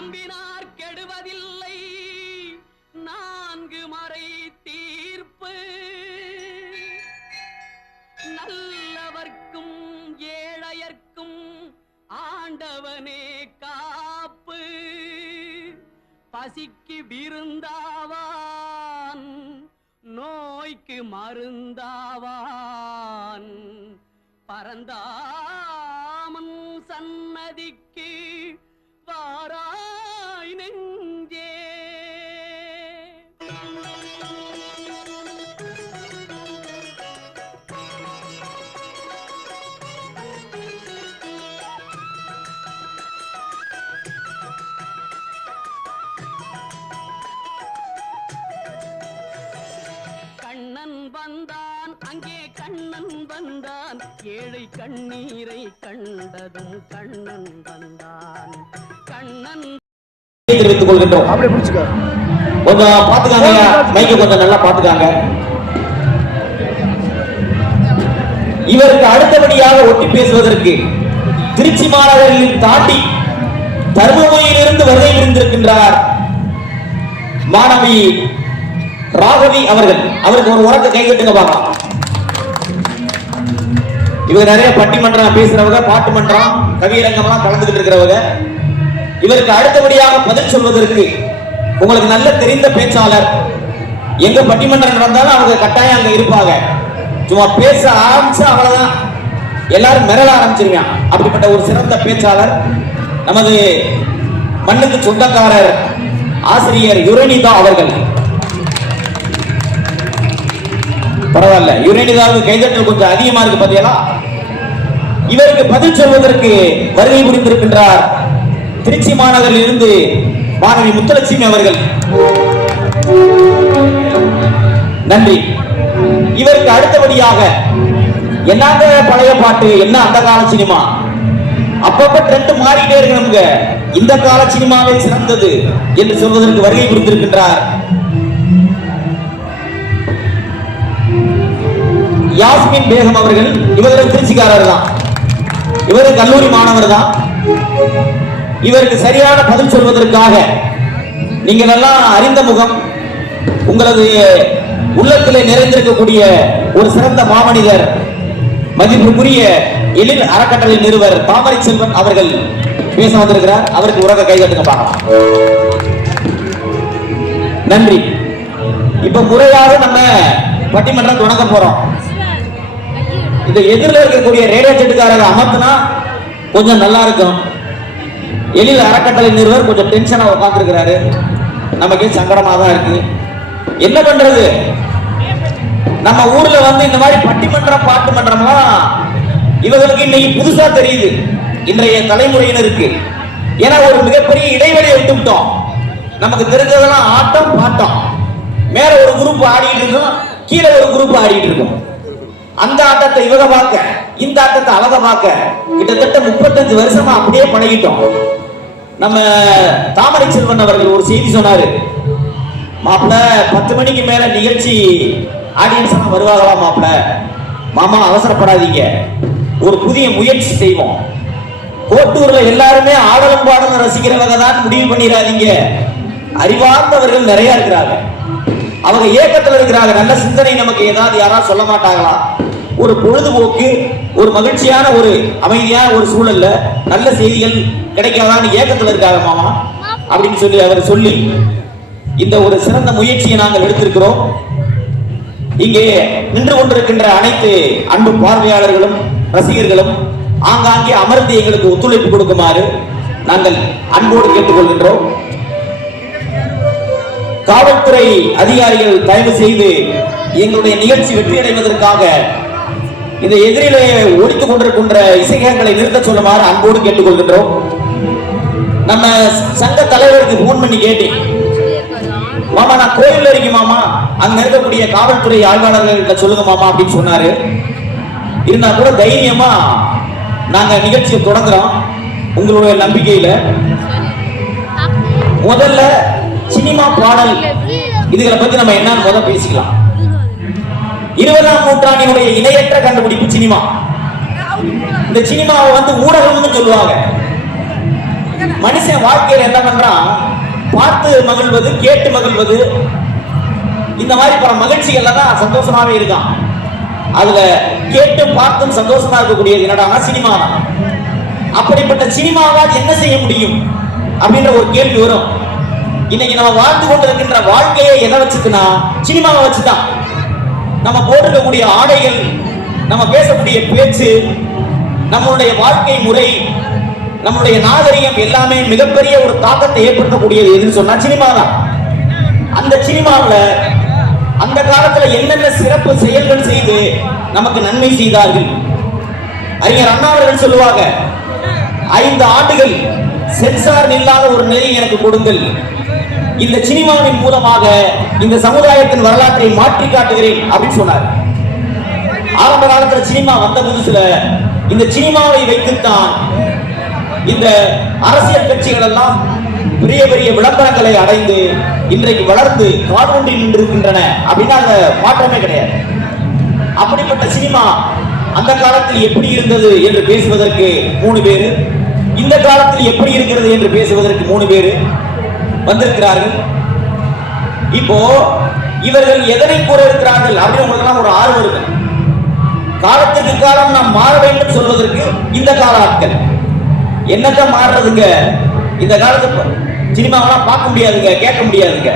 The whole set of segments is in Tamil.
நம்பினார் கெடுவதில்லை நான்கு மறை தீர்ப்பு நல்லவர்க்கும் ஏழையர்க்கும் ஆண்டவனே காப்பு பசிக்கு விருந்தாவான் நோய்க்கு மருந்தாவான் பரந்தாமன் சன்னதிக்கு வாராய் நெஞ்சே கண்ணன் வந்தான் அங்கே கண்ணன் வந்தான் ஏழை கண்ணீரை கண்டதும் கண்ணன் வந்தான் கண்ணன் தெரிவித்துக் கொள்கின்றோம். கொஞ்சம் பாத்துக்காங்க, மைக்க கொஞ்சம் நல்லா பாத்துக்காங்க. இவருக்கு அடுத்தபடியாக ஒட்டி பேசுவதற்கு திருச்சி மாநகரில் தாண்டி தர்மபுரியிலிருந்து வருகை புரிந்திருக்கின்றார் மாணவி ராகவி அவர்கள். அவருக்கு ஒரு உரத்தை கை கட்டுங்க பார்க்கலாம். இவர் நிறைய பட்டிமன்றம் பேசுறவங்க, பாட்டு மன்றம், கவியரங்கம்லாம் கலந்துகிட்டு இருக்கிறவங்க. இவருக்கு அடுத்தபடியாக பதில் சொல்வதற்கு உங்களுக்கு நல்ல தெரிந்த பேச்சாளர். எங்க பட்டிமன்றம் நடந்தாலும் அவங்க கட்டாயம் அங்க இருப்பாங்க. சும்மா பேச ஆரம்பிச்சா அவ்வளவுதான், எல்லாரும் மிரள ஆரம்பிச்சிருங்க. அப்படிப்பட்ட ஒரு சிறந்த பேச்சாளர் நமது மண்ணுக்கு சொந்தக்காரர் ஆசிரியர் யுரேனிதா அவர்கள். பரவாயில்ல, யுரேனிதாவுக்கு கைதட்டல் கொஞ்சம் அதிகமா இருக்கு பாத்தீங்களா. இவருக்கு பதில் சொல்வதற்கு வருகை புரிந்திருக்கின்றார் திருச்சி மாநகரில் இருந்து மாணவி முத்துலட்சுமி அவர்கள். நன்றி. இவருக்கு அடுத்தபடியாக என்னங்க பழைய பாட்டு, என்ன அந்த கால சினிமா, அப்பப்ப ட்ரெண்ட் மாறிட்டே இருக்கு, நமக்கு இந்த கால சினிமாவே சிறந்தது என்று சொல்வதற்கு வருகை புரிந்திருக்கின்றார் யாஸ்மின் பேகம் அவர்கள். இவர்கள் திருச்சிக்காரர் தான், இவரு கல்லூரி மாணவர் தான். இவருக்கு சரியான பதில் சொல்வதற்காக நீங்கள் எல்லாம் அறிந்த முகம், உங்களது உள்ளத்திலே நிறைந்திருக்கக்கூடிய ஒரு சிறந்த மாமனிதர், மதிப்புக்குரிய எழில் அறக்கட்டளை நிறுவர் தாமரை செல்வன் அவர்கள் பேச வந்திருக்கிறார். அவருக்கு உலக கைதட்டுங்க பார்க்கலாம். நன்றி. இப்ப முறையாக நம்ம பட்டிமன்றம் தொடங்க போறோம். இந்த எதிரில் இருக்கக்கூடிய ரேடியோ செட்டுக்காரங்க அமர்த்தினா கொஞ்சம் நல்லா இருக்கும். எழில் அறக்கட்டளை நிறுவர் கொஞ்சம் டென்ஷனா உட்கார்ந்துருக்கிறாரு, நமக்கே சங்கடமா தான் இருக்கு. என்ன பண்றது, நம்ம ஊர்ல வந்து இந்த மாதிரி பட்டிமன்றம் பாட்டு மன்றம்லாம் இவங்களுக்கு இன்னைக்கு புதுசா தெரியுது இன்றைய தலைமுறையினருக்கு. ஏன்னா ஒரு மிகப்பெரிய இடைவெளியை விட்டுவிட்டோம். நமக்கு தெரிஞ்சதெல்லாம் ஆட்டம் பாட்டம், மேல ஒரு குரூப் ஆடிட்டு இருக்கும், கீழே ஒரு குரூப் ஆடிட்டு இருக்கும். அந்த ஆட்டத்தை இவங்க பார்க்க, இந்த ஆட்டத்தை அவங்க பார்க்க கிட்டத்தட்ட 35 வருஷமா அப்படியே பழகிட்டோம். நம்ம தாமரை செல்வன் அவர்கள் ஒரு செய்தி சொன்னாரு, மாப்பிள்ள 10 மணிக்கு மேல நிகழ்ச்சி ஆடியன்ஸ் எல்லாம் வருவாங்களா மாப்பிள்ள, மாமா அவசரப்படாதீங்க, ஒரு புதிய முயற்சி செய்வோம். கோட்டூர்ல எல்லாருமே ஆடலும் பாடலும் ரசிக்கிறவங்க தான் முடிவு பண்ணிடாதீங்க, அறிவார்ந்தவர்கள் நிறைய இருக்கிறாங்க, அவங்க ஏக்கத்தில் இருக்கிறாங்க. நல்ல சிந்தனை நமக்கு ஏதாவது யாராவது சொல்ல மாட்டாங்களா, ஒரு பொழுதுபோக்கு, ஒரு மகிழ்ச்சியான, ஒரு அமைதியான ஒரு சூழல்ல நல்ல செய்திகள் கிடைக்காதான்னு ஏக்கத்தில் இருக்காங்க மாமா அப்படின்னு சொல்லி அவர் சொல்லி இந்த ஒரு சிறந்த முயற்சியை நாங்கள் எடுத்திருக்கிறோம். இங்கே நின்று கொண்டிருக்கின்ற அனைத்து அன்பு பார்வையாளர்களும் ரசிகர்களும் ஆங்காங்கே அமர்ந்து எங்களுக்கு ஒத்துழைப்பு கொடுக்குமாறு நாங்கள் அன்போடு கேட்டுக்கொள்கின்றோம். காவல்துறை அதிகாரிகள் தயவு செய்து எங்களுடைய நிகழ்ச்சி வெற்றியடைவதற்காக இந்த எதிரிலே ஓடித்துக் கொண்டிருக்கின்ற இசைகளை நிறுத்த சொல்லுமாறு அன்போடு கேட்டுக்கொள்கின்றோம். நம்ம சங்க தலைவருக்கு போன் பண்ணி கேட்டேன், மாமா நான் கோயில்ல இருக்கேன் மாமா, அங்க இருக்கக்கூடிய காவல்துறை ஆய்வாளர்கள்ட்ட சொல்லுங்க மாமா அப்படின்னு சொன்னாரு. இருந்தா கூட தைரியமா நாங்க நிகழ்ச்சியை தொடங்குறோம் உங்களுடைய நம்பிக்கையில. முதல்ல சினிமா பாடல் இதுகளை பத்தி நம்ம என்னன்னு முதல்ல பேசிக்கலாம். 20ஆம் நூற்றாண்டினுடைய இணையற்ற கண்டுபிடிப்பு சினிமா. இந்த சினிமாவை வந்து ஊடகம்னு சொல்லுவாங்க. மனுஷன் வாழ்க்கையில என்ன பண்றான்? பார்த்து மகிழ்வது, கேட்டு மகிழ்வது, இந்த மாதிரி பல மகிழ்ச்சிகள்ல தான் சந்தோஷமாவே இருக்கான். அதுல கேட்டும் பார்த்தும் சந்தோஷமா இருக்கக்கூடியது என்னடா? சினிமா தான். அப்படிப்பட்ட சினிமாவால் என்ன செய்ய முடியும் அப்படின்ற ஒரு கேள்வி வரும். இன்னைக்கு நம்ம வாழ்ந்து கொண்டிருக்கின்ற வாழ்க்கையை எதை வச்சுக்குன்னா சினிமாவை வச்சுதான். நம்ம போட்டிருக்கக்கூடிய ஆடைகள், நம்ம பேசக்கூடிய பேச்சு, நம்மளுடைய வாழ்க்கை முறை, நம்மளுடைய நாகரிகம் எல்லாமே மிகப்பெரிய ஒரு தாக்கத்தை ஏற்படுத்தக்கூடியது எதுன்னு சொன்னா சினிமா தான். அந்த சினிமாவில் அந்த காலத்துல என்னென்ன சிறப்பு செயல்கள் செய்து நமக்கு நன்மை செய்தார்கள். அறிஞர் அண்ணா அவர்கள் சொல்லுவாங்க, 5 ஆண்டுகள் சென்சார் இல்லாத ஒரு நிலையை எனக்கு கொடுங்கள், இந்த சினிமாவின் மூலமாக இந்த சமுதாயத்தின் வரலாற்றை மாற்றி காட்டுகிறேன் அப்படின்னு சொன்னார். ஆரம்ப காலத்துல சினிமா வந்த புதுசுல இந்த சினிமாவை வைத்துத்தான் இந்த அரசியல் கட்சிகள் எல்லாம் பெரிய பெரிய விளம்பரங்களை அடைந்து இன்றைக்கு வளர்ந்து காலூன்றி நின்றிருக்கின்றன அப்படின்னா அந்த மாற்றமே கிடையாது. அப்படிப்பட்ட சினிமா அந்த காலத்தில் எப்படி இருந்தது என்று பேசுவதற்கு 3 பேரு, இந்த காலத்தில் எப்படி இருக்கிறது என்று பேசுவதற்கு 3 பேரு வந்திருக்கிறார்கள். இப்போ இவர்கள் எதனை கூற இருக்கிறார்கள் அப்படின்னு உங்களுக்கு ஒரு ஆர்வம் இருக்கு. காலத்துக்கு காலம் நாம் மாற வேண்டும் சொல்வதற்கு இந்த கால ஆட்கள் என்னத்த மாறுறதுங்க? இந்த காலத்து சினிமாவெல்லாம் பார்க்க முடியாதுங்க, கேட்க முடியாதுங்க,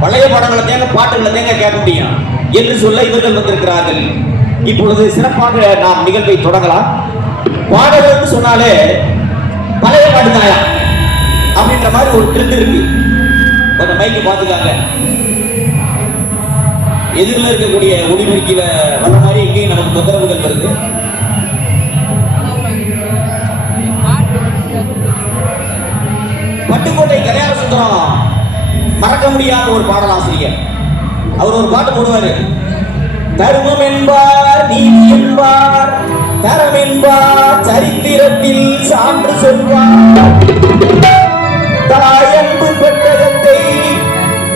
பழைய படங்களை தேங்க பாட்டுகளை தேங்க கேட்க முடியும் என்று சொல்ல இவர்கள் வந்திருக்கிறார்கள். இப்பொழுது சிறப்பாக நாம் நிகழ்வை தொடங்கலாம். பாடல்கள் சொன்னாலே பழைய பாட்டு தாயா அப்படின்ற மாதிரி ஒரு ட்ரெண்ட் இருக்கு. கொஞ்சம் மைக்கு பார்த்துக்காங்க. எதிரில் இருக்கக்கூடிய ஒளிபெருக்கில வர மாதிரி எங்கேயும் நமக்கு தொந்தரவுகள் வருது. பட்டுக்கோட்டை கல்யாண சுந்தரம் மறக்க முடியாத ஒரு பாடலாசிரியர். அவர் ஒரு பாட்டு போடுவாரு, தர்மம் என்பார், நீதி என்பார், தரம் என்பார், சரித்திரத்தில் சான்று சொல்வார், தாயன்பு பெட்டகத்தை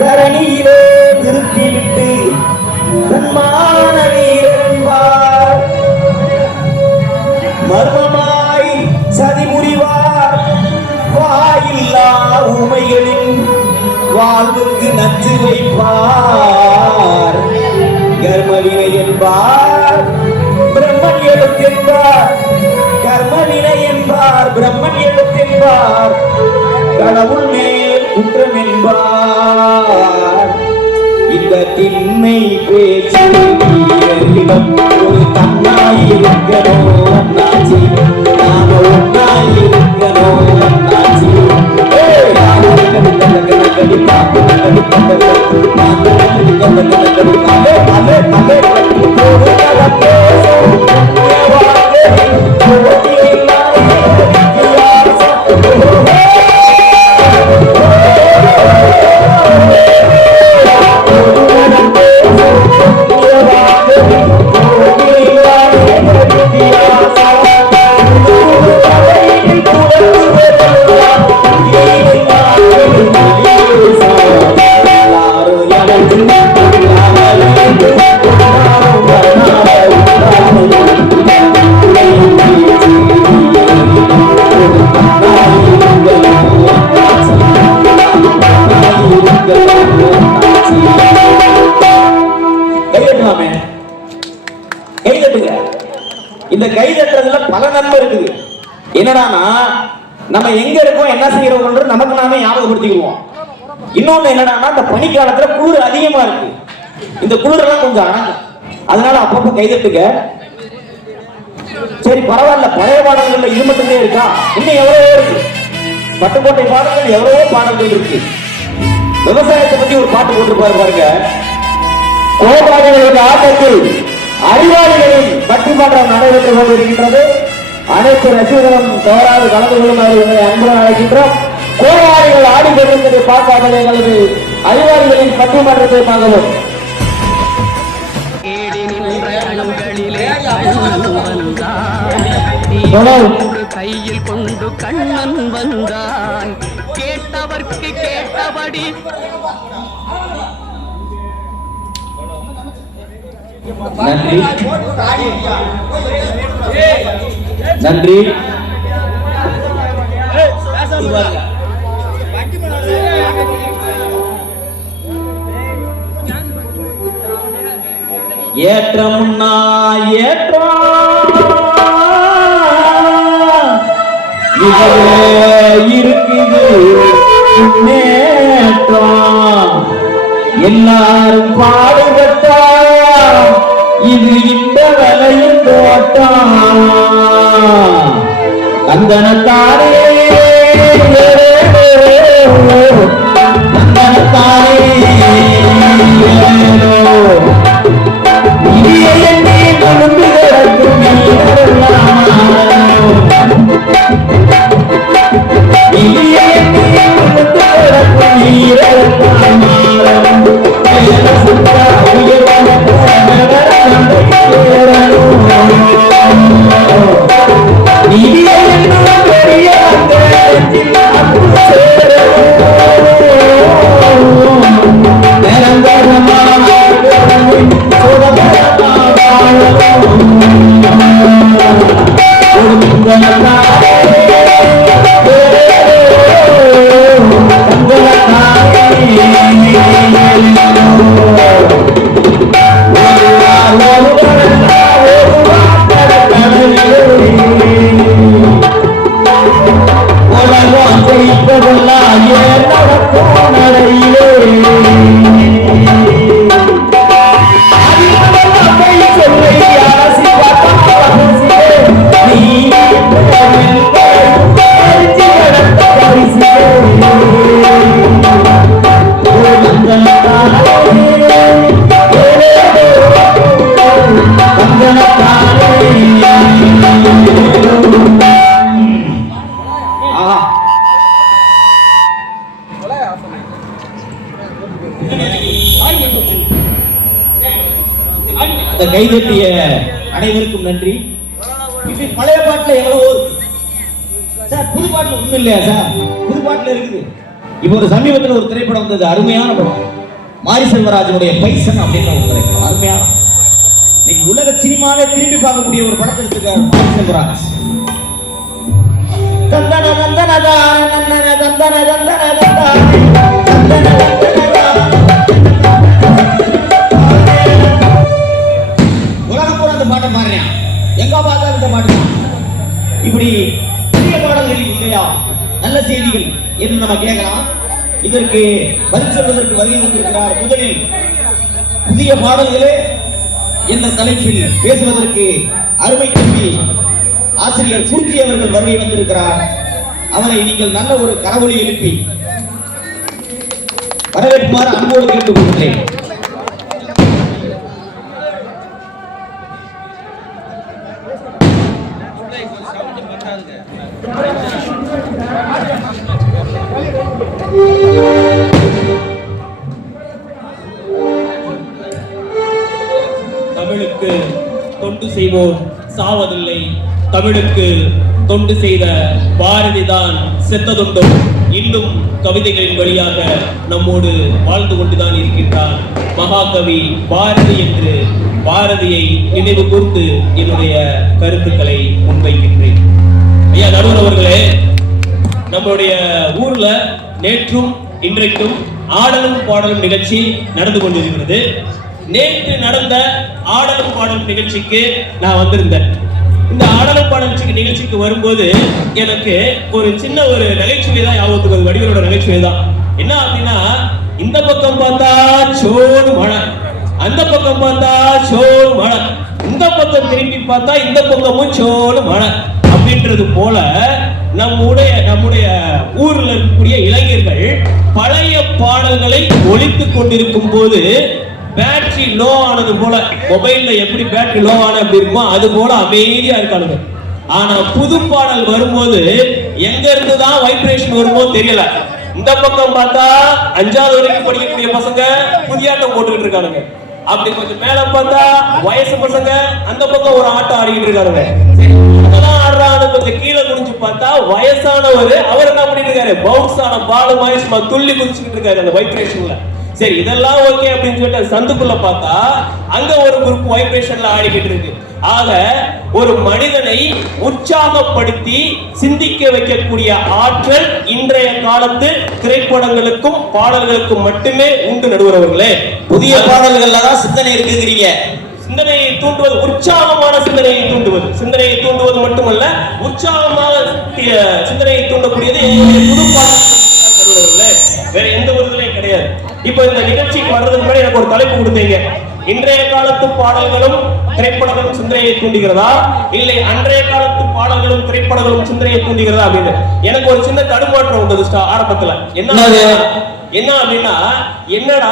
தரணியிலே நிறுத்திவிட்டு தன்மான வீரர் என்பார், மர்மமாய் சதி புரிவார், வாயில்லா ஊமைகளின் வாழ்வுக்கு நச்சு வைப்பார், கர்மவினை என்பார், பிரம்மன் எழுத்தென்பார், கர்மவினை என்பார், பிரம்மன் எழுத்தென்பார், கடவுள் மேல் குற்றம் என்பார். இந்த திண்மை பேச்சு ஒரு தன்னாயிருக்கனோ அண்ணாச்சி, நாம ஒன்னாயிருக்கனோ அண்ணாச்சி, இந்த கை தட்டுறதுல பல நன்மை இருக்குது. என்னன்னா நம்ம எங்க இருக்கோம், என்ன செய்யறோம் நமக்கு நாமே ஞாபகப்படுத்திக்குவோம். இன்னொன்னு என்னன்னா இந்த பனிக்காலத்துல குளிர் அதிகமா இருக்கு, இந்த குளிரெல்லாம் கொஞ்சம் அடங்கும், அதனால அப்பப்போ கை தட்டுங்க. சரி பரவாயில்ல, பழைய பாடல்கள்ல இது மட்டுமே இருக்கா? இன்னும் எவ்வளவோ இருக்கு. பட்டுக்கோட்டை பாடல்கள் எவ்வளவோ பாடல்கள் இருக்கு. விவசாயத்தை பத்தி ஒரு பாட்டு போட்டிருப்பாரு பாருங்க, கோபாடுகளுடைய ஆட்டத்தில் அறிவாளிகளின் பட்டிமன்றம் நடைபெற்று கொண்டிருக்கின்றது. அனைத்து ரசிகர்களும் தவறாது கலந்து கொள்ளுமாறு எங்களை அன்புடன் அழைக்கின்றோம். கோபாடுகள் ஆடிக்கொண்டிருந்ததை பார்க்காமல் எங்களது அறிவாளிகளின் பட்டிமன்றத்தை பார்க்கவும். கையில் கொண்டு கண்ணன் வந்தான், கேட்டவர்க்கு கேட்டபடி. நன்றி நன்றி. ஏற்றம்னா ஏற்றம் இருக்குது முன்னேற்றம் எல்லாரும் பாடுபட்டா இது இந்த விலையின் தோட்டம் தந்தனத்தாரே தந்தனத்தாரே கொழுந்து கிடக்கும் கைதட்டிய அனைவருக்கும் நன்றி. இப்படி பழைய பாட்டுல எவ்வளவோ சார், புது பாட்டுல ஒண்ணும் இல்லையா சார்? புது பாட்டுல இருக்குது. இப்போ ஒரு சமீபத்தில் ஒரு திரைப்படம் வந்தது, அருமையான படம். மாரி செல்வராஜனுடைய பைசன் அப்படின்னு ஒரு திரைப்படம், அருமையான. இன்னைக்கு உலக சினிமாவே திரும்பி பார்க்கக்கூடிய ஒரு படத்தை எடுத்துக்காரு மாரி செல்வராஜ். தந்தன தந்தன தந்தன தந்தன தந்தன தந்தன பாட்டை பாடுறேன், எங்க பார்த்தாலும் இந்த பாட்டு. இப்படி புதிய பாடல்கள் இல்லையா, நல்ல செய்திகள் என்று நம்ம கேட்கலாம். இதற்கு பதில் சொல்வதற்கு வருகை வந்திருக்கிறார். முதலில் புதிய பாடல்களே என்ற தலைப்பில் பேசுவதற்கு அருமை தம்பி ஆசிரியர் குருஜி அவர்கள் வருகை வந்திருக்கிறார். அவரை நீங்கள் நல்ல ஒரு கரவொலி எழுப்பி வரவேற்குமாறு அன்போடு கேட்டுக்கொள்கிறேன். தமிழுக்கு தொண்டு செய்வோர் சாவதில்லை. தமிழுக்கு தொண்டு செய்த பாரதிதான் செத்ததுண்டும் இன்னும் கவிதைகளின் வழியாக நம்மோடு வாழ்ந்து கொண்டுதான் இருக்கின்றார். மகாகவி பாரதி என்று பாரதியை நினைவு கூர்ந்து என்னுடைய கருத்துக்களை முன்வைக்கின்றேன். ஐயா நடுவர் அவர்களே, நம்மளுடைய ஊர்ல நேற்றும் இன்றைக்கும் ஆடலும் பாடலும் நிகழ்ச்சி நடந்து கொண்டிருக்கிறது. நேற்று நடந்த ஆடலும் பாடலும் நிகழ்ச்சிக்கு நான் வந்திருந்தேன். இந்த ஆடலும் பாடல் நிகழ்ச்சிக்கு வரும்போது எனக்கு ஒரு சின்ன ஒரு நகைச்சுவை தான் ஞாபகத்துக்கு, வடிவலோட நகைச்சுவை தான். என்ன அப்படின்னா, இந்த பக்கம் பார்த்தா சோறு மழை, அந்த பக்கம் பார்த்தா சோறு மழை, இந்த பக்கம் திரும்பி பார்த்தா இந்த பக்கமும் சோறு மழை அப்படின்றது போல நம்முடைய ஊர்ல இருக்கக்கூடிய இளைஞர்கள் பழைய பாடல்களை ஒலித்துக் கொண்டிருக்கும் போது பேட்டரி லோ ஆனது போல, மொபைல்ல எப்படி பேட்டரி லோ ஆன அப்படி இருக்குமோ அது போல அமைதியா இருக்கானுங்க. ஆனா புது பாடல் வரும்போது எங்க இருந்துதான் வைப்ரேஷன் வருமோ தெரியல. இந்த பக்கம் பார்த்தா 5வது வரைக்கும் படிக்கக்கூடிய பசங்க புதியாட்டம் போட்டுக்கிட்டு இருக்கானுங்க. அப்படி கொஞ்சம் மேல பார்த்தா வயசு பசங்க அந்த பக்கம் ஒரு ஆட்டம் ஆடிக்கிட்டு இருக்காருங்க. ஆடுறான்னு கொஞ்சம் கீழே குடிஞ்சு பார்த்தா வயசானவர் அவர் என்ன பண்ணிட்டு இருக்காரு, பவுன்ஸ் ஆன பாலு மாதிரி சும்மா துள்ளி குதிச்சுக்கிட்டு இருக்காரு அந்த வைப்ரேஷன்ல. சரி, இதெல்லாம் ஓகே அப்படின்னு சொல்லிட்டு சந்துக்குள்ள பார்த்தா அங்க ஒரு குரூப் வைப்ரேஷன்ல ஆடிக்கிட்டு இருக்கு. ஆக ஒரு மனிதனை உற்சாகப்படுத்தி சிந்திக்க வைக்கக்கூடிய ஆற்றல் இன்றைய காலத்து திரைப்படங்களுக்கும் பாடல்களுக்கும் மட்டுமே உண்டு. நடுவர்களே, புதிய பாடல்கள்ல தான் சிந்தனை இருக்குங்கிறீங்க. சிந்தனையை தூண்டுவது, உற்சாகமான சிந்தனையை தூண்டுவது. சிந்தனையை தூண்டுவது மட்டுமல்ல, உற்சாகமாக சிந்தனையை தூண்டக்கூடியது என்னுடைய புது பாடல்கள், வேற எந்த விருதுலையும் கிடையாது. இப்ப இந்த நிகழ்ச்சிக்கு வர்றதுக்கு முன்னாடி எனக்கு ஒரு தலைப்பு கொடுத்தீங்க. இன்றைய காலத்து பாடல்களும் திரைப்படங்களும் சிந்தனையை தூண்டுகிறதா, இல்லை அன்றைய காலத்து பாடல்களும் திரைப்படங்களும் சிந்தனையை தூண்டுகிறதா அப்படின்னு எனக்கு ஒரு சின்ன தடுமாற்றம் வந்தது ஆரம்பத்துல. என்ன அப்படின்னா, என்னடா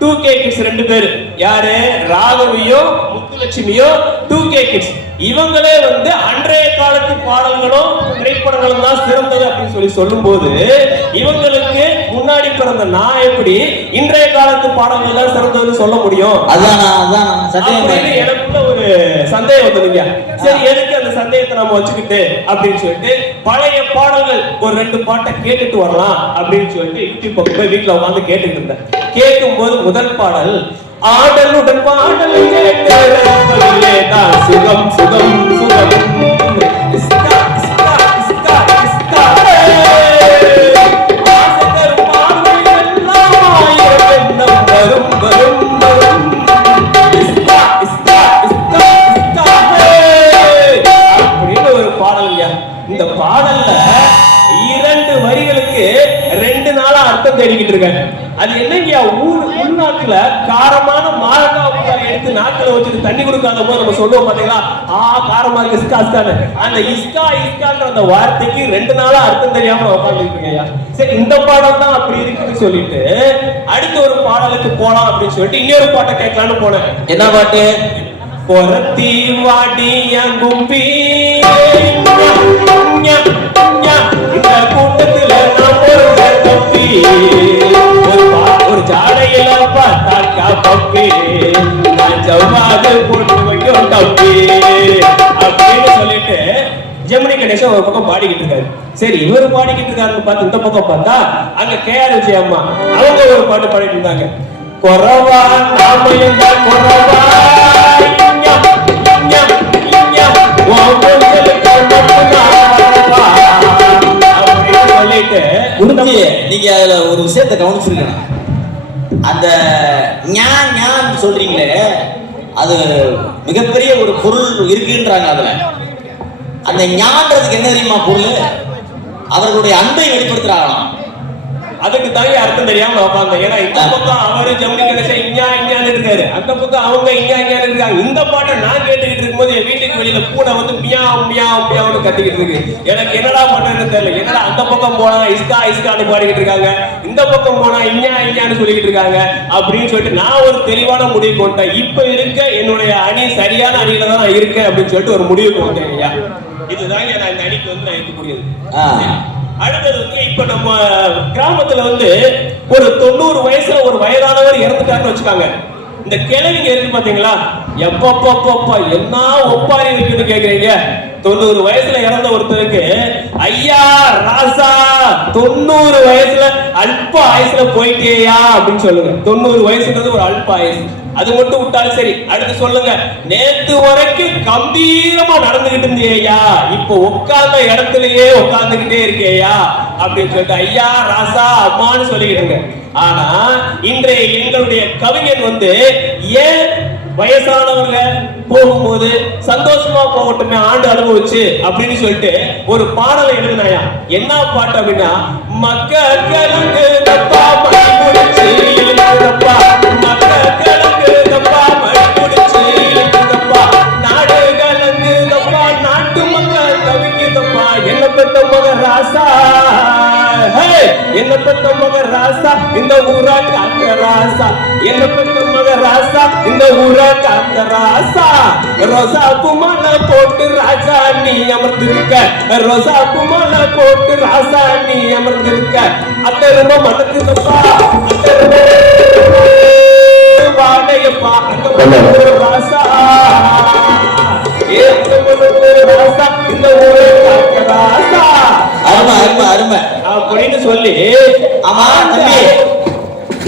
2K கிட்ஸ் 2 பேரு, யாரு ராகவியோ முத்துலட்சுமியோ 2K கிட்ஸ், இவங்களே வந்து அன்றைய காலத்து பாடல்களும் திரைப்படங்களும் தான் சிறந்தது அப்படின்னு சொல்லும் போது, இவங்களுக்கு முன்னாடி பிறந்த நான் எப்படி இன்றைய காலத்து பாடல்கள் தான் சிறந்ததுன்னு சொல்ல முடியும்? எனக்குள்ள ஒரு சந்தேகம் வந்ததுங்க. சரி, எதுக்கு அந்த சந்தேகத்தை நம்ம வச்சுக்கிட்டு அப்படின்னு சொல்லிட்டு பழைய பாடல்கள் ஒரு 2 பாட்டை கேட்டுட்டு வரலாம் அப்படின்னு சொல்லிட்டு யூடியூப் பக்கம் போய் வீட்டுல உட்காந்து கேட்டுட்டு இருந்தேன். கேட்கும் போது முதல் பாடல், ஆடலுடன் பாடல் சுகம் சுகம் சுகம் இந்த பாடல்ல 2 வரிகளுக்கு 2 நாளா அர்த்தம் தேடிக்கிட்டு இருக்கேன். அது என்னங்க, உள்நாட்டுல காரமான மாங்காய் எடுத்து நாட்டுல வச்சுட்டு தண்ணி கொடுக்காத போது நம்ம சொல்லுவோம் பாத்தீங்களா, காரமா இருக்கு இஸ்கா இஸ்கான்னு. அந்த இஸ்கா இஸ்கான்ற அந்த வார்த்தைக்கு 2 நாளா அர்த்தம் தெரியாம உட்காந்துருக்கீங்க. சரி, இந்த பாடல் தான் அப்படி இருக்குன்னு சொல்லிட்டு அடுத்த ஒரு பாடலுக்கு போலாம் அப்படின்னு சொல்லிட்டு இன்னொரு பாட்டை கேட்கலான்னு போனேன். என்ன பாட்டு? பொறத்தி வாடிய கும்பி இந்த கூட்டத்துல நான் ஒரு தப்பி, ஒரு ஜாடையில பார்த்தாக்கா பப்பி, நான் ஜவ்வாது போட்டு வைக்கும் தப்பி அப்படின்னு சொல்லிட்டு ஜெமினி கணேசன் ஒரு பக்கம் பாடிக்கிட்டு இருக்காரு. சரி, இவர் பாடிக்கிட்டு இருக்காருன்னு பார்த்து இந்த பக்கம் பார்த்தா அங்க KR விஜய் அம்மா அவங்க ஒரு பாட்டு பாடிட்டு இருந்தாங்க. கொரவா நாம எங்க கொரவா நீங்க அதுல ஒரு விஷயத்தை கவனிச்சிருக்கணும். அந்த ஞான் சொல்றீங்களே, அது மிகப்பெரிய ஒரு பொருள் இருக்குன்றாங்க. அதுல அந்த ஞான்றதுக்கு என்ன தெரியுமா பொருள்? அவர்களுடைய அன்பை வெளிப்படுத்துறாங்களாம். அதுக்கு தாங்க அர்த்தம் தெரியாம உட்காந்து. ஏன்னா இந்த பக்கம் அவரு ஜெமினி கணேசன் இஞ்ஞான்னு இருக்காரு, அந்த பக்கம் அவங்க இஞ்ஞான்னு இருக்காங்க. இந்த பாட்டை நான் கேட்டுக்கிட்டு இருக்கும்போது என் வீட்டுக்கு வெளியில பூனை வந்து மியாவ் மியாவ் மியாவ்னு கத்திக்கிட்டு இருக்கு. எனக்கு என்னடா பண்றதுன்னு தெரியல. என்னடா அந்த பக்கம் போனா இஸ்கா இஸ்கான்னு பாடிக்கிட்டு இருக்காங்க, இந்த பக்கம் போனா இஞ்ஞான்னு சொல்லிக்கிட்டு இருக்காங்க அப்படின்னு சொல்லிட்டு நான் ஒரு தெளிவான முடிவு கொண்டேன். இப்ப இருக்க என்னுடைய அணி சரியான அணியில தான் நான் இருக்கேன் அப்படின்னு சொல்லிட்டு ஒரு முடிவு கொண்டேன். ஐயா, இதுதாங்க நான் இந்த அணிக்கு வந்து நான் இருக்கக்கூடியது. அடுத்தது வந்து இப்ப நம்ம கிராமத்துல வந்து ஒரு 90 வயசுல ஒரு வயதானவர் இறந்துட்டாருன்னு வச்சுக்காங்க. இந்த கிழவிங்க இருக்கு பாத்தீங்களா, எப்பப்பா என்ன ஒப்பாரி இருக்குன்னு கேக்குறீங்க. 90 வயசுல இறந்த ஒருத்தருக்கு ஐயா ராசா 90 வயசுல அல்ப ஆயுசுல போயிட்டேயா அப்படின்னு சொல்லுங்க. 90 வயசுன்றது ஒரு அல்ப ஆயுசு. அது மட்டும் விட்டாலும் சரி, அடுத்து சொல்லுங்க, நேத்து வரைக்கும் கம்பீரமா நடந்துகிட்டு இருந்தியா, இப்ப உட்கார்ந்த இடத்துலயே உட்கார்ந்துகிட்டே இருக்கேயா அப்படின்னு சொல்லிட்டு ஐயா ராசா அம்மான்னு சொல்லிக்கிட்டு. ஆனா இன்றைய எங்களுடைய கவிஞன் வந்து ஏன் வயசானவங்க போகும்போது சந்தோஷமா போகட்டுமே ஆண்டு அனுபவிச்சு அப்படின்னு சொல்லிட்டு ஒரு பாடலை எழுதினாயா. என்ன பாட்டு அப்படின்னா, மக்களுக்கு தப்பா மழை முடிச்சு தப்பா, மக்களுக்கு தப்பா மழை முடிச்சு தப்பா, நாடுகளுக்கு தப்பா, நாட்டு மக்கள் தவிக்கு தப்பா, என்ன பெத்த மக ராசா, என்ன பெத்த மக ராசா, இந்த ஊரா காத்த ராசா, என்ன பெத்த மக ராசா, இந்த ஊரா காத்த ராசா, ரோசா குமால போட்டு ராஜா நீ அமர்ந்திருக்க, ரோசா குமால போட்டு ராசா நீ அமர்ந்திருக்க, அத்தரும மனக்கு தப்பா, அத்தரும வாடையப்பா, அந்த ராசா, ராசா, இந்த ஊரா காத்த ராசா. அருமை அருமை அருமை அப்படின்னு சொல்லி, ஆமா தம்பி,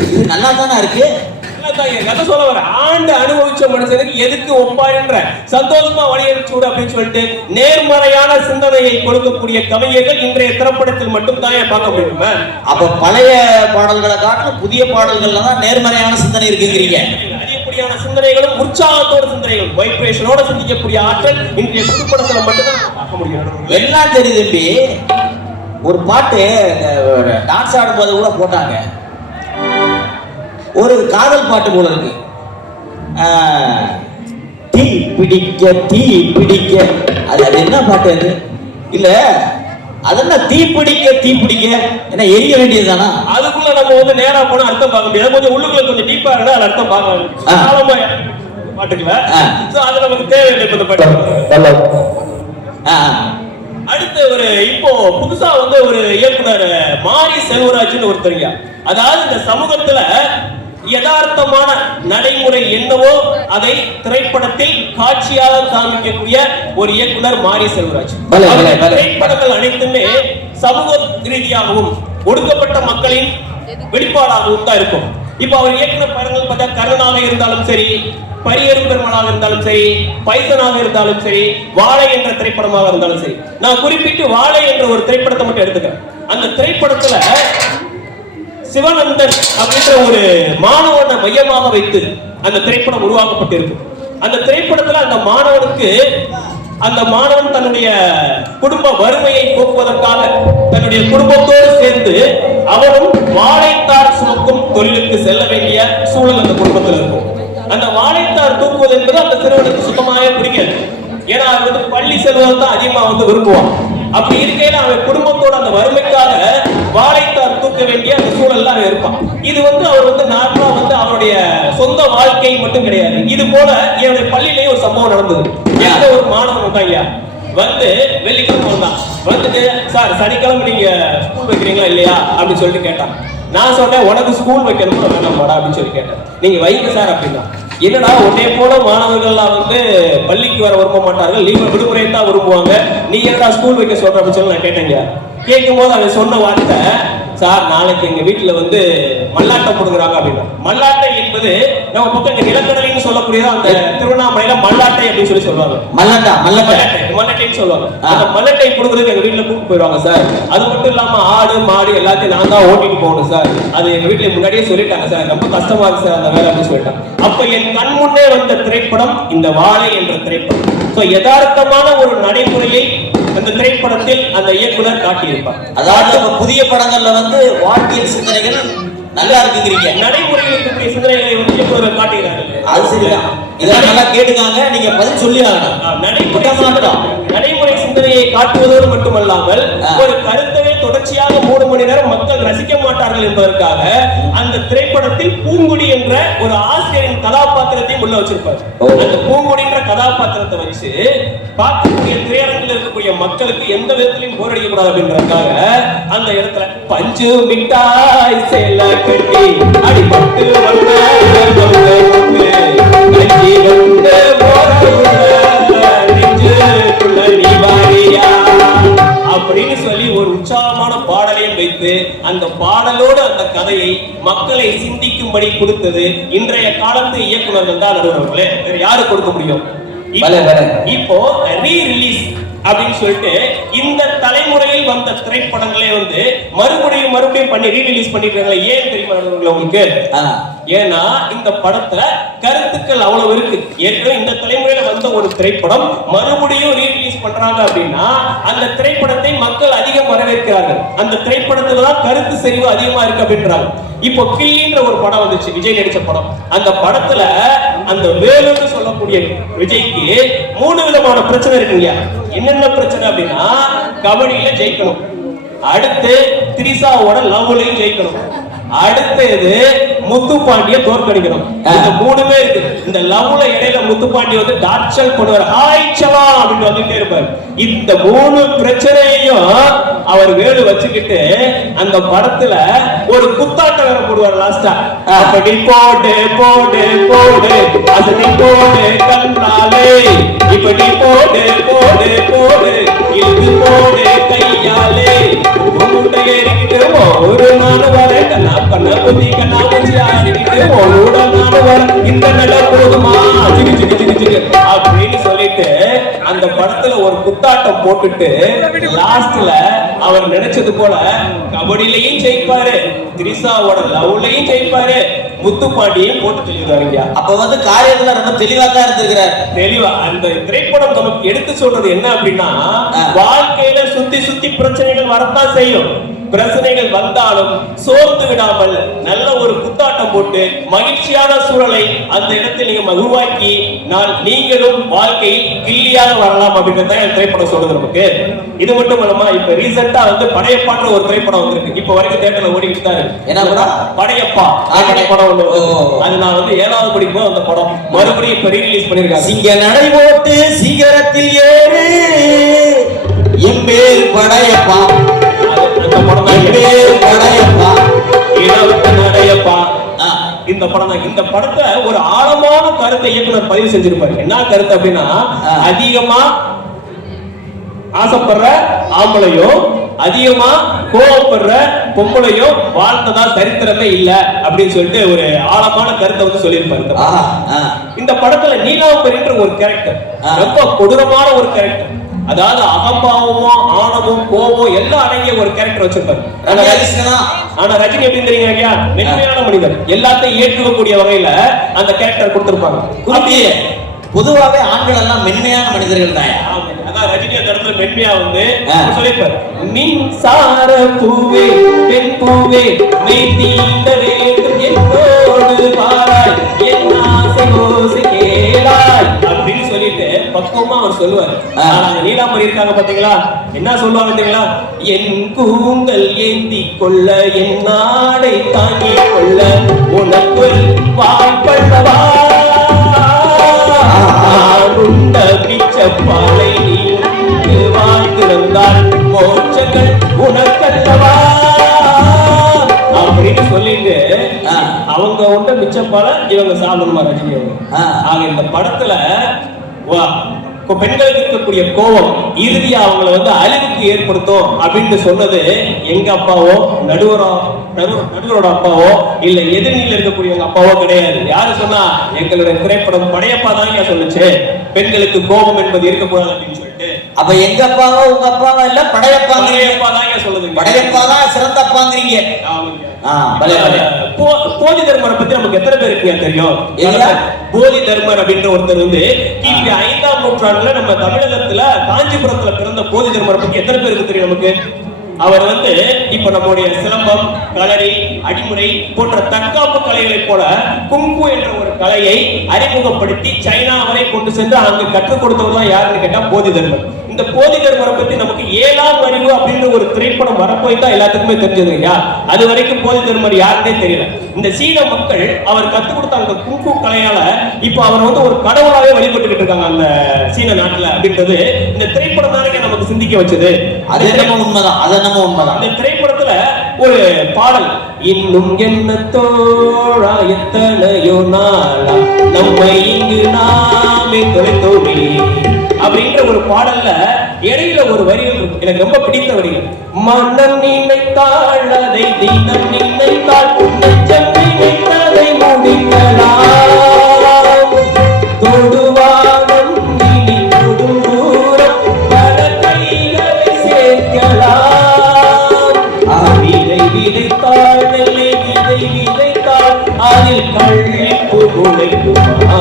இது நல்லா தானே இருக்கு. கதை சொல்ல வர ஆண்டு அனுபவிச்ச மனுஷனுக்கு எதுக்கு ஒப்பாருன்ற சந்தோஷமா வழியடிச்சு அப்படின்னு சொல்லிட்டு நேர்மறையான சிந்தனையை கொடுக்கக்கூடிய கவிஞர்கள் இன்றைய திரைப்படத்தில் மட்டும் தான் பார்க்க முடியுமா? அப்ப பழைய பாடல்களை காட்டிலும் புதிய பாடல்கள்ல தான் நேர்மறையான சிந்தனை இருக்குங்கிறீங்க. அது எப்படி அப்படியான சிந்தனைகளும் உற்சாகத்தோட சிந்தனைகளும் வைப்ரேஷனோட சிந்திக்கக்கூடிய ஆற்றல் இன்றைய புதுப்படத்துல மட்டும்தான் பார்க்க முடியும். எல்லாம் தெரியுது தம்பி. ஒரு பாட்டு டான்ஸ் ஆடும்போது கூட போட்டாங்க, ஒரு காதல் பாட்டு போல இருக்கு. தீ பிடிக்க தீ பிடிக்க, அது என்ன பாட்டு அது? இல்ல அது என்ன தீ பிடிக்க என்ன எரிய வேண்டியதுதானா? அதுக்குள்ள நம்ம வந்து நேரா போனா அர்த்தம் பார்க்க முடியாது. கொஞ்சம் உள்ளுக்குள்ள கொஞ்சம் டீப்பா இருந்தா அது அர்த்தம் பார்க்கலாம் பாட்டுக்குல. சோ அது நமக்கு தேவையில்லை இந்த பாட்டு. அடுத்து ஒரு இப்போ புதுசா வந்து ஒரு இயக்குனர் மாரி செல்வராஜ்னு ஒருத்தருங்க. அதாவது இந்த சமூகத்துல யதார்த்தமான நடைமுறை என்னவோ அதை திரைப்படத்தில் காட்சியாக காமிக்கக்கூடிய ஒரு இயக்குனர் மாரி செல்வராஜ். திரைப்படங்கள் அனைத்துமே சமூக ரீதியாகவும் ஒடுக்கப்பட்ட மக்களின் வெளிப்பாடாகவும் தான் இருக்கும். இப்ப அவர் இயக்குனர் படங்கள் பார்த்தா கருணாக இருந்தாலும் சரி, பரியரும் பெருமனாக இருந்தாலும் சரி, பைசனாக இருந்தாலும் சரி, வாழை என்ற திரைப்படமாக இருந்தாலும் சரி. நான் குறிப்பிட்டு வாழை என்ற ஒரு திரைப்படத்தை மட்டும் எடுத்துக்கிறேன். அந்த திரைப்படத்துல சிவனந்தன் அப்படின்ற ஒரு மாணவனை மையமாக வைத்து அந்த திரைப்படம் உருவாக்கப்பட்டிருக்கு. அந்த திரைப்படத்துல அந்த மாணவன் தன்னுடைய குடும்ப வறுமையை போக்குவதற்காக தன்னுடைய குடும்பத்தோடு சேர்ந்து அவரும் வாழைத்தார் சுமக்கும் தொழிலுக்கு செல்ல வேண்டிய சூழல் அந்த குடும்பத்தில் இருக்கும். அந்த வாழைத்தார் தூக்குவது என்பது அந்த சிறுவனுக்கு சுத்தமாக பிடிக்காது. ஏன்னா அவர் வந்து பள்ளி செல்வதை தான் அதிகமா வந்து விரும்புவான். அப்படி இருக்கையில அவன் குடும்பத்தோட அந்த வறுமைக்காக வாழைத்தார் தூக்க வேண்டிய அந்த சூழல்ல அவன் இருப்பான். இது வந்து அவர் வந்து நார்மலா வந்து அவருடைய சொந்த வாழ்க்கை மட்டும் கிடையாது. இது போல என்னுடைய பள்ளியிலேயே ஒரு சம்பவம் நடந்தது. எந்த ஒரு மாணவன் வந்தாங்க, வந்து வெள்ளிக்கிழமை வந்தான். வந்துட்டு சார் சனிக்கிழமை நீங்க ஸ்கூல் வைக்கிறீங்களா இல்லையா அப்படின்னு சொல்லிட்டு கேட்டான். நான் சொன்னேன் உனக்கு ஸ்கூல் வைக்கணுமா வேணாமாடா அப்படின்னு சொல்லி கேட்டேன். நீங்க வைங்க சார் அப்படின்னா. என்னடா உடனே போல மாணவர்கள்லாம் வந்து பள்ளிக்கு வர விரும்ப மாட்டார்கள், லீவ் விடுமுறை தான் விரும்புவாங்க, நீ என்னடா ஸ்கூல் வைக்க சொல்ற அப்படின்னு சொல்லி நான் கேட்டேங்க. கேட்கும் போது அவன் சொன்ன வார்த்தை, சார் நாளைக்கு எங்க வீட்டுல வந்து மல்லாட்டை போடுறாங்க அப்படின்னா. மல்லாட்டை என்பது நம்ம பக்கம் இந்த நிலக்கடலைன்னு சொல்லக்கூடியது அந்த திருவண்ணாமலையில மல்லாட்டை அப்படின்னு சொல்லி சொல்லுவாங்க. மல்லாட்டைன்னு சொல்லுவாங்க. அந்த மல்லாட்டை கொடுக்குறதுக்கு எங்க வீட்டுல கூப்பிட்டு போயிடுவாங்க சார். அது மட்டும் இல்லாம ஆடு மாடு எல்லாத்தையும் நான் தான் ஓட்டிட்டு போகணும் சார். அது எங்க வீட்டுல முன்னாடியே சொல்லிட்டாங்க சார், ரொம்ப கஷ்டமா இருக்கு சார் அந்த வேலை அப்படின்னு சொல்லிட்டாங்க. அப்ப என் கண் முன்னே வந்த திரைப்படம் இந்த வாழை என்ற திரைப்படம். யதார்த்தமான ஒரு நடைமுறையை அந்த திரைப்படத்தில் அந்த இயக்குனர் காட்டியிருப்பார். அதாவது புதிய படங்கள்ல வந்து வாழ்க்கையின் சிந்தனைகள் நல்லா இருக்குங்கிறீங்க, நடைமுறையில் இருக்கக்கூடிய சிந்தனைகளை வந்து இயக்குனர் காட்டுகிறார்கள். அது சரிதான், இதெல்லாம் நல்லா கேட்டுக்காங்க, நீங்க பதில் சொல்லி ஆகணும். நடைமுறை சிந்தனையை காட்டுவதோடு மட்டுமல்லாமல் ஒரு கருத்தவே தொடர்ச்சியாக 3 மணி நேரம் மக்கள் ரசிக்க மாட்டார்கள் என்பதற்காக அந்த திரைப்படத்தில் பூங்குடி என்ற ஒரு ஆசிரியரின் கதாபாத்திரத்தையும் உள்ள வச்சிருப்பார். அந்த பூங்குடி என்ற கதாபாத்திரத்தை வச்சு பார்க்கக்கூடிய திரையரங்கில் இருக்கக்கூடிய மக்களுக்கு எந்த விதத்திலையும் போர் அடிக்கக்கூடாது அப்படின்றதுக்காக அந்த இடத்துல பஞ்சு மிட்டாய் சேல கட்டி அடிபட்டு அப்படின்னு சொல்லி ஒரு உற்சாகமான பாடலையும் வைத்து அந்த பாடலோடு அந்த கதையை மக்களை சிந்திக்கும்படி கொடுத்தது இன்றைய காலத்து இயக்குநர்கள் தான் நடுவர்களே. யாரு கொடுக்க முடியும்? இப்போ ரீ ரிலீஸ் அப்படின்னு சொல்லிட்டு இந்த தலைமுறையில் வந்த திரைப்படங்களே வந்து மறுபடியும் பண்ணி ரீ ரிலீஸ் பண்ணிருக்காங்க. ஏன் தெரியுமா உங்களுக்கு? ஏன்னா இந்த படத்துல கருத்துக்கள் அவ்வளவு இருக்கு. ஏற்கனவே இந்த தலைமுறையில வந்த ஒரு திரைப்படம் மறுபடியும் ரீ ரிலீஸ் பண்றாங்க அப்படின்னா அந்த திரைப்படத்தை மக்கள் அதிகம் வரவேற்கிறார்கள். அந்த திரைப்படத்துல தான் கருத்து செறிவு அதிகமா இருக்கு அப்படின்றாங்க. இப்போ கில்லின்ற ஒரு படம் வந்துச்சு, விஜய் நடிச்ச படம். அந்த படத்துல அந்த வேலுன்னு சொல்லக்கூடிய விஜய்க்கு 3 விதமான பிரச்சனை இருக்குங்க. என்னென்ன பிரச்சனை அப்படின்னா, கபடியில ஜெயிக்கணும், அடுத்து திரிசாவோட லவ்லையும் ஜெயிக்கணும், அடுத்தது முத்துப்பாண்டிய தோற்கடிக்கணும். இந்த 3மே இருக்கு. இந்த லவ்ல இடையில முத்துப்பாண்டி வந்து டார்ச்சல் பண்ணுவார், ஆயிச்சலா அப்படின்னு வந்துட்டே இருப்பார். இந்த 3 பிரச்சனையையும் அவர் வேலு வச்சுக்கிட்டு அந்த படத்துல ஒரு குத்தாட்டம் வேற போடுவார் லாஸ்டா. அப்படி போடு போடு போடு அசதி போடு கண்ணாலே, இப்படி போடு போடு போடு இது போடு கையாலே, முட்டை ஏறிக்கிட்டு ஒரு நாள் வர கண்ணா கண்ணா புத்தி கண்ணா வச்சு ஆடிக்கிட்டு ஒரு நாள் வர இந்த நட போதுமா அப்படின்னு சொல்லிட்டு அந்த படத்துல ஒரு குத்தாட்டம் போட்டுட்டு லாஸ்ட்ல அவர் நினைச்சது போல கபடியிலையும் ஜெயிப்பாரு, திரிசாவோட லவ்லையும் ஜெயிப்பாரு, முத்துப்பாண்டியையும் போட்டு தெளிவாருங்க. அப்ப வந்து காரியத்துல ரொம்ப தெளிவா தான் இருந்திருக்கிறார். தெளிவா அந்த திரைப்படம் நமக்கு எடுத்து சொல்றது என்ன அப்படின்னா, வாழ்க்கையில சுத்தி சுத்தி பிரச்சனைகள் வரத்தான் செய்யும். பிரச்சனைகள் வந்தாலும் சோர்ந்து விடாமல் நல்ல ஒரு குத்தாட்டம் போட்டு மகிழ்ச்சியான சூழலை அந்த இடத்தில் நீங்க உருவாக்கி நீங்களும் வாழ்க்கையில் கில்லியாக வரலாம் அப்படின்றத திரைப்படம் சொல்றது நமக்கு. இது மட்டும் இல்லாம இப்ப ரீசெண்டா வந்து படையப்பான்ற ஒரு திரைப்படம் வந்திருக்கு. இப்ப வரைக்கும் தியேட்டர்ல ஓடிக்கிட்டு தான் இருக்கு. என்ன படம்? படையப்பா படம் ஒண்ணு. அது நான் வந்து 7வது படிக்கும்போது அந்த படம் மறுபடியும் இப்ப ரீரிலீஸ் பண்ணிருக்காங்க. சிங்க நடை போட்டு சிகரத்தில் ஏறு எம்பேர் படையப்பா, அந்த படம் தான் எம்பேர் படையப்பா, இளவட்ட நடையப்பா. இந்த படம் தான். இந்த படத்தை ஒரு ஆழமான கருத்தை இயக்குனர் பதிவு செஞ்சிருப்பாரு. என்ன கருத்து அப்படின்னா, அதிகமா ஆசைப்படுற ஆம்பளையும் அதிகமா கோவப்படுற பொம்பளையும் வாழ்ந்ததா சரித்திரமே இல்ல அப்படின்னு சொல்லிட்டு ஒரு ஆழமான கருத்தை வந்து சொல்லியிருப்பாரு. இந்த படத்துல நீலாம்பரின்ற ஒரு கேரக்டர் ரொம்ப கொடூரமான ஒரு கேரக்டர். அதாவது அகம்பாவமும் ஆணவம் கோபம் எல்லாம் அடங்கிய ஒரு கேரக்டர் வச்சிருப்பாரு. ஆனா ரஜினி எப்படி தெரியுங்க, மென்மையான மனிதர், எல்லாத்தையும் ஏற்றுக்கக்கூடிய வகையில அந்த கேரக்டர் கொடுத்திருப்பாங்க. பொதுவாகவே ஆண்கள் எல்லாம் மென்மையான மனிதர்கள் தான். அதான் ரஜினி அந்த இடத்துல மென்மையா வந்து சொல்லிருப்பாரு, மின்சார பூவே பெண் பூவே நீ தீண்ட வேண்டும் என்னோடு பாராய் என் ஆசை ஓசை கேளாய் அப்படின்னு சொல்லிட்டு பக்குவமா அவர் சொல்லுவாரு. ஆனா நீலாம்பரி இருக்காங்க பாத்தீங்களா, என்ன சொல்லுவாங்க தெரியுங்களா, என் கூந்தல் ஏந்தி கொள்ள என் நாடை தாங்கி கொள்ள உனக்கு வாய்ப்பள்ளவா உண்ட பிச்சப்பாலை நீ வாழ்ந்திருந்தால் மோட்சங்கள் உனக்கல்லவா அப்படின்னு சொல்லிட்டு அவங்க உண்ட மிச்சப்பால இவங்க சாப்பிடணுமா ரஜினி. ஆக இந்த படத்துல பெண்களுக்கு இருக்கக்கூடிய கோபம் இறுதியா அவங்களை வந்து அழிவுக்கு ஏற்படுத்தும் அப்படின்னு சொன்னது எங்க அப்பாவோ நடுவரோட அப்பாவோ இல்ல எதிர்நிலையில் இருக்கக்கூடிய எங்க அப்பாவோ கிடையாது. யாரு சொன்னா, எங்களுடைய திரைப்படம் படையப்பா தான் சொல்லுச்சு பெண்களுக்கு கோபம் என்பது இருக்கக்கூடாது அப்படின்னு சொல்லிட்டு. அப்ப எங்க அப்பாவோ உங்க அப்பாவோ இல்ல, படையப்பா தான் சொல்லுது. படையப்பா தான் சிறந்த அப்பாங்கிறீங்க. போதி தர்மரை பத்தி நமக்கு எத்தனை பேருக்கு தெரியும்? போதி தர்மர் அப்படின்ற ஒருத்தர் வந்து கிபி 5ஆம் நூற்றாண்டுல நம்ம தமிழகத்துல காஞ்சிபுரத்துல பிறந்த போதி தர்மரை பத்தி எத்தனை பேருக்கு தெரியும் நமக்கு? அவர் வந்து இப்ப நம்முடைய சிலம்பம், களரி, அடிமுறை போன்ற தற்காப்பு கலைகளை போல குங்கு என்ற ஒரு கலையை அறிமுகப்படுத்தி சைனா வரை கொண்டு சென்று அங்கு கற்றுக் கொடுத்தவர் தான் யாருன்னு கேட்டா போதி தர்மர். இந்த போதி தர்மரை பத்தி நமக்கு 7ஆம் அறிவு அப்படின்ற ஒரு திரைப்படம் வரப்போய் தான் எல்லாத்துக்குமே தெரிஞ்சது. அது வரைக்கும் போதி தர்மர் யாருன்னே தெரியல. இந்த சீன மக்கள் அவர் கத்துக் கொடுத்த அந்த குங்கு கலையால இப்ப அவர் வந்து ஒரு கடவுளாவே வழிபட்டுக்கிட்டு இருக்காங்க அந்த சீன நாட்டுல அப்படின்றது இந்த திரைப்படம் தானே நமக்கு சிந்திக்க வச்சது. அது நம்ம உண்மைதான், அது நம்ம உண்மைதான். இந்த திரைப்படத்துல ஒரு பாடல், இன்னும் என்ன தோழா எத்தனையோ நாளா நம்ம இங்கு நாமே தொலைத்தோமே அப்படின்ற ஒரு பாடல்ல இடையில ஒரு வரிகள் இருக்கு, எனக்கு ரொம்ப பிடித்த வரிகள். மனம் நினைத்தாள் அதை தினம் நினைத்தாள் நெஞ்சம் நினைத்ததை முடிக்கலாம் தொடுவானம் இனி தொடும் தூரம் பல கைகளை சேர்க்கலாம் விதை விதைத்தாள் நெல்லை விதை விதைத்தாள் அதில் கள்ளிப்பு முளைக்குமா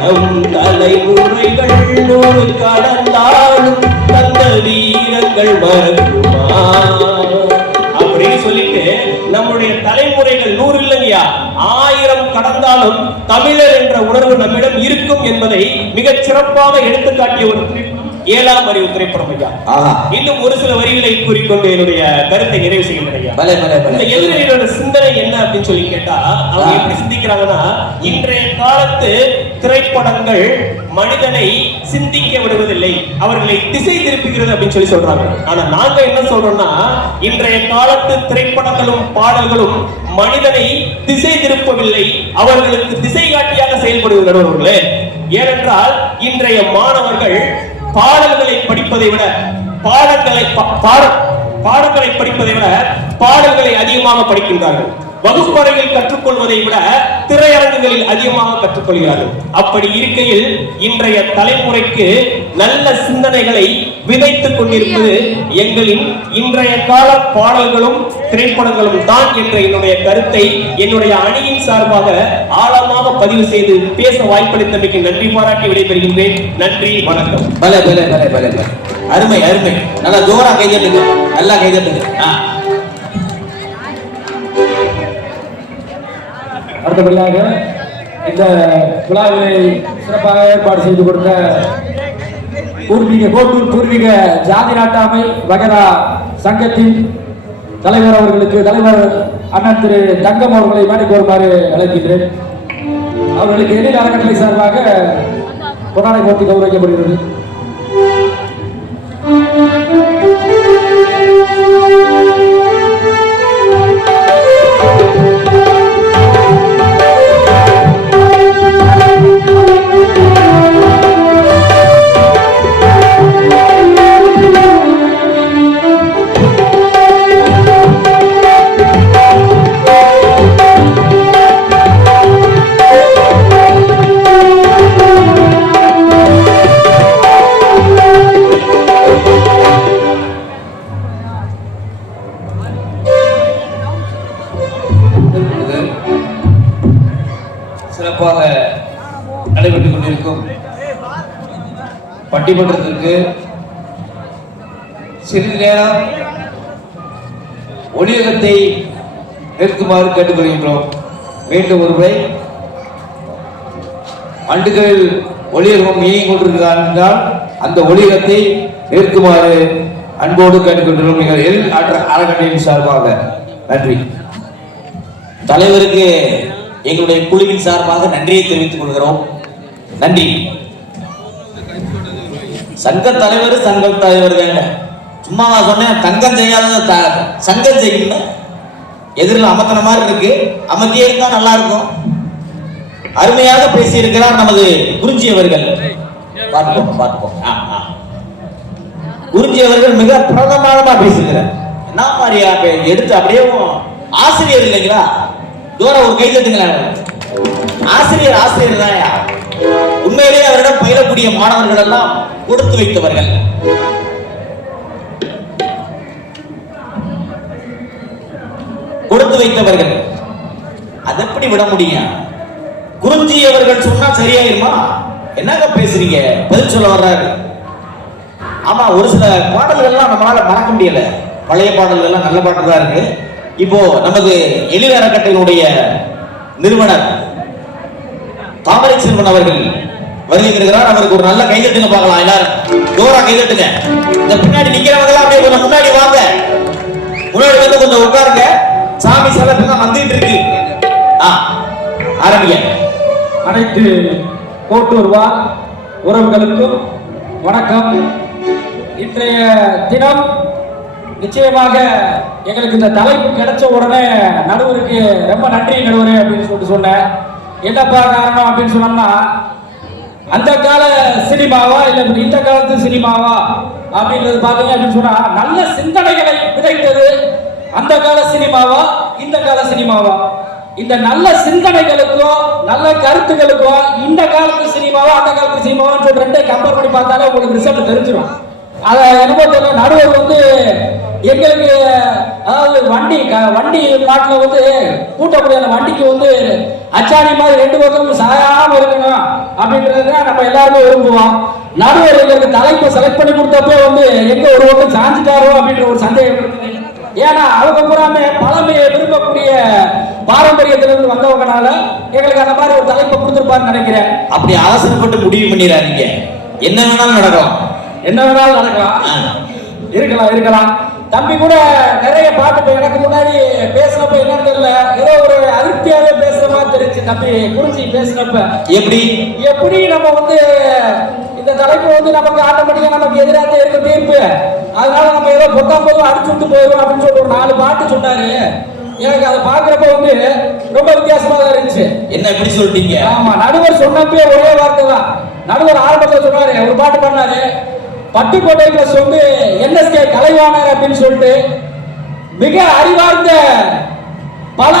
நம் தலைமுறைகள் 100 கடந்தாலும் தந்த வீரங்கள் மறக்குமா அப்படின்னு சொல்லிட்டு நம்முடைய தலைமுறைகள் 100 இல்லையா 1000 கடந்தாலும் தமிழர் என்ற உணர்வு நம்மிடம் இருக்கும் என்பதை மிகச் சிறப்பாக எடுத்துக்காட்டிய ஒரு 7ஆம் அறிவு திரைப்படம் ஐயா. இன்னும் ஒரு சில வரிகளை கூறிக்கொண்டு என்னுடைய கருத்தை நிறைவு செய்கின்றன. எதிரிகளோட சிந்தனை என்ன அப்படின்னு சொல்லி கேட்டா அவங்க எப்படி சிந்திக்கிறாங்கன்னா, இன்றைய காலத்து திரைப்படங்கள் மனிதனை சிந்திக்க விடுவதில்லை, அவர்களை திசை திருப்புகிறது அப்படின்னு சொல்லி சொல்றாங்க. ஆனா நாங்க என்ன சொல்றோம்னா, இன்றைய காலத்து திரைப்படங்களும் பாடல்களும் மனிதனை திசை திருப்பவில்லை, அவர்களுக்கு திசை காட்டியாக செயல்படுகிறார்களே. ஏனென்றால் இன்றைய மாணவர்கள் பாடல்களை படிப்பதை விட பாடல்களை படிப்பதை விட பாடல்களை அதிகமாக படிக்கின்றார்கள். வகுப்பறையில் கற்றுக்கொள்வதை விட திரையரங்குகளில் அதிகமாக கற்றுக்கொள்கிறார்கள். அப்படி இருக்கையில் இன்றைய தலைமுறைக்கு நல்ல சிந்தனைகளை விதைத்துக் கொண்டிருப்பது எங்களின் இன்றைய கால பாடல்களும் திரைப்படங்களும் தான் என்ற என்னுடைய கருத்தை என்னுடைய அணியின் சார்பாக ஆழமாக பதிவு செய்து பேச வாய்ப்பளித்தமைக்கு நன்றி பாராட்டி விடைபெறுகின்றேன். நன்றி, வணக்கம். அருமை அருமை. நல்லா ஜோரா கைதட்டுங்க, நல்லா கைதட்டுங்க. அடுத்தபடியாக இந்த விழாவினை சிறப்பாக ஏற்பாடு செய்து கொடுத்த கோட்டூர் பூர்வீக ஜாதி நாட்டாமை வகரா சங்கத்தின் தலைவர் அவர்களுக்கு, தலைவர் அண்ணன் திரு தங்கம் அவர்களை மேடைக்கு வருமாறு அழைக்கின்றேன். அவர்களுக்கு எதிர் அறக்கட்டளை சார்பாக கொண்டாடை போட்டி கௌரவிக்கப்படுகிறது. சிறப்பாக நடைபெற்றுக் கொண்டிருக்கும் பட்டிமன்றத்திற்கு சிறிது நேரம் ஒளியகத்தை நிறுத்துமாறு கேட்டுக்கொள்கின்றோம். மீண்டும் ஒருமுறை ஆண்டுகளில் ஒளியகம் இயங்கிக் கொண்டிருக்கிறார் என்றால் அந்த ஒளியகத்தை நிறுத்துமாறு அன்போடு கேட்டுக்கொண்டிருக்கிறோம். நீங்கள் எதிர் அறக்கட்டளையின் சார்பாக நன்றி. தலைவருக்கு எங்களுடைய குழுவின் சார்பாக நன்றியை தெரிவித்துக் கொள்கிறோம். நன்றி. சங்க தலைவர் தாங்க. சும்மா நான் சொன்னேன், தங்கம் செய்யாத சங்கம் செய்யணும். எதிரில் அமர்த்தின மாதிரி இருக்கு, அமர்த்தியே இருந்தா நல்லா இருக்கும். அருமையாக பேசியிருக்கிறார் நமது குறிஞ்சி அவர்கள். பார்த்துப்போம். குறிஞ்சி அவர்கள் மிக பிரதமானமா பேசுகிறார். என்ன மாதிரியா எடுத்து அப்படியே ஆசிரியர் இல்லைங்களா? தூரம் ஒரு கை தட்டுங்களா? ஆசிரியர் தான். உண்மையிலேயே அவரிடம் பயிலக்கூடிய மாணவர்கள் எல்லாம் கொடுத்து வைத்தவர்கள். அதை எப்படி விட முடியும்? குறிஞ்சி அவர்கள் சொன்னா சரியாயிருமா? என்னங்க பேசுறீங்க? பதில் சொல்ல வர்றாரு. ஆமா, ஒரு சில பாடல்கள் எல்லாம் நம்மளால மறக்க முடியல. பழைய பாடல்கள் எல்லாம் நல்ல பாட்டு தான் இருக்கு. இப்போ நமது எளிய அறக்கட்டளையினுடைய நிறுவனர் தாமரை செல்வன் அவர்கள் வருகிறார். அவருக்கு ஒரு நல்ல கைதட்டுங்க பார்க்கலாம். எல்லாரும் ஜோரா கைதட்டுங்க. இந்த பின்னாடி நிக்கிறவங்க அப்படியே கொஞ்சம் முன்னாடி வாங்க. முன்னாடி வந்து கொஞ்சம் உட்காருங்க. சாமி சிலப்பு தான் வந்துட்டு இருக்கு. ஆரம்பிங்க. அனைத்து கோட்டூர் வாழ் உறவுகளுக்கும் வணக்கம். இன்றைய தினம் நிச்சயமாக எங்களுக்கு இந்த தலைப்பு கிடைச்ச உடனே நடுவருக்கு ரொம்ப நன்றி நடுவரே அப்படின்னு சொல்லிட்டு சொன்னேன். என்னப்பா காரணம் அப்படின்னு சொன்னோம்னா, அந்த கால சினிமாவா இல்ல இந்த காலத்து சினிமாவா அப்படின்றது பாத்தீங்க அப்படின்னு சொன்னா, நல்ல சிந்தனைகளை விதைத்தது அந்த கால சினிமாவா இந்த கால சினிமாவா? இந்த நல்ல சிந்தனைகளுக்கும் நல்ல கருத்துக்களுக்கும் இந்த காலத்து சினிமாவா அந்த காலத்து சினிமாவான்னு சொல்லி ரெண்டே கம்பேர் பண்ணி பார்த்தாலே உங்களுக்கு ரிசல்ட் தெரிஞ்சிடும். அதை என்னமோ தெரியல, நடுவர் வந்து எங்களுக்கு அதாவது வண்டி மாட்டில் வந்து கூட்டக்கூடிய அந்த வண்டிக்கு வந்து அச்சாணி மாதிரி ரெண்டு பக்கமும் சாயாம இருக்கணும் அப்படின்றது நம்ம எல்லாருமே விரும்புவோம். நடுவர் எங்களுக்கு தலைப்பை செலக்ட் பண்ணி கொடுத்தப்போ வந்து எங்க ஒரு பக்கம் சாஞ்சிட்டாரோ அப்படின்ற ஒரு சந்தேகம் இருக்குது. ஏன்னா அவங்க பூராமே பழமையை விரும்பக்கூடிய பாரம்பரியத்திலிருந்து வந்தவங்கனால எங்களுக்கு அந்த மாதிரி ஒரு தலைப்பை கொடுத்துருப்பாருன்னு நினைக்கிறேன். அப்படி அவசரப்பட்டு முடிவு பண்ணிடாதீங்க. என்ன வேணாலும் நடக்கலாம். இருக்கலாம். தம்பி கூட நிறைய பாட்டு எனக்கு முன்னாடி பேசினப்ப என்னன்னு தெரியல, ஏதோ ஒரு அதிருப்தியாவே பேசுற மாதிரி தெரிஞ்சு தம்பி குறிஞ்சி பேசினப்ப. எப்படி நம்ம வந்து இந்த தலைப்பு வந்து நமக்கு ஆட்டோமேட்டிக்கா நமக்கு எதிராக இருக்க தீர்ப்பு, அதனால நம்ம ஏதோ பொத்தாம்போதும் அடிச்சு விட்டு போயிடும் அப்படின்னு சொல்லிட்டு ஒரு 4 பாட்டு சொன்னாரு. எனக்கு அதை பாக்குறப்ப வந்து ரொம்ப வித்தியாசமா தான் இருந்துச்சு. என்ன எப்படி சொல்லிட்டீங்க? ஆமா, நடுவர் சொன்னப்பே ஒரே வார்த்தை தான். நடுவர் ஆரம்பத்தில் சொன்னாரு, ஒரு பாட்டு பண்ணாரு, பட்டுக்கோட்டை பிளஸ் வந்து NSK கலைவாணர் அப்படின்னு சொல்லிட்டு மிக அறிவார்ந்த பல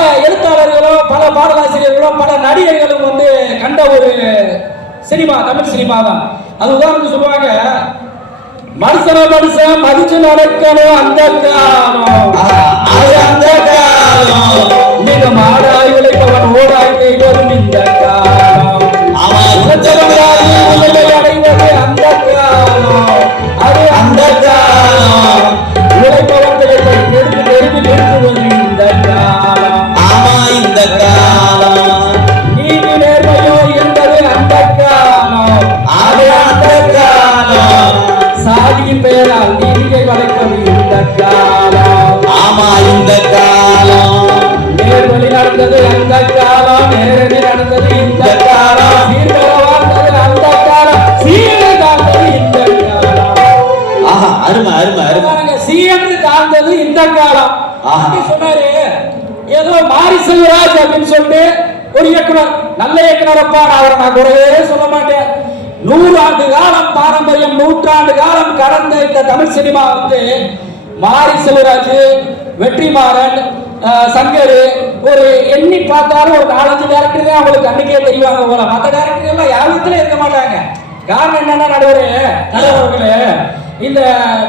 பாடலாசிரியர்களும் பல நடிகர்களும் வந்து கண்ட ஒரு சினிமா தமிழ் சினிமா தான். அது உதாரணத்துக்கு சொல்லுவாங்க, மனுஷன் மதிச்சு நடக்கணும் அந்த காலம், அந்த காலம் மிக மாடாய் உழைப்பவன் ஓடாய் வரும் இந்த காலம், அடைவது அந்த காலம், அது அந்த காலம் உழைப்பவன் பிழைப்பை நெருங்கி நெருங்கி நிறுத்துவது இந்த காலம். ஆமா இந்த காலம் நீதி நேர்மையோ இருந்தது அந்த காலம், அது அந்த காலம் சாதியின் பெயரால் நீதியை வளைப்பது இந்த காலம். ஆமா இந்த காலம் நேர்வழி நடந்தது அந்த காலம், நேரடி நடந்தது இந்த காலம், சீர்கர வாழ்ந்தது அந்த காலம், சீரழி தாழ்ந்தது இந்த காலம். ஆஹா அருமை அருமை அருமை. சீரழி தாழ்ந்தது இந்த காலம். ஆஹா சொன்னாரு ஏதோ மாரி செல்வராஜ் அப்படின்னு சொல்லிட்டு ஒரு இயக்குனர், நல்ல இயக்குனர் அப்பா, அவரை நான் குறையே சொல்ல மாட்டேன். 100 ஆண்டு காலம் பாரம்பரியம், 100 ஆண்டு காலம் கடந்த இந்த தமிழ் சினிமா வந்து மாரி செல்வராஜ், வெற்றிமாறன், சங்கர், ஒரு எண்ணி பார்த்தாலும் ஒரு 4-5 டேரக்டர் தான் அவங்களுக்கு அன்னைக்கே தெரிவாங்க போல. மற்ற டேரக்டர் எல்லாம் யாருத்துல இருக்க மாட்டாங்க. காரணம் என்னன்னா நடுவர்களே, இந்த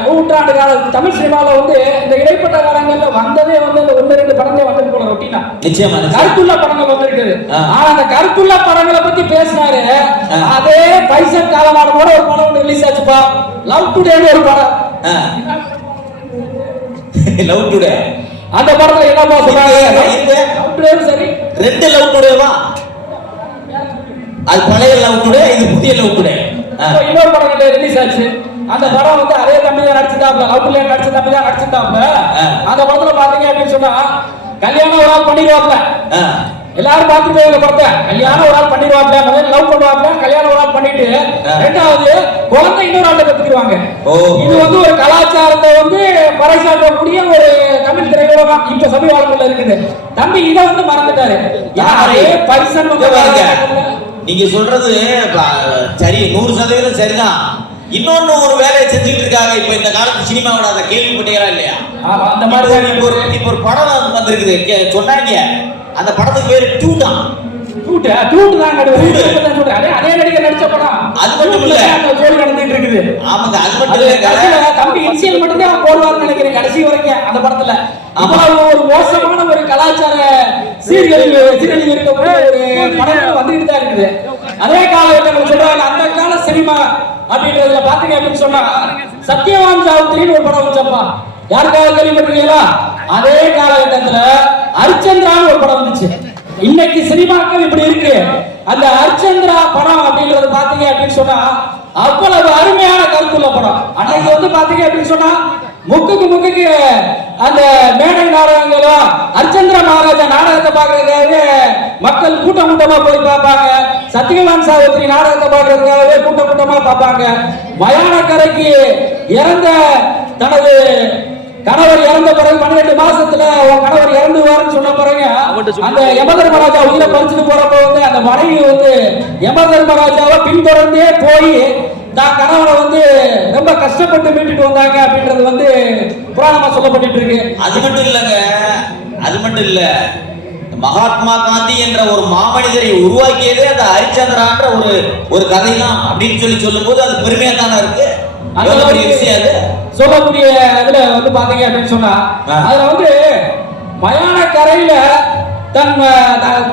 100 ஆண்டு கால தமிழ் சினிமாவில் வந்து இந்த இடைப்பட்ட காலங்கள்ல வந்ததே வந்து இந்த 1-2 படங்களே வந்து போல ரொட்டீனா நிச்சயமா கருத்துள்ள படங்கள் வந்திருக்குது. ஆனா அந்த கருத்துள்ள படங்களை பத்தி பேசினாரு. அதே பைசன் காலமான கூட ஒரு படம் ஒன்று ரிலீஸ் ஆச்சுப்பா, லவ் டுடேன்னு ஒரு படம். லவ் டுடே அந்த படத்துல என்னப்பா சொன்னாங்க? லவ் டுடே சரி, 2 லவ் டுடேவா? அது பழைய லவ் டுடே, இது புதிய லவ் டுடே. இன்னொரு படம் ரிலீஸ் ஆச்சு. அந்த படம் வந்து அதே தம்பி தான் நடிச்சிருந்தாப்ல, லவ் டுடே நடிச்ச தம்பி தான் நடிச்சிருந்தாப்ல. அந்த படத்துல பாத்தீங்க அப்படின்னு சொன்னா கல்யாணம் ஒரு ஆள் பண்ணிடுவாப்ல, எல்லாரும் பார்த்துட்டு இந்த படத்தை. கல்யாணம் ஒரு ஆள் பண்ணிடுவாப்ல, முதல்ல லவ் பண்ணுவாப்ல, கல்யாணம் ஒரு ஆள் பண்ணிட்டு ரெண்டாவது குழந்தை இன்னொரு ஆள்கிட்ட பெற்றுக்குவாங்க. இது வந்து ஒரு கலாச்சாரத்தை வந்து பறைசாற்றக்கூடிய ஒரு தமிழ் திரையுலகம் இப்ப சமீப காலத்துல இருக்குது. தம்பி இதை வந்து மறந்துட்டாரு. யாரே பரிசன் நீங்க சொல்றது சரி, 100% சரிதான். இன்னொன்னு ஒரு வேலையை செஞ்சுட்டு இருக்காங்க இப்ப இந்த காலத்து சினிமாவோட. அதை கேள்விப்பட்டீங்களா இல்லையா? அந்த மாதிரி இப்ப ஒரு படம் வந்திருக்குது சொன்னாங்க, அந்த படத்துக்கு பேரு டூ தான். அதே நடிகர் நடிச்ச படம். அது மட்டும் இல்ல, ஜோடி நடந்துட்டு இருக்குது. ஆமாங்க, அது மட்டும் இல்ல, தம்பி இன்சியல் மட்டும் தான் போடுவார்னு நினைக்கிறேன் கடைசி வரைக்கும் அந்த படத்துல. அவ்வளவு ஒரு மோசமான ஒரு கலாச்சார சீர்கழிவு இருக்கக்கூடிய ஒரு படம் வந்துட்டு தான் இருக்குது. அதே காலகட்டத்தில் சொல்றாங்க அந்த கால சினிமா அப்படின்றதுல பாத்தீங்க அப்படின்னு சொன்னா சத்யவான் சாவித்திரின்னு ஒரு படம் வந்துச்சப்பா, யாருக்காவது கேள்விப்பட்டிருக்கீங்களா? அதே காலகட்டத்துல ஹரிச்சந்திரான்னு ஒரு படம் வந்துச்சு. இன்னைக்கு சினிமாக்கள் இப்படி இருக்கு. அந்த ஹரிச்சந்திரா படம் அப்படின்றது பாத்தீங்க அப்படின்னு சொன்னா அவ்வளவு அருமையான கருத்துள்ள படம். அன்னைக்கு வந்து பாத்தீங்க அப்படின்னு சொன்னா முக்குக்கு அந்த மேடை நாடகங்களும் ஹரிச்சந்திர மகாராஜா நாடகத்தை பாக்குறதுக்காகவே மக்கள் கூட்டமா போய் பார்ப்பாங்க. சத்யவான் சாவித்திரி நாடகத்தை பாக்குறதுக்காகவே கூட்டமா பார்ப்பாங்க. மயானக்கரைக்கு இறந்த தனது கணவர் இறந்த பிறகு 12 மாசத்துல உன் கணவர் இறந்துவாருன்னு சொன்ன பிறகு அந்த யமதர்மராஜா உயிரை பறிச்சுட்டு போறப்ப வந்து அந்த மனைவி வந்து யமதர்மராஜாவை பின்தொடர்ந்தே போய் தான் கணவரை வந்து ரொம்ப கஷ்டப்பட்டு மீட்டுட்டு வந்தாங்க அப்படின்றது வந்து புராணமா சொல்லப்பட்டு இருக்கு. அது மட்டும் இல்லங்க, அது மட்டும் இல்ல, மகாத்மா காந்தி என்ற ஒரு மாமனிதரை உருவாக்கியதே அந்த ஹரிச்சந்திரான்ற ஒரு கதை தான் அப்படின்னு சொல்லும் போது அது பெருமையா தானே இருக்கு. சொல்லக்கூடிய இதுல வந்து பாத்தீங்க அப்படின்னு சொன்னா அதுல வந்து மயானக்கரையில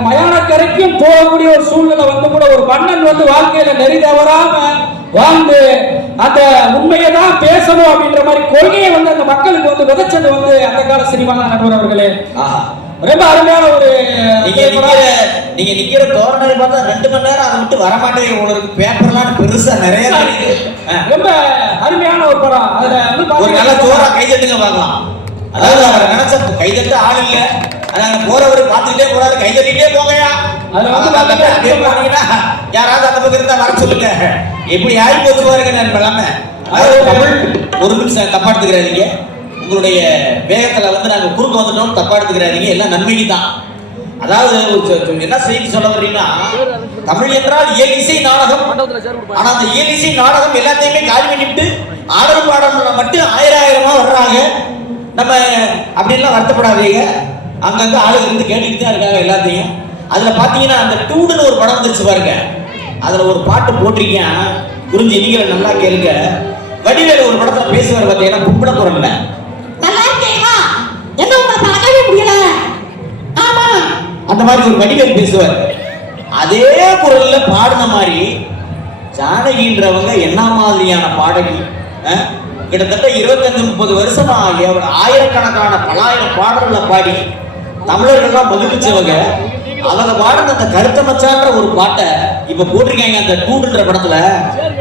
மயானக்கரைக்கும் போகக்கூடிய ஒரு சூழ்நிலை வந்து கூட ஒரு மன்னன் வந்து வாழ்க்கையில நெறி தவறாம வாழ்ந்து அந்த உண்மையை தான் பேசணும் அப்படின்ற மாதிரி கொள்கையை வந்து அந்த மக்களுக்கு வந்து விதைச்சது வந்து அந்த கால சினிமா நடுவர் அவர்களே. ரொம்ப அருமையான ஒரு நீங்க நிக்கிற தோரணை பார்த்தா 2 மணி நேரம் அதை விட்டு வரமாட்டேங்க. உங்களுக்கு பேப்பர்லாம் பெருசா நிறைய ரொம்ப அருமையான ஒரு படம். அதுல வந்து ஒரு நல்ல ஜோரா கைதட்டுங்க பார்க்கலாம். அதாவது அவர் நினைச்ச கைதட்ட ஆள் இல்ல, அதாங்க போறவரு பார்த்துக்கிட்டே போறாரு, கைதட்டிட்டே போங்கயா. அதுல வந்து யாராவது அந்த பக்கம் இருந்தா வர சொல்லுங்க. எப்படி ஆகி போச்சு பாருங்க நண்பர்களாம. ஒரு நிமிஷம் தப்பா எடுத்துக்கிறாதீங்க, உங்களுடைய வேகத்துல வந்து நாங்க குறுக்க வந்துட்டோம் தப்பா எடுத்துக்கிறாதீங்க, எல்லாம் நன்மைக்கு தான். அதாவது என்ன செய்தி சொல்ல வர்றீங்கன்னா, தமிழ் என்றால் இயலிசை நாடகம். ஆனா அந்த இயலிசை நாடகம் எல்லாத்தையுமே காலி பண்ணிட்டு ஆடல் பாடல்ல மட்டும் 1000 வர்றாங்க. நம்ம அப்படின்லாம் வருத்தப்படாதீங்க, அங்கங்க ஆளுங்க இருந்து கேட்டுக்கிட்டு தான் இருக்காங்க எல்லாத்தையும். அதுல பாத்தீங்கன்னா அந்த டூடுன்னு ஒரு படம் வந்துருச்சு பாருங்க, அதுல ஒரு பாட்டு போட்டிருக்கேன், புரிஞ்சு நீங்க நல்லா கேளுங்க. வடிவேலு ஒரு படத்துல பேசுவார் பாத்தீங்கன்னா கும்பிட குரல்ல, நல்லா இருக்கேவா என்ன உங்களை பார்க்கவே முடியல. ஆமா அந்த மாதிரி ஒரு வடிவேலு பேசுவார். அதே குரல்ல பாடின மாதிரி ஜானகின்றவங்க என்ன மாதிரியான பாடகி, கிட்டத்தட்ட 25-30 வருஷமா ஆயிரக்கணக்கான பலாயிரம் பாடல்களை பாடி தமிழர்கள்லாம் மகிழ்ச்சவங்க. அவங்க பாடுற அந்த கருத்த மச்சான்ற ஒரு பாட்டை இப்ப போட்டிருக்காங்க அந்த டூடுன்ற படத்துல.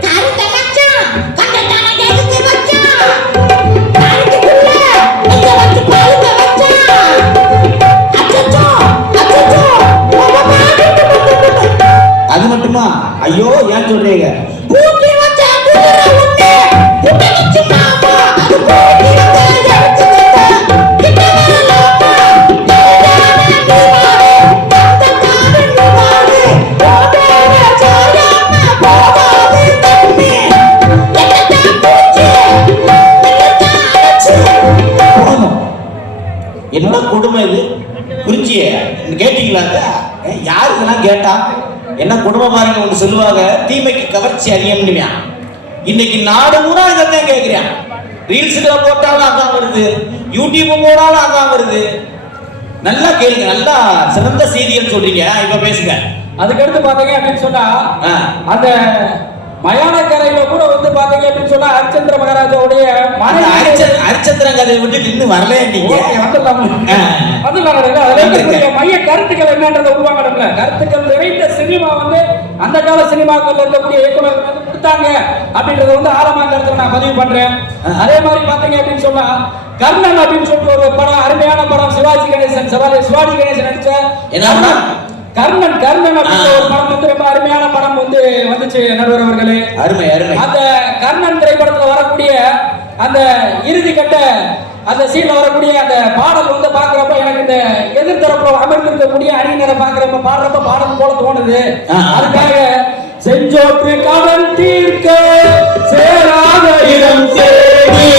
கருத்த மச்சான் கண்டதான கேக்குது மச்சான் கருத்துக்குள்ள இங்க வந்து பாருங்க மச்சான். அச்சச்சோ அச்சச்சோ அது மட்டுமா, ஐயோ ஏன் சொல்றீங்க, பூட்டி வச்ச குதிரை உண்டு புட்டனிச்சு மாமா அது பூட்டி வச்ச எடுத்துக்கிட்ட கிட்ட வரலாமா நீதானே நீவாரு தந்தானே நீவாரு ஓடாத சாயாம போகாது தம்பி என்னதான் பூச்சி என்னதான் அடைச்சு. போதும். என்னோட கொடுமை இது, குறிச்சியே கேட்டீங்களா? யாரு இதெல்லாம் கேட்டா என்ன கொடுமை பாருங்க. ஒன்று சொல்லுவாங்க, தீமைக்கு கவர்ச்சி அதிகம்னுவியா. இன்னைக்கு நாடு பூரா இதான் கேட்கிறேன். ரீல்ஸுல போட்டாலும் அதான் வருது, யூடியூப் போனாலும் அதான் வருது. நல்லா கேளுங்க, நல்லா சிறந்த செய்திகள் சொல்றீங்க, இப்ப பேசுங்க. அதுக்கடுத்து பாத்தீங்க அப்படின்னு சொன்னா அந்த மயானக்கரையில கூட வந்து பாத்தீங்க அப்படின்னு சொன்னா ஹரிச்சந்திர மகாராஜாவுடைய ஹரிச்சந்திரன் கதையை விட்டுட்டு இன்னும் வரல நீங்க. மைய கருத்துக்கள் என்னன்றதை உருவாக்கணும்ல. கருத்துக்கள் நிறைந்த சினிமா வந்து அந்த கால சினிமாக்கள் இருக்கக்கூடிய இயக்குநர்கள் வந்து கொடுத்தாங்க அப்படின்றத வந்து ஆழமா கருத்துல நான் பதிவு பண்றேன். அதே மாதிரி பாத்தீங்க அப்படின்னு சொன்னா கர்ணன் அப்படின்னு சொல்லிட்டு ஒரு படம், அருமையான படம், சிவாஜி கணேசன் நடிச்ச என்ன கர்ணன் அப்படின்ற ஒரு படம் வந்து ரொம்ப அருமையான படம் வந்து வந்துச்சு நடுவர் அவர்களே. அருமை அருமை. அந்த கர்ணன் திரைப்படத்துல வரக்கூடிய அந்த இறுதி கட்ட அந்த சீன்ல வரக்கூடிய அந்த பாடல் வந்து பாக்குறப்ப எனக்கு இந்த எதிர்த்தரப்புல அமர்ந்திருக்கக்கூடிய அணியினரை பாக்குறப்ப பாடுறப்ப பாடல் போல தோணுது. அதுக்காக செஞ்சோற்று கடன் தீர்க்க சேராத இடம் தேடி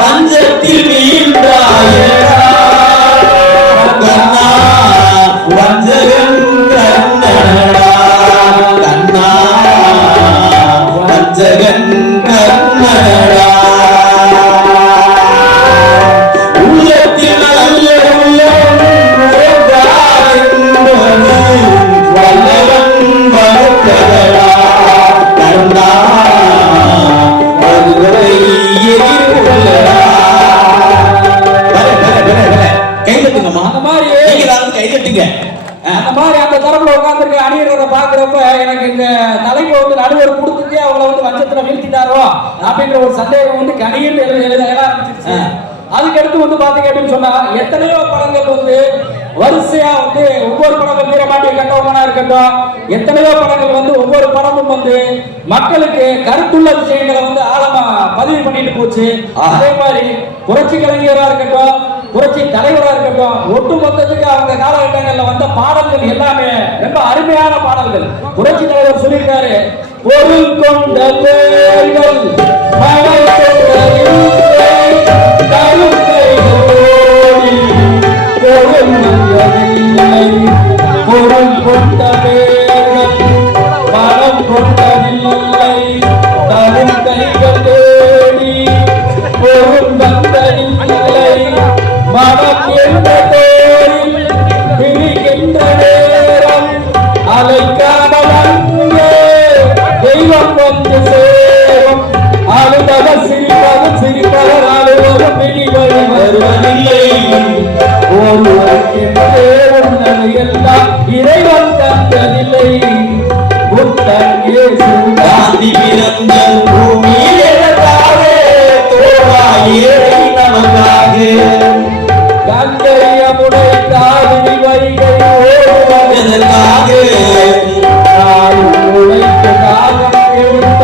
வஞ்சத்தில் வீழ்ந்தாயடா கண்ணா வஞ்சகன் கண்ணனடா கண்ணா வஞ்சகன் கண்ணனடா உள்ளத்தில் நல்ல உள்ளம் வல்லவன் வளர்த்தடா கண்ணா அதுவரை எதிர்கொள்ளடா. கைதட்டுங்கம்மா, அந்த மாதிரி கைதட்டுங்க. அந்த மாதிரி அந்த தரப்புல உட்கார்ந்துருக்க அணியர்களை பாக்குறப்ப எனக்கு இந்த தலைமை வந்து நடுவர் கொடுத்துட்டு அவங்கள வந்து வஞ்சத்துல வீழ்த்திட்டாரோ அப்படின்ற ஒரு சந்தேகம் வந்து கணியில் எழ ஆரம்பிச்சிருச்சு. அதுக்கடுத்து வந்து பாத்தீங்க அப்படின்னு சொன்னா எத்தனையோ படங்கள் வந்து வரிசையா வந்து ஒவ்வொரு படங்கள் வீரமாட்டிய கண்டவனா இருக்கட்டும், எத்தனையோ படங்கள் வந்து ஒவ்வொரு படமும் வந்து மக்களுக்கு கருத்துள்ள விஷயங்களை வந்து ஆழமா பதிவு பண்ணிட்டு போச்சு. அதே மாதிரி புரட்சி கலைஞரா இருக்கட்டும், புரட்சி தலைவரா இருக்கட்டும், ஒட்டு மொத்தத்துக்கு அவங்க காலகட்டங்கள்ல வந்த பாடல்கள் எல்லாமே ரொம்ப அருமையான பாடல்கள். புரட்சி தலைவர் சொல்லியிருக்காரு, பொருள் கொண்ட பேர்கள் மழை பொருள் கொண்ட பேர்கள் பணம் கொண்டதில்லை தரும் கைகள் தேடி பொருள் வந்ததில்லை மனம் என்ற பேரில் விழிக்கின்ற நேரம் அலைக்காமல் அங்கே தெய்வம் வந்து சேரும். அழுதவர் சிரிப்பவர் சிரிப்பவர் அழுவதும் விழிவழி வருவதில்லை. ஒருவருக்கென்றே உள்ளது எல்லாம் இறைவன் தந்ததில்லை. புத்தன் இயேசு காந்தி பிறந்த பூமியில் எனக்காக தோவாயே நமக்காக கங்கை யமுனை காவிரி வைகை ஓடுவதற்காக உழைத்து தாகம் எடுத்த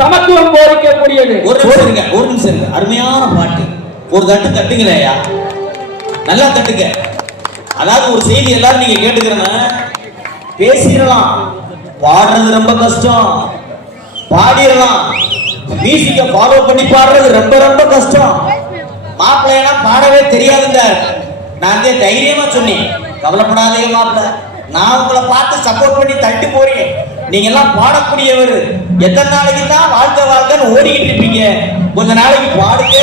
சமத்துவம் போதிக்கக்கூடியது. ஒரு நிமிஷம் இருங்க. அருமையான பாட்டு, ஒரு தட்டு தட்டுங்களேயா, நல்லா தட்டுங்க. அதாவது ஒரு செய்தி எல்லாரும் நீங்க கேட்டுக்கிறேன்னா பேசிடலாம், பாடுறது ரொம்ப கஷ்டம், பாடிடலாம், மியூசிக்க ஃபாலோ பண்ணி பாடுறது ரொம்ப ரொம்ப கஷ்டம். மாப்பிள்ளைனா பாடவே தெரியாதுங்க. நான் தைரியமா சொன்னேன், கவலைப்படாதீங்க மாப்பிள்ள, நான் உங்களை பார்த்து சப்போர்ட் பண்ணி தட்டி போறேன். நீங்க எல்லாம் பாடக்கூடியவர், எத்தனை நாளைக்கு தான் வாழ்க்கைன்னு ஓடிக்கிட்டு இருப்பீங்க, கொஞ்ச நாளைக்கு பாடுங்க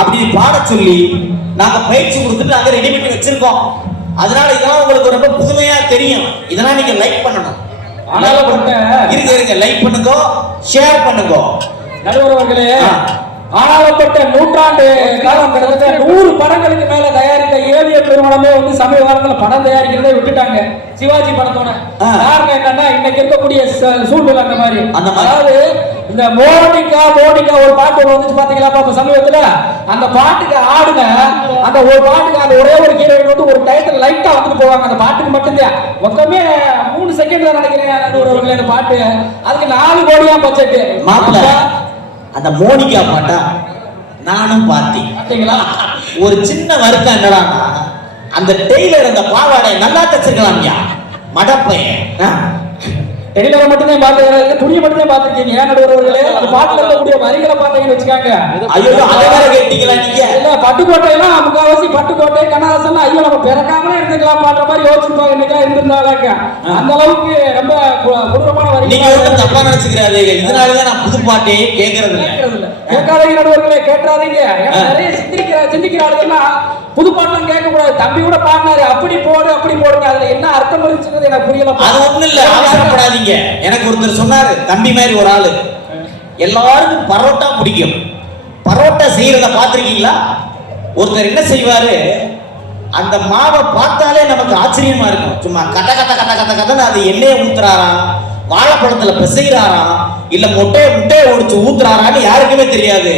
அப்படி பாட சொல்லி நாங்க பயிற்சி கொடுத்துட்டு நாங்க ரெடி பண்ணி வச்சிருக்கோம். அதனால இதெல்லாம் உங்களுக்கு ரொம்ப புதுமையா தெரியும். இதெல்லாம் நீங்க லைக் பண்ணணும். இருங்க லைக் பண்ணுங்க, ஷேர் பண்ணுங்க. நடுவர் அவர்களே, ஆனாலப்பட்ட நூற்றாண்டு காலம் கிட்டத்தட்ட 100 படங்களுக்கு மேல தயாரித்த ஏவிஎம் நிறுவனமே வந்து சமீப காலத்துல படம் தயாரிக்கிறதே விட்டுட்டாங்க சிவாஜி படத்தோட. காரணம் என்னன்னா இன்னைக்கு இருக்கக்கூடிய சூழ்நிலை அந்த மாதிரி. அதாவது இந்த மோனிகா ஒரு பாட்டு வந்துச்சு பாத்தீங்களா அப்ப சமீபத்துல, அந்த பாட்டுக்கு ஆடுன அந்த ஒரு பாட்டுக்கு அந்த ஒரே ஒரு ஹீரோயின் வந்து ஒரு டைட்டில் லைட்டா வந்துட்டு போவாங்க. அந்த பாட்டுக்கு மட்டும்தான் மொத்தமே 3 செகண்ட் தான் நினைக்கிறேன் அந்த பாட்டு. அதுக்கு 4 கோடியா பட்ஜெட். மாப்பிள்ள அந்த மோனிகா பாட்டா நானும் பார்த்தீங்களா? ஒரு சின்ன வருத்தம் என்னடா, அந்த டெய்லர் அந்த பாவாடை நல்லா தச்சிருக்கலாம்யா மடப்பையன். டெய்லரை மட்டும்தான் பாத்துக்கிறாங்க, துணியை மட்டும்தான் பாத்துருக்கீங்க. ஏன் நடுவர்களே, அந்த பாட்டுல இருக்கக்கூடிய வரிகளை பாத்தீங்கன்னு வச்சுக்காங்க. ஐயோ அதை வேற கேட்டீங்களா நீங்க? இல்ல பட்டுக்கோட்டையெல்லாம் முக்காவாசி பட்டுக்கோட்டை கண்ணதாசன் ஐயோ நம்ம பிறக்காமலே இருந்துக்கலாம் பாடுற மாதிரி யோசிச்சுப்பாங்க. இன்னைக்கு இருந்திருந்தாங்க அந்த அளவுக்கு ரொம்ப கொடூரமான வரி. நீங்க ஒன்றும் தப்பா நினைச்சுக்கிறாதீங்க, இதனாலதான் நான் புது பாட்டே கேட்கறது இல்லை. கேட்காதீங்க நடுவர்களே, கேட்காதீங்க. நிறைய சிந்திக்கிற ஆளுங்கன்னா புது பாட்டுலாம் கேட்க கூடாது. தம்பி கூட பாடினாரு, அப்படி போடுங்க, அதுல என்ன அர்த்தம் இருந்துச்சுன்னு எனக்கு புரியல. அது ஒண்ணு இல்ல, அவசரப்படாதீங்க. எனக்கு ஒருத்தர் சொன்னாரு, தம்பி மாதிரி ஒரு ஆளு, எல்லாருக்கும் பரோட்டா பிடிக்கும், பரோட்டா செய்யறத பாத்திருக்கீங்களா? ஒருத்தர் என்ன செய்வாரு, அந்த மாவை பார்த்தாலே நமக்கு ஆச்சரியமா இருக்கும். சும்மா கதை அது எண்ணெயை ஊத்துறாராம், வாழைப்பழத்துல பிசைகிறாராம், இல்ல முட்டையை ஒடிச்சு ஊத்துறாரான்னு யாருக்குமே தெரியாது.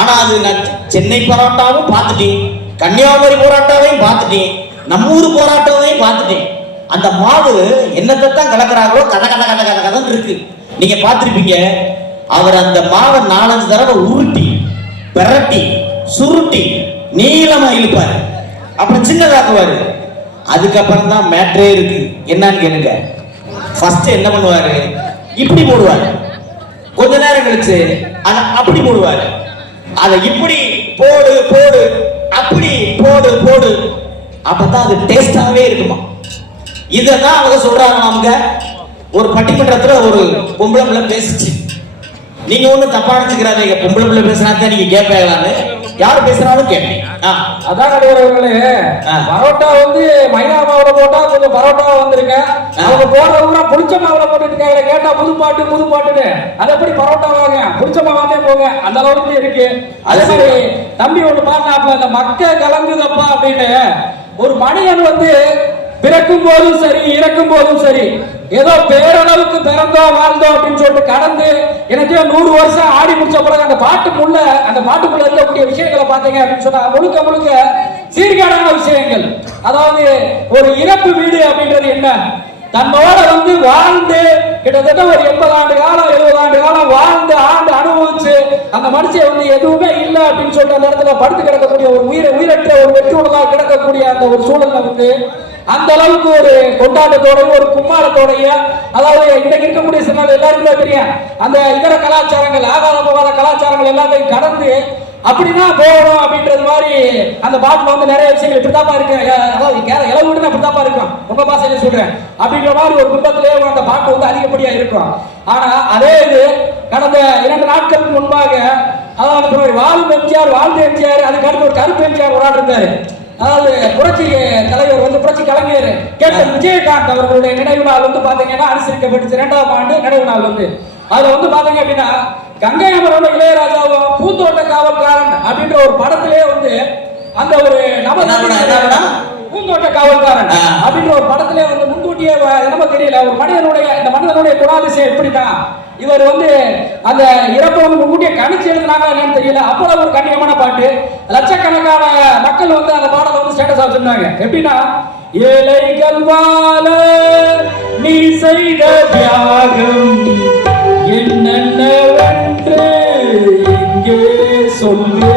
ஆனா அது நான் சென்னை பரோட்டாவும் பார்த்துட்டேன், கன்னியாகுமரி பரோட்டாவையும் பார்த்துட்டேன், நம்ம ஊர் பரோட்டாவையும் பார்த்துட்டேன். அந்த மாவு என்னத்தான் கலக்கிறாங்களோ கதை இருக்கு. நீங்க பார்த்திருப்பீங்க, அவர் அந்த மாவை 4-5 தடவை உருட்டி பிரட்டி சுருட்டி நீளமா இழுப்பாரு, அப்புறம் சின்னதாக்குவாரு. அதுக்கப்புறம் தான் மேட்ரே இருக்கு. என்னன்னு கேளுங்க. ஃபர்ஸ்ட் என்ன பண்ணுவாரு, இப்படி போடுவாரு, கொஞ்ச நேரம் கழிச்சு அதை அப்படி போடுவாரு, அதை இப்படி போடு அப்படி போடு, அப்பதான் அது டேஸ்டாவே இருக்குமா. இதெல்லாம் அவங்க சொல்றாங்க. நமக்கு ஒரு பட்டிமன்றத்துல ஒரு பொம்பளை பிள்ளை பேசிச்சு. நீங்க ஒண்ணு தப்பா நினைச்சுக்கிறாங்க, பொம்பளை பிள்ளை பேசினாதான் நீங்க கேட்பீங்களான்னு. யாரு பேசுறாலும் கேட்பீங்க. அதான் நடுவர்களே, பரோட்டா வந்து மைதா மாவுல போட்டா கொஞ்சம் பரோட்டா வந்துருங்க, அவங்க போடுறவங்க புளிச்ச மாவுல போட்டுருக்காங்க. கேட்டா புது பாட்டுன்னு அது எப்படி பரோட்டாவாங்க, புளிச்ச மாவாதே போங்க, அந்த அளவுக்கு இருக்கு. அதே மாதிரி தம்பி ஒண்ணு பாடினாப்ல, அந்த மக்க கலங்குதப்பா அப்படின்னு. ஒரு மனிதன் வந்து பிறக்கும் போதும் சரி இறக்கும் போதும் சரி ஏதோ பேரளவுக்கு பிறந்தோம் வாழ்ந்தோம் அப்படின்னு சொல்லிட்டு கடந்து எனக்கு 100 வருஷம் ஆடி முடிச்ச பிறகு அந்த பாட்டுக்குள்ள இருக்கக்கூடிய விஷயங்களை பார்த்தீங்க அப்படின்னு சொன்னா முழுக்க சீர்கேடான விஷயங்கள். அதாவது ஒரு இறப்பு வீடு அப்படின்றது என்ன, தன்னோட வந்து வாழ்ந்து கிட்டத்தட்ட ஒரு 80 ஆண்டு காலம் 70 ஆண்டு காலம் வாழ்ந்து அனுபவிச்சு அந்த மனுஷன் வந்து எதுவுமே இல்லை அப்படின்னு சொல்லிட்டு அந்த இடத்துல படுத்து கிடக்கக்கூடிய ஒரு உயிரற்ற ஒரு வெற்றி உடலா கிடக்கக்கூடிய அந்த ஒரு சூழல்ல வந்து அந்த அளவுக்கு ஒரு கொண்டாட்டத்தோடையும் ஒரு கும்மாளத்தோடையும், அதாவது இன்னைக்கு இருக்கக்கூடிய சில எல்லாருக்குமே தெரியும் அந்த இதர கலாச்சாரங்கள் ஆகாத போகாத கலாச்சாரங்கள் எல்லாத்தையும் கடந்து அப்படின்னா போகணும் அப்படின்றது மாதிரி அந்த பாட்டுல வந்து நிறைய விஷயங்கள் இப்படித்தாப்பா இருக்கு. அதாவது இளவு விட்டு அப்படித்தாப்பா இருக்கும், உங்க பாசையில சொல்றேன் அப்படின்ற மாதிரி ஒரு குடும்பத்திலே அந்த பாட்டு வந்து அதிகப்படியா இருக்கும். ஆனா அதே இது கடந்த 2 நாட்களுக்கு முன்பாக, அதாவது வாழ்ந்த எம்ஜிஆர் அதுக்கு அடுத்து ஒரு கருப்பு எம்ஜிஆர் ஒரு ஆள் இருந்தாரு. அதாவது புரட்சி தலைவர் வந்து புரட்சி கலைஞர் கேப்டன் விஜயகாந்த் அவர்களுடைய நினைவு நாள் வந்து பாத்தீங்கன்னா அனுசரிக்கப்பட்டுச்சு. 2ஆம் ஆண்டு நினைவு நாள் வந்து அதுல வந்து பாத்தீங்க அப்படின்னா கங்கை அமரோட இளையராஜாவும் பூந்தோட்ட காவல்காரன் அப்படின்ற ஒரு படத்திலே வந்து அந்த ஒரு பூந்தோட்ட காவல்காரன் அப்படின்ற ஒரு படத்திலே வந்து முன்கூட்டியே நம்ம தெரியல ஒரு மனிதனுடைய குணாதிசயம் எப்படிதான் இவர் வந்து அந்த இறப்பை வந்து முன்கூட்டியே கணிச்சு எழுதினாங்களா என்னன்னு தெரியல. அவ்வளவு ஒரு கண்ணியமான பாட்டு. லட்சக்கணக்கான மக்கள் வந்து அந்த பாடலை வந்து ஸ்டேட்டஸ் வச்சிருந்தாங்க. எப்படின்னா, ஏழைகள் வாழ நீ செய்த தியாகம் என்னென்னவென்று இங்கே சொல்லு,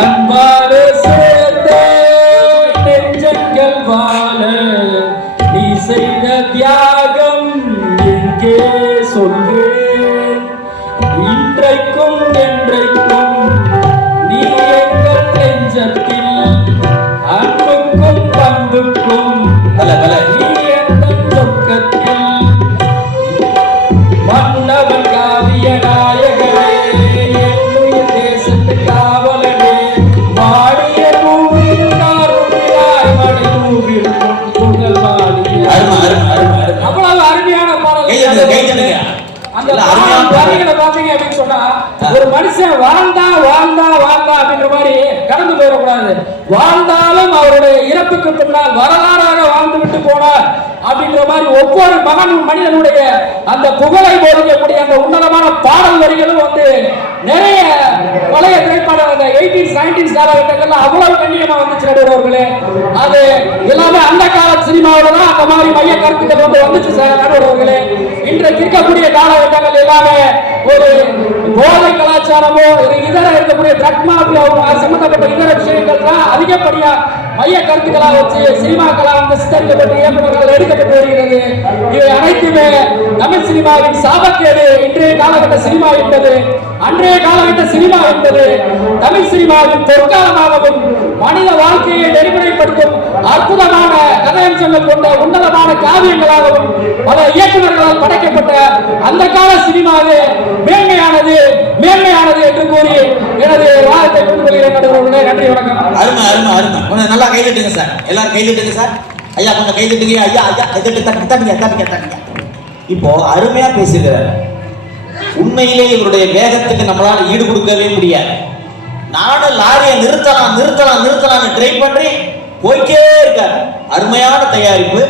அன்பாலே சேர்ந்த நெஞ்சங்கள் வாழ நீ செய்த தியாகம் எங்கே சொல்லு, இன்றைக்கும் என்றைக்கும் நீ எங்கள் நெஞ்சத்தில் வாழ்ந்தாலும் அவருடைய இறப்புக்கு பின்னால் வரலாறாக வாழ்ந்து விட்டு போனார் அப்படின்ற மாதிரி ஒவ்வொரு மனிதனுடைய அந்த புகழை போதிக்கக்கூடிய அந்த உன்னதமான பாடல் வரிகளும் வந்து நிறைய பழைய திரைப்படம் அந்த 18s 19s காலகட்டங்கள்ல அவ்வளவு கண்ணியமா வந்துச்சு நடுவர்களே. அது எல்லாமே அந்த கால சினிமாவில தான் அந்த மாதிரி மைய கருத்துக்கள் வந்து வந்துச்சு சார் நடுவர்களே. இன்றைக்கு இருக்கக்கூடிய காலகட்டங்கள் எல்லாமே ஒரு போதை கலாச்சாரமோ இதர இருக்கக்கூடிய ட்ரக் மாஃபியாவும் அது சம்பந்தப்பட்ட இதர விஷயங்கள் தான் அதிகப்படியா மைய கருத்துக்களா வச்சு சினிமாக்களா வந்து சித்தரிக்கப்பட்ட இயக்குநர்கள் எடுக்கப்பட்டு வருகிறது. இவை அனைத்துமே தமிழ் சினிமாவின் சாபக்கேடு. இன்றைய காலகட்ட சினிமா என்பது அன்றைய காலகட்ட சினிமா என்பது தமிழ் சினிமாவின் பொற்காலமாகவும் மனித வாழ்க்கையை நெறிமுறைப்படுத்தும் அற்புதமான கதையம்சங்கள் கொண்ட உன்னதமான காவியங்களாகவும் பல இயக்குநர்களால் படைக்கப்பட்ட அந்த கால சினிமாவே மேன்மையானது என்று கூறி எனது வாதத்தை கொள்கிறேன். நன்றி, வணக்கம். அருமை அருமை அருமை. கொஞ்சம் நல்லா கை தட்டுங்க சார், எல்லாரும் கை தட்டுங்க சார். ஐயா கொஞ்சம் கை தட்டுங்க. ஐயா ஐயா தட்டுங்க. இப்போ அருமையா பேசுகிறார். உண்மையிலே இவருடைய வேகத்துக்கு நம்மளால ஈடு கொடுக்கவே முடியாது. நானும் லாரியை நிறுத்தலாம் ட்ரை பண்ணி போய்க்கே இருக்காரு. அருமையான தயாரிப்பு,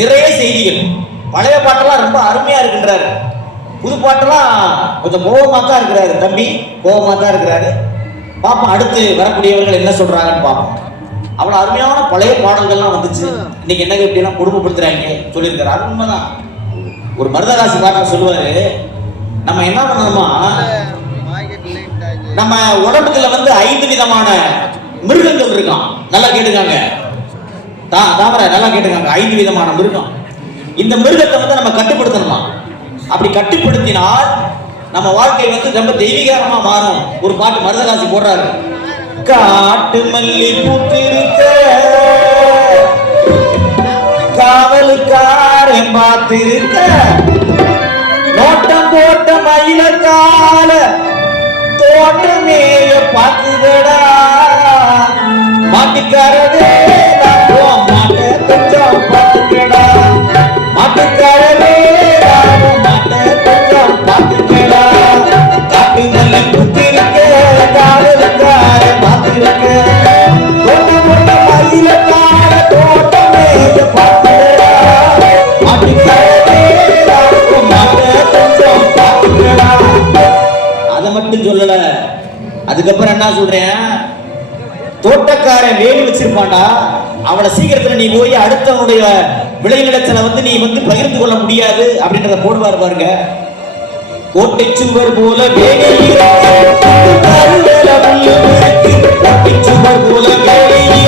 நிறைய செய்திகள். பழைய பாட்டெல்லாம் ரொம்ப அருமையா இருக்கின்றாரு. புது பாட்டெல்லாம் கொஞ்சம் கோபமா தான் இருக்கிறாரு. தம்பி கோபமா தான் இருக்கிறாரு. பாப்போம் அடுத்து வரக்கூடியவர்கள் என்ன சொல்றாங்கன்னு பார்ப்போம். அவ்வளவு அருமையான பழைய பாடல்கள்லாம் வந்துச்சு. இன்னைக்கு என்ன இப்படிலாம் குடும்பப்படுத்துறாங்க சொல்லியிருக்காரு. அது உண்மைதான். ஒரு மருதகாசி பாட்டை சொல்லுவாரு, நம்ம என்ன பண்ணணுமா, நம்ம உடம்புக்குள்ள வந்து 5 விதமான மிருகங்கள் இருக்கான். நல்லா கேட்டுக்காங்க தாமரை, நல்லா கேட்டுக்காங்க. 5 விதமான மிருகம். இந்த மிருகத்தை வந்து நம்ம கட்டுப்படுத்தணுமா. அப்படி கட்டுப்படுத்தினால் நம்ம வாழ்க்கை வந்து ரொம்ப தெய்வீகரமா மாறும். ஒரு பாட்டு மருதகாசி போடுறாரு. காட்டு மல்லி பூத்திருக்க காவலுக்காரன் பார்த்திருக்க நோட்டம் போட்ட மயில கால தோட்டமேய பார்த்துதடா மாட்டுக்காரவே மாட்ட கொஞ்சம் பார்த்துக்கடா மாட்டுக்காரவே மாட்ட கொஞ்சம் பார்த்துக்கடா காட்டு மல்லி பூத்திருக்க காவலுக்காரன் பார்த்திருக்க நோட்டம் போட்ட மயில கால தோட்டமேய பார்த்துதடா மாட்டுக்காரவே அதை மட்டும் சொல்லல. அதுக்கப்புறம் என்ன சொல்றேன், தோட்டக்காரன் வேலி வச்சிருப்பான்டா, அவனை சீக்கிரத்துல நீ போய் அடுத்தவனுடைய விளைநிலத்துல வந்து நீ வந்து பகிர்ந்து கொள்ள முடியாது அப்படின்றத போடுவார் பாருங்க. கோட்டை சுவர் போல வேலி சுவர் போல வேலி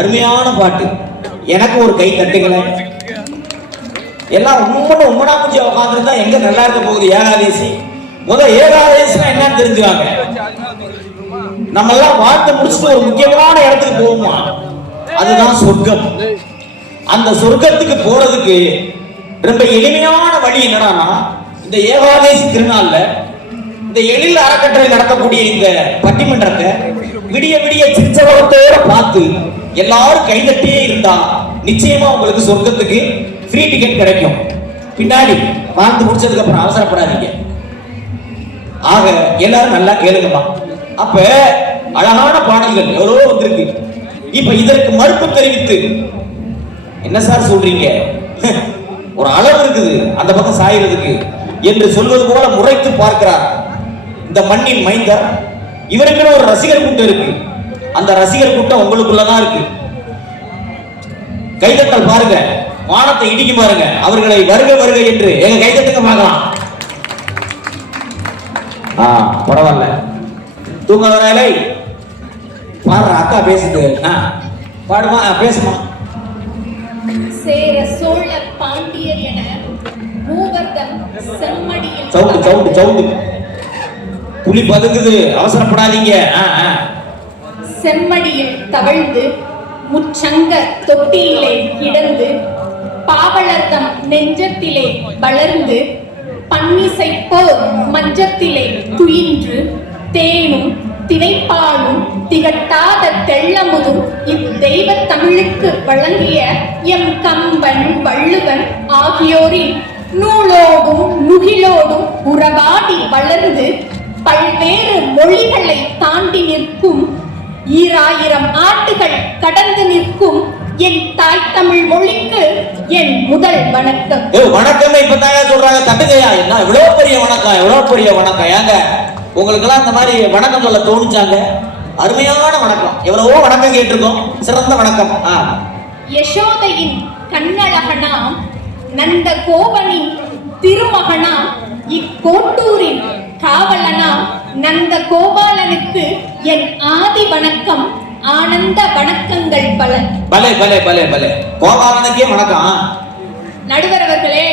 அருமையான பாட்டு. எனக்கு ஒரு கை தட்டுங்களேன். எல்லாம் உம்மனா பூஜை உட்காந்துருந்தா எங்க நல்லா இருக்க போகுது. ஏகாதேசி ஏகாதேசினா என்னன்னு தெரிஞ்சுவாங்க. நம்ம எல்லாம் வாழ்க்கை முடிச்சுட்டு ஒரு முக்கியமான இடத்துக்கு போவோமா, அதுதான் சொர்க்கம். அந்த சொர்க்கத்துக்கு போறதுக்கு ரொம்ப எளிமையான வழி என்னன்னா, இந்த ஏகாதேசி திருநாள்ல இந்த எழில் அறக்கட்டளை நடத்தக்கூடிய இந்த பட்டிமன்றத்தை விடிய விடிய சிரிச்சவரத்தோட பார்த்து எல்லாரும் கைதட்டியே இருந்தா நிச்சயமா உங்களுக்கு சொர்க்கத்துக்கு ஃப்ரீ டிக்கெட் கிடைக்கும். பின்னாடி வாழ்ந்து முடிச்சதுக்கு அப்புறம் அவசரப்படாதீங்க. ஆக எல்லாரும் நல்லா கேளுங்கம்மா. அப்ப அழகான பாடல்கள் எவ்வளவோ வந்திருக்கு. இப்ப இதற்கு மறுப்பு தெரிவித்து என்ன சார் சொல்றீங்க, ஒரு அளவு இருக்குது அந்த பக்கம் சாயறதுக்கு என்று சொல்வது போல முறைத்து பார்க்கிறார் இந்த மண்ணின் மைந்தர். இவருக்குன்னு ஒரு ரசிகர் கூட்டம் இருக்கு. அந்த ரசிகர் கூட்டம் உங்களுக்குள்ளதான் இருக்கு. கைதட்டல் பாருங்க, வானத்தை இடிக்க பாருங்க. அவர்களை வருக வருக என்று எங்க கைதட்டுங்க பார்க்கலாம். பரவாயில்ல, தூங்க வேலை பாரு. அக்கா பேசுது, பாடுமா, பேசுமா. சேர சோழர் பாண்டியர் என மூவர்தம் செம்மடியில் சவுண்டு புலி பதுங்குது, அவசரப்படாதீங்க. செம்மடியில் தவழ்ந்து முச்சங்க தொட்டியிலே கிடந்து பாவலர்தம் நெஞ்சத்திலே வளர்ந்து மண்ணிசை போர் மஞ்சத்திலே துயின்று தேனும் திணைப்பாலும் திகட்டாத தெள்ளமுதும் இத்தெய்வ தமிழுக்கு வழங்கிய எம் கம்பன் வள்ளுவன் ஆகியோரின் நூலோடும் முகிலோடும் உறவாடி வளர்ந்து பல்வேறு மொழிகளை தாண்டி நிற்கும் 2000 ஆண்டுகள் கடந்து நிற்கும் என் தாய் தமிழ் மொழிக்கு என் முதல் வணக்கம். வணக்கமே இப்பதாங்க சொல்றாங்க, தட்டுக்கையா என்ன இவ்வளவு பெரிய வணக்கம், எவ்வளவு பெரிய வணக்கம். ஏங்க உங்களுக்கு எல்லாம் இந்த மாதிரி வணக்கம் சொல்ல தோணுச்சாங்க? அருமையான வணக்கம். எவ்வளவோ வணக்கம் கேட்டிருக்கோம், சிறந்த வணக்கம். யசோதையின் கண்ணழகனாம் நந்த கோபனின் திருமகனாம் இக்கோட்டூரின் காவலனாம் நந்த கோபாலனுக்கு என் ஆதி வணக்கம், ஆனந்த வணக்கங்கள் பல. பலே பலே பலே பலே. கோபாலனுக்கே வணக்கம். நடுவர் அவர்களே,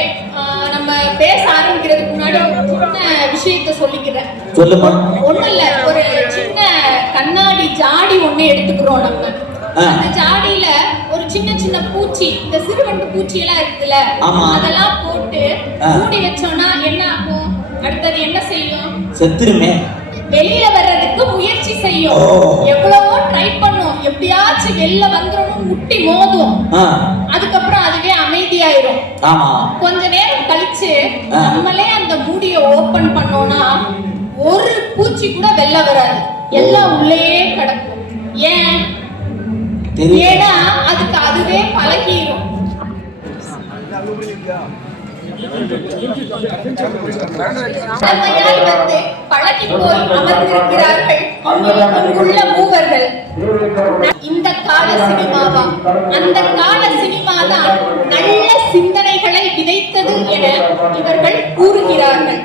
நம்ம பேச ஆரம்பிக்கிறதுக்கு முன்னாடி ஒரு சின்ன விஷயத்தை சொல்லிக்கிறேன். சொல்லுமா. ஒண்ணும் இல்ல, ஒரு சின்ன கண்ணாடி ஜாடி ஒண்ணு எடுத்துக்கிறோம். நம்ம அந்த ஜாடியில ஒரு சின்ன சின்ன பூச்சி, இந்த சிறுவண்டு பூச்சி எல்லாம் இருக்குல்ல, அதெல்லாம் போட்டு மூடி வச்சோம்னா என்ன ஆகும்? அடுத்தது என்ன செய்யும்? செத்துருமே. வெளியில வர்றதுக்கு முயற்சி செய்யும். எவ்வளவோ ட்ரை பண்ணும், எப்படியாச்சும் வெளில வந்துடணும், முட்டி மோதும். அதுக்கப்புறம் அதுவே அமைதியாயிரும். கொஞ்ச நேரம் கழிச்சு நம்மளே அந்த மூடியை ஓபன் பண்ணோம்னா ஒரு பூச்சி கூட வெளில வராது, எல்லாம் உள்ளேயே கிடக்கும். ஏன்? ஏன்னா அதுக்கு அதுவே பழகிரும். வந்து பழகி போய் அமர்ந்திருக்கிறார்கள் இங்குள்ள மூவர்கள். இந்த கால சினிமாவா, அந்த கால சினிமாதான் நல்ல சிந்தனைகளை விதைத்தது என இவர்கள் கூறுகிறார்கள்.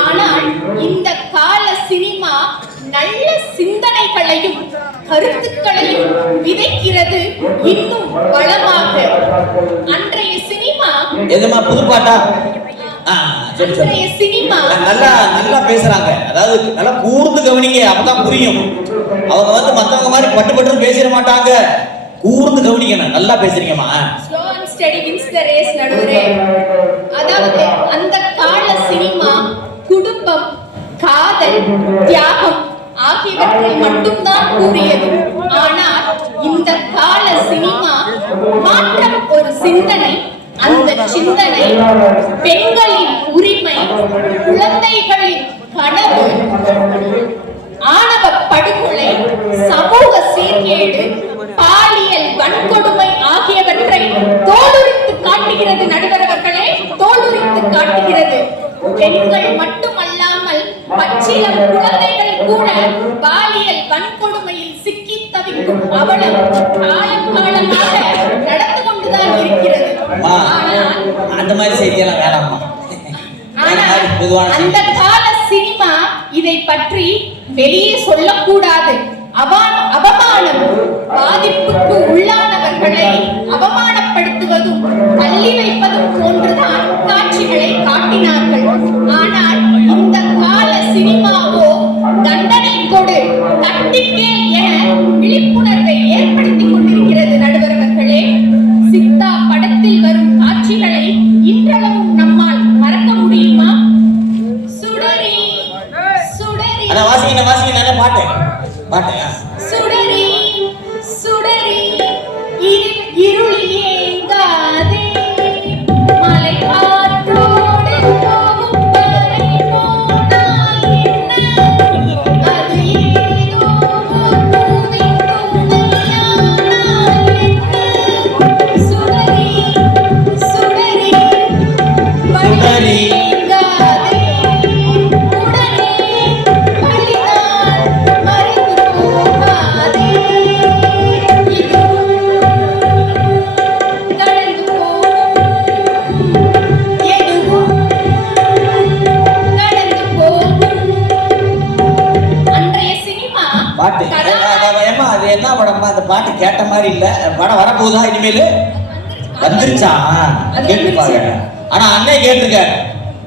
ஆனால் இந்த கால சினிமா நல்ல சிந்தனைகளையும் கருத்துக்களையும் விதைக்கிறது இன்னும் பலமாக. அன்றைய சினிமா எதுமா புதுப்பாட்டா? அன்றைய சினிமா நல்லா நல்லா பேசுறாங்க, அதாவது நல்லா கூர்ந்து கவனிங்க, அப்பதான் புரியும். அவங்க வந்து மத்தவங்க மாதிரி பட்டு பட்டு பேசிட மாட்டாங்க, கூர்ந்து கவனிக்கணும். நல்லா பேசுறீங்கம்மா. Slow and steady wins the race நடுவரே. அதாவது அந்த கால சினிமா குடும்பம், காதல், தியாகம் ஆகியவற்றை மட்டும்தான் கூறியது. ஆனால் இந்த கால சினிமா மாற்றம் ஒரு சிந்தனை, அந்த சிந்தனை பெண்களின் உரிமை, குழந்தைகளின் கனவு, ஆணவ படுகொலை, சமூக சீர்கேடு, பாலியல் வன்கொடுமை ஆகியவற்றை தோலுரித்து காட்டுகிறது. நடுவரவர்களே, தோலுரித்து காட்டுகிறது. பெண்கள் மட்டுமல்லாமல் பச்சிளம் குழந்தைகள் கூட பாலியல் வன்கொடுமையில் சிக்கி தவிக்கும் அவலம் காலம் காலமாக நடந்து கொண்டுதான் இருக்கிறது. அந்த மாதிரி செய்தியெல்லாம் வேணாமா. அந்த கால சினிமா இதை பற்றி வெளியே சொல்லக்கூடாது. அவமானம், பாதிப்புக்கு உள்ளானவர்களை அவமானப்படுத்துவதும் தள்ளி வைப்பதும் போன்றுதான் காட்சிகளை காட்டினார்கள். ஆனால் இந்த கால சினிமாவோ தண்டனை கொடு, தட்டிக்கேள் என விழிப்புணர்வை ஏற்படுத்திக் கொண்டிருக்கிறது. நடுவர்களே, சித்தா படத்தில் வரும் காட்சிகளை இன்றளவும் நம்மால் மறக்க முடியுமா? சுடரி சுடரி பாட்டு பாட்டு சுடரி சுடரி இருளில் ஏங்காதே, மலை காற்றோடு போகும் வரை போனால் என்ன, அது ஏதோ பூவின் துணையானால் என்ன. சுடரி சுடரி வழி ஏங்காதே, உடனே வழிதான் மறைந்து போகாதே. இதுவும் கடந்து போகும், எதுவும் கடந்து போகும். அன்றைய சினிமா பாட்டு ஏமா அது என்ன படமா? அந்த பாட்டு கேட்ட மாதிரி இல்ல. படம் வரப்போகுதா இனிமேல்? வந்துருச்சா? கேட்டுப்பாங்க. ஆனா அண்ணே கேட்டிருக்காரு,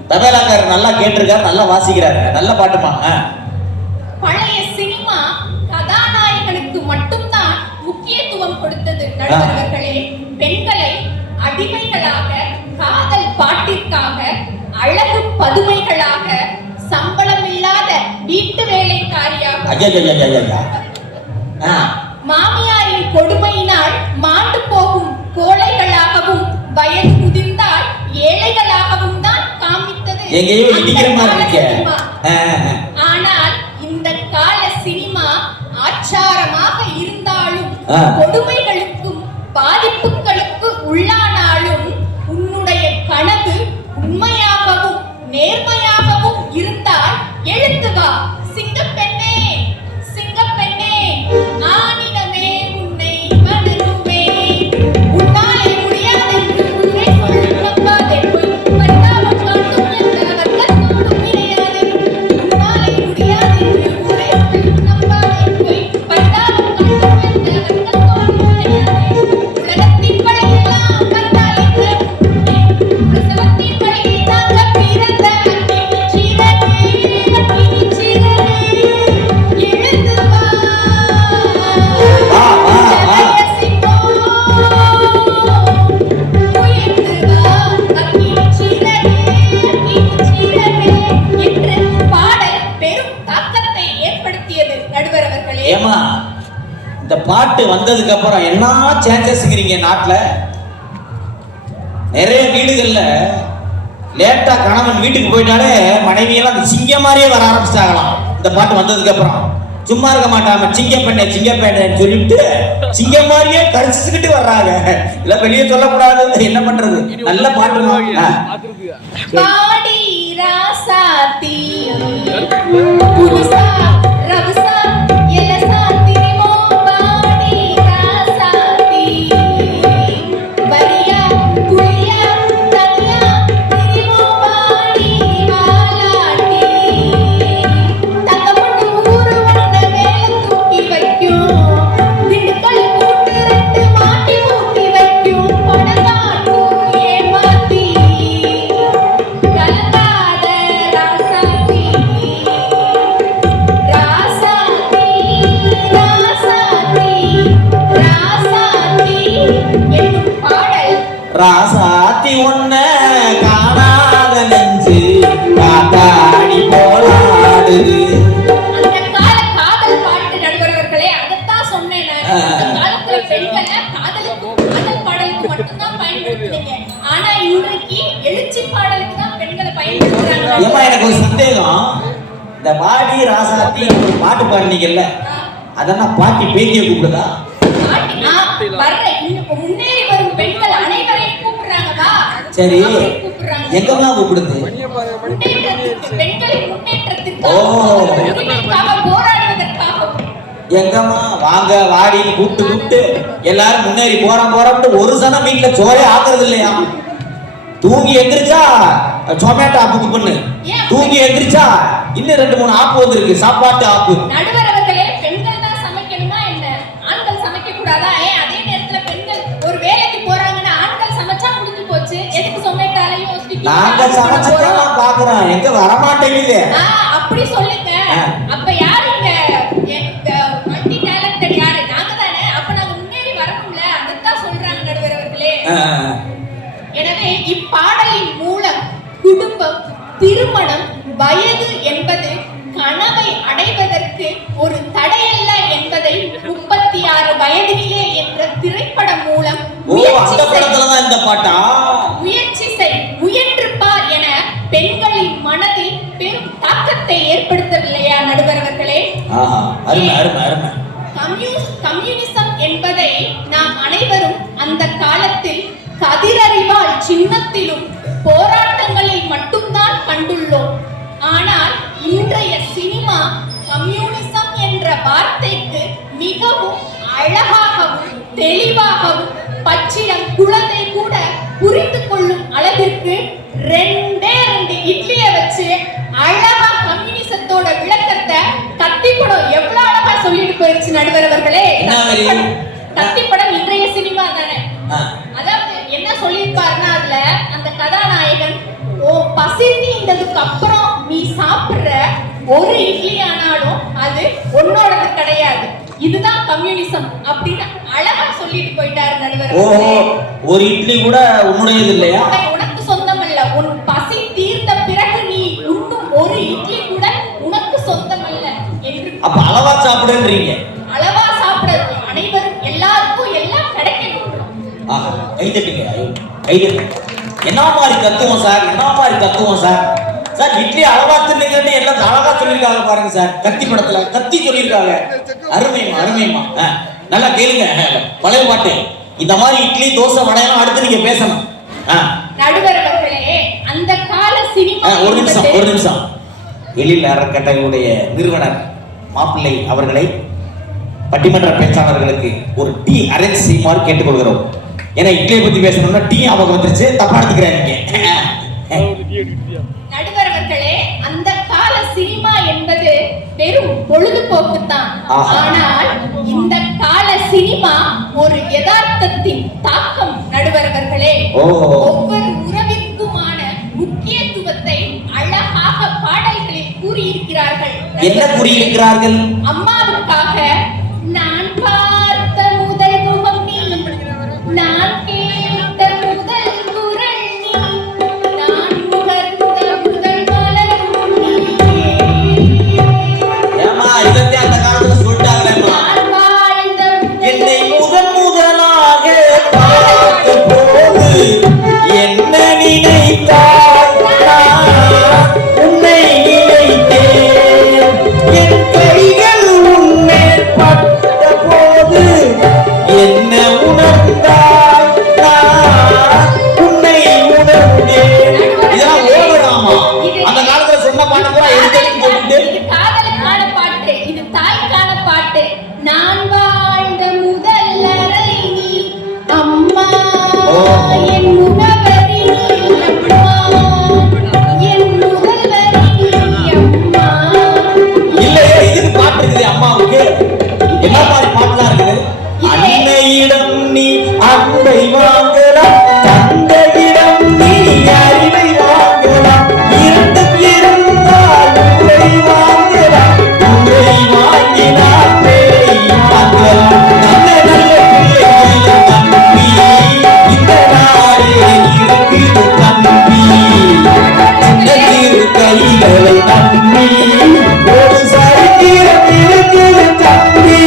தபேலாக்காரர் நல்லா கேட்டிருக்காரு, நல்லா வாசிக்கிறாரு, நல்ல பாட்டுமா. பழைய சினிமா கதாநாயகனுக்கு மட்டும்தான் முக்கியத்துவம் கொடுத்தது. நடுவர்களே, பெண்களை அடிமைகளாக காதல் பாட்டிற்காக அழகு பதுமைகளாக, சம்பளம் இல்லாத வீட்டு வேலைக்காரியாக, மாமியாரின் கொடுமையினால் மாண்டு போகும் கோழைகளாகவும், வயது முதிர்ந்தால் ஏழைகளாகவும் தான் காமித்தது. ஆனால் இந்த கால சினிமா ஆச்சாரமாக இருந்தாலும், கொடுமைகளுக்கும் பாதிப்புகளுக்கு உள்ளானாலும், உன்னுடைய கனவு உண்மையாகவும் நேர்மையாகவும் இருந்தால் எழுந்து வா சிங்கப்பெண்ணே, சிங்கப்பெண்ணே, ஆனிடமே உன்னை வணங்குவேன். உன்னாலே முடியாதென்று உன்னை சொல்லி நம்பாதே, பொய் பரிதாபம் காட்டும் எந்த வர்க்கத்தோடும் இணையாதே. உன்னாலே முடியாதென்று உன்னை சொல்லி நம்பாதே, பொய் பரிதாபம் காட்டும் எந்த வர்க்கத்தோடும் இணையாதே. உலகத்தின் படையெல்லாம் வந்தால் இந்த பிரசவத்தின் படையை தாங்க பிறந்த அக்கினி சிறகே, அக்கினி சிறகே, எழுந்து வா ஜெய சிங்கம், உயர்ந்து வா அக்கினி சிறகே, அக்கினி சிறகே என்று பாடல் பெரும் தாக்கத்தை ஏற்படுத்தியது. நடுவர் அவர்களே, ஏமா இந்த பாட்டு வந்ததுக்கு அப்புறம் என்ன சேஞ்சஸ்ங்கிறீங்க நாட்டுல? நிறைய வீடுகள்ல லேட்டா கணவன் வீட்டுக்கு போயிட்டாலே மனைவியெல்லாம் அந்த சிங்கம் மாதிரியே வர ஆரம்பிச்சாங்களாம். இந்த பாட்டு வந்ததுக்கு அப்புறம் சும்மா இருக்க மாட்டாம சிங்கப்பெண்ணேன்னு சொல்லிட்டு சிங்கம் மாதிரியே கரிச்சுக்கிட்டு வர்றாங்க. இதெல்லாம் வெளியே சொல்லக்கூடாது, என்ன பண்றது? நல்ல பாட்டு பாடி ராசாத்தி புதுசா ரவுசா எலசா திரிமோ, பாடி ராசாத்தி வரியா புளியா தனியா திரிமோ, பாடி வாலாட்டி தங்கப்பட்டு ஊரு வந்த மேல தூக்கி வைக்கும், திண்டுக்கல் கூட்டு ரெண்டு மாட்டி ஊட்டி வைக்கும், பணங்காட்டும் ஏமாத்தி கலங்காத ராசாத்தி, ராசாத்தி, ராசாத்தி, ராசாத்தி என்னும் பாடல் ராசாத்தி ஒன்ன காணாத நெஞ்சு காத்தாடி போராடுது. அந்த கால காதல் பாட்டு. நடுவர் அவர்களே, அதைத்தான் சொன்னேன் நான். அந்த காலத்துல பெண்களை காதலுக்கும் காதல் பாடலுக்கு மட்டும்தான் பயன்படுத்தினீங்க. ஆனா இன்றைக்கு எழுச்சி பாடலுக்கு தான் பெண்களை பயன்படுத்துறாங்க. ஏமா எனக்கு ஒரு சந்தேகம், இந்த வாடி ராசாத்தி ஒரு பாட்டு பாடுனீங்கல்ல, அதெல்லாம் பாட்டி பேத்திய கூப்பிடுதா? பாட்டி, வர்றேன். இன்னும் முன்னேறி வரும் பெண்கள் அனைவரையும் கூப்பிடுறாங்க. வா, சரி, அவரையும் கூப்பிடுறாங்க. எங்கெல்லாம் கூப்பிடுது? முன்னேற்றத்திற்கு, பெண்களின் முன்னேற்றத்திற்காக, ஓ. உரிமைக்காக போராடுவதற்காகவும். எங்கம்மா வாங்க வாடின்னு கூப்பிட்டு எல்லாரும் முன்னேறி போறோம்ட்டு ஒரு சனம் வீட்டுல சோறே ஆக்குறது இல்லையா? தூங்கி எந்திரிச்சா ஜொமேட்டோ ஆப்புக்கு பண்ணு, தூங்கி எந்திரிச்சா இன்னும் 2-3 ஆப்பு வந்திருக்கு, சாப்பாட்டு ஆப்பு. நடுவர் அவர்களே, பெண்கள் தான் சமைக்கணுமா என்ன? ஆண்கள் சமைக்க கூடாதா? அதே நேரத்துல பெண்கள் ஒரு வேலைக்கு போறாங்கன்னா ஆண்கள் சமைச்சா முடிஞ்சு போச்சு. எதுக்கு சொமேட்டாலையும் நாங்க சமைச்சதான் பாக்குறோம், எங்க வரமாட்டேங்குது. அப்படி சொல்லுங்க. அப்ப யாரு இங்க மல்டி டேலண்டட்? யாரு? நாங்க தானே. அப்ப நாங்க முன்னேறி வரணும்ல, அதைத்தான் சொல்றாங்க நடுவர் அவர்களே. எனவே இப்பாடலின் மூலம் குடும்பம், திருமணம், வயது என்பது கனவை அடைவதற்கு ஒரு தடையல்ல என்பதை 36 வயதிலே என்ற திரைப்படம் மூலம் முயற்சி செய், முயன்று பார் என பெண்களின் மனதில் பெரும் தாக்கத்தை ஏற்படுத்தவில்லையா நடுவர் அவர்களே? கம்யூனிசம் என்பதை நாம் அனைவரும் அந்த காலத்தில் கதிரறிவால் சின்னத்திலும் போராட்டங்களில் மட்டும்தான் கண்டுள்ளோம். ஆனால் இன்றைய சினிமா கம்யூனிசம் என்ற வார்த்தைக்கு மிகவும் அழகாகவும் தெளிவாகவும் பச்சிடம் குழந்தை கூட புரிந்து கொள்ளும் அளவிற்கு 2 இட்லியை வச்சு அழகா கம்யூனிசத்தோட விளக்கத்தை கத்திப்படம் எவ்வளவு அழகா சொல்லிட்டு போயிருச்சு நடுவர் அவர்களே. கத்திப்படம் இன்றைய சினிமா தானே. அதாவது என்ன சொல்லியிருப்பாருன்னா, அதுல அந்த கதாநாயகன், ஓ பசி தீண்டதுக்கு அப்புறம் நீ சாப்பிடுற ஒரு இட்லி ஆனாலும் அது உன்னோடது கிடையாது, இதுதான் கம்யூனிசம் அப்படின்னு அழகா சொல்லிட்டு போயிட்டாரு நடுவர். ஒரு இட்லி கூட உன்னுடையது இல்லையா? உனக்கு சொந்தம் இல்ல, உன் பசி தீர்ந்த சாப்பிடுன்றீங்க. அளவா சாப்பிடுறது அனைவரும் எல்லாருக்கும் எல்லாம் கிடைக்கணும். ஆஹா, கை தட்டுங்க. கை தட்டுங்க. என்ன மாதிரி தத்துவம் சார், என்ன மாதிரி தத்துவம் சார். சார் இட்லி அளவா தின்னுங்கன்னு எல்லாம் அழகா சொல்லியிருக்காங்க பாருங்க சார். கத்தி படத்துல கத்தி சொல்லியிருக்காங்க. அருமைமா அருமைமா. நல்லா கேளுங்க. பழைய பாட்டு. இந்த மாதிரி இட்லி தோசை வடையெல்லாம் அடுத்து நீங்க பேசணும். நடுவர் அவர்களே, அந்த கால சினிமா ஒரு நிமிஷம். எழில் அறக்கட்டளையுடைய நிறுவனர் மாப்பிள்ளை அவர்களை பட்டிமன்ற பேச்சாளர்களுக்கு ஒரு டீ அரேஞ்ச் செய்யுமாறு கேட்டுக்கொள்கிறோம். ஏன்னா இட்லியை பத்தி பேசணும்னா டீ அவங்க வந்துருச்சு, தப்பா எடுத்துக்கிறாங்க. நடுவர் அவர்களே, அந்த கால சினிமா என்பது வெறும் பொழுதுபோக்கு தான். ஆனால் இந்த கால சினிமா ஒரு யதார்த்தத்தின் தாக்கம். நடுவர் அவர்களே, ஒவ்வொரு உறவிற்குமான முக்கியத்துவத்தை அழகாக பாடல்களில் கூறியிருக்கிறார்கள். என்ன கூறியிருக்கிறார்கள்? அம்மாவுக்காக நான் பார்த்த முதல் முகம் நீ, நான் கேட்ட முதல் குரல் நீ, நான் முகர்ந்த முதல் மலர் நீ. ஏமா இதத்தை அந்த காலத்துல சொல்லிட்டாங்களேம்மா. நான் வாழ்ந்த என்னை முதலாக பார்த்த போது என்ன நினைத்தாய்? உன்னை நினைத்தேன். என் கைகள் உன்மேல் பட்ட போது என்ன உணர்ந்தாய்? உன்னை உணர்ந்தேன். இதெல்லாம் ஓடுறாமா? அந்த காலத்துல சொன்ன பாட்டு கூட எடுத்து போட்டு இது காதலுக்கான பாட்டு, இது தாய்க்கான பாட்டு. நான் வாழ்ந்த முதல் அறை நீ அம்மா, என் முகவரி நீ அம்மா, என் முதல்வரி நீ அம்மா. இல்லையே, இதுக்கு பாட்டு இருக்குது அம்மாவுக்கு. என்ன மாதிரி பாட்டுலாம் இருக்குது? அன்னையிடம் நீ அன்பை வாங்கலாம், தந்தையிடம் நீ அறிவை வாங்கலாம், இரண்டும் இருந்தால் உரை வாங்கலாம், உரை வாங்கினால் பேரை வாங்கலாம். நல்ல நல்ல பிள்ளைகளை நம்பி இந்த நாடே இருக்குது தம்பி. சின்னச்சிறு கைகளை நம்பி ஒரு சரித்திரம் இருக்குது தம்பி.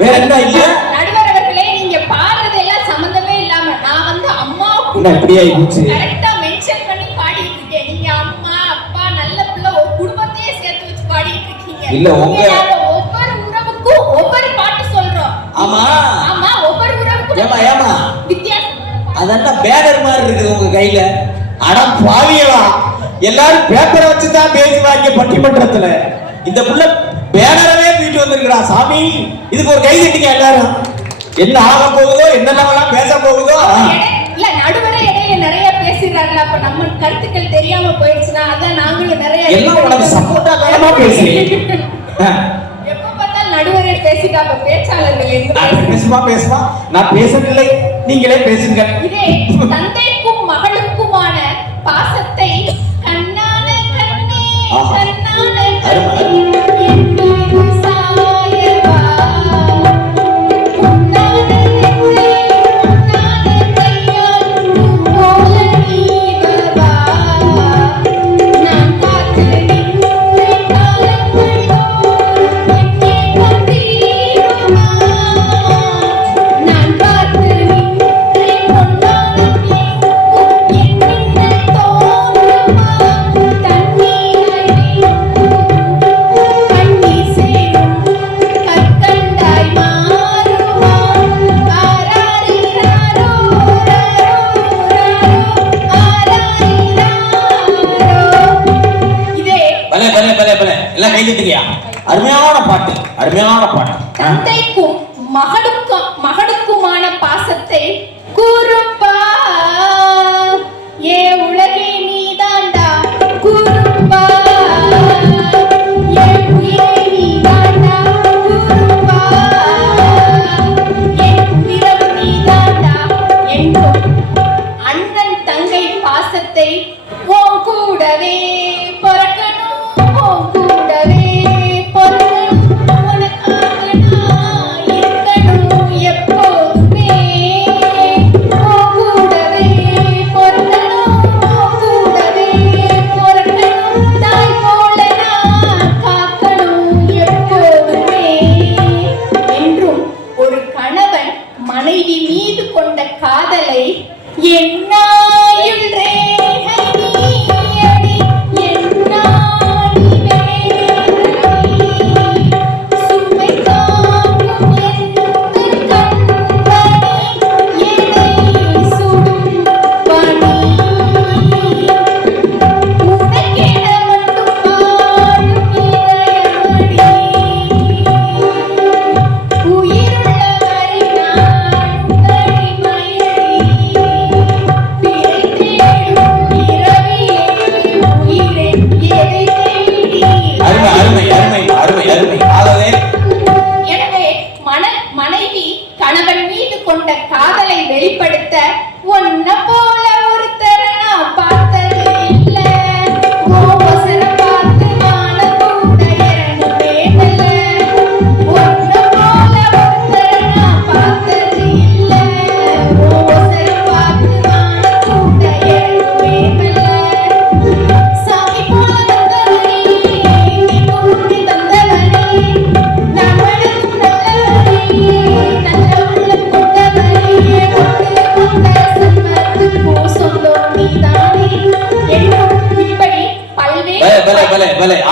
வேற என்ன இல்ல? நடுவர் அவர்களே, நீங்க பாடுறதெல்லாம் சம்பந்தமே இல்லாம நான் வந்து அம்மாவுக்கு என்ன இப்படி ஆகி போச்சு? கரெக்டா மென்ஷன் பண்ணி பாடிட்டு இருக்கேன். நீங்க அம்மா அப்பா நல்ல பிள்ளை ஒரு குடும்பத்தையே சேர்த்து வச்சு பாடிட்டு இருக்கீங்க. இல்ல, உங்க நாங்க ஒவ்வொரு உறவுக்கும் ஒவ்வொரு பாட்டு சொல்றோம். ஆமா ஆமா, ஒவ்வொரு உறவுக்கும் ஏமா வித்தியாசம். அதென்ன பேனர் மாதிரி இருக்குது உங்க கையில. அட பாவியலா, எல்லாரும் பேப்பரை வச்சுதான் பேசுவாங்க பட்டிமன்றத்துல. இந்த புள்ள பேனரவே தூக்கிட்டு வந்திருக்கிறா. சாமி, இதுக்கு ஒரு கை தட்டிங்க எல்லாரும். என்ன ஆக போகுதோ, என்னெல்லாம் பேச போகுதோ. இல்ல, நடுவரே இடையில நிறைய பேசிடுறாங்க. அப்ப நம்ம கருத்துக்கள் தெரியாம போயிடுச்சுன்னா அதான் நாங்களும் நிறைய எல்லாம் உனக்கு சப்போர்ட்டா தானமா பேசுறீங்க. எப்ப பார்த்தாலும் நடுவரே பேசிட்டு அப்ப பேச்சாளர்கள் எங்க பேசுமா. நான் பேசவில்லை, நீங்களே பேசுங்க. இதே தந்தைக்கும் மகளுக்குமான பாசத்தை கண்ணான கண்ணே கண்ணான கண்ணே என் மீது சாயவா, பொன்னான நெஞ்சே பொன்னான கையால் போல நீவா, நான் காத்து நின்றேன் காலங்களோடு என்னே கண்டீருமா, நான் பார்த்து நின்றேன் பொன்னான என் மின்னல் தோன்றுமா, தண்ணீரை கண்ணீர் சேரும் கற்கண்டாய் மாறுமா, ஆராரிராரோ ஆராரிராரோ. இதே பலே எல்லாம் கை தட்டுங்கயா. அருமையான பாட்டு. தந்தைக்கும் மகனுக்குமான பாசத்தை கூறும்பா, ஏ உலகே நீதாண்டா கூறும்பா, ஏ உயிரே நீதாண்டா கூறும்பா, என் உயிரம் நீதாண்டா என்றும் அண்ணன் தங்கை பாசத்தை உன் கூடவே பிறக்கணும், உன் கூடவே பிறக்கணும், உனக்காக நான் இருக்கணும் எப்போதுமே, உன்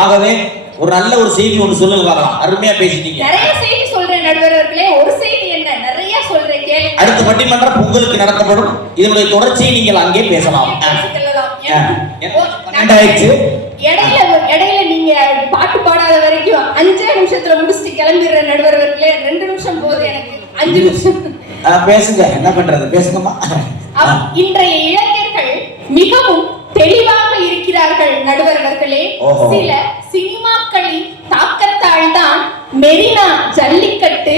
ஆகவே ஒரு நல்ல ஒரு செய்தி ஒன்று சொல்லுங்க பார்க்கலாம். அருமையா பேசிட்டீங்க. நிறைய செய்தி சொல்றேன் நடுவர்களே. ஒரு செய்தி என்ன, நிறைய சொல்றேன் கேளுங்க. அடுத்த பட்டிமன்றம் உங்களுக்கு நடத்தப்படும். இதனுடைய தொடர்ச்சியை நீங்கள் அங்கே பேசலாம். இடையில நீங்க பாட்டு பாடாத வரைக்கும் 5 நிமிஷத்துல முடிச்சுட்டு கிளம்பிடுற நடுவர்களே. 2 நிமிஷம் போது எனக்கு 5 நிமிஷம் பேசுங்க. என்ன பண்றது, பேசுங்கம்மா. இன்றைய இளைஞர்கள் மிகவும் தெளிவாக இருக்கிறார்கள் நடுவர்களே. சில சினிமாக்களின் தாக்கத்தால் தான் மெரினா, ஜல்லிக்கட்டு,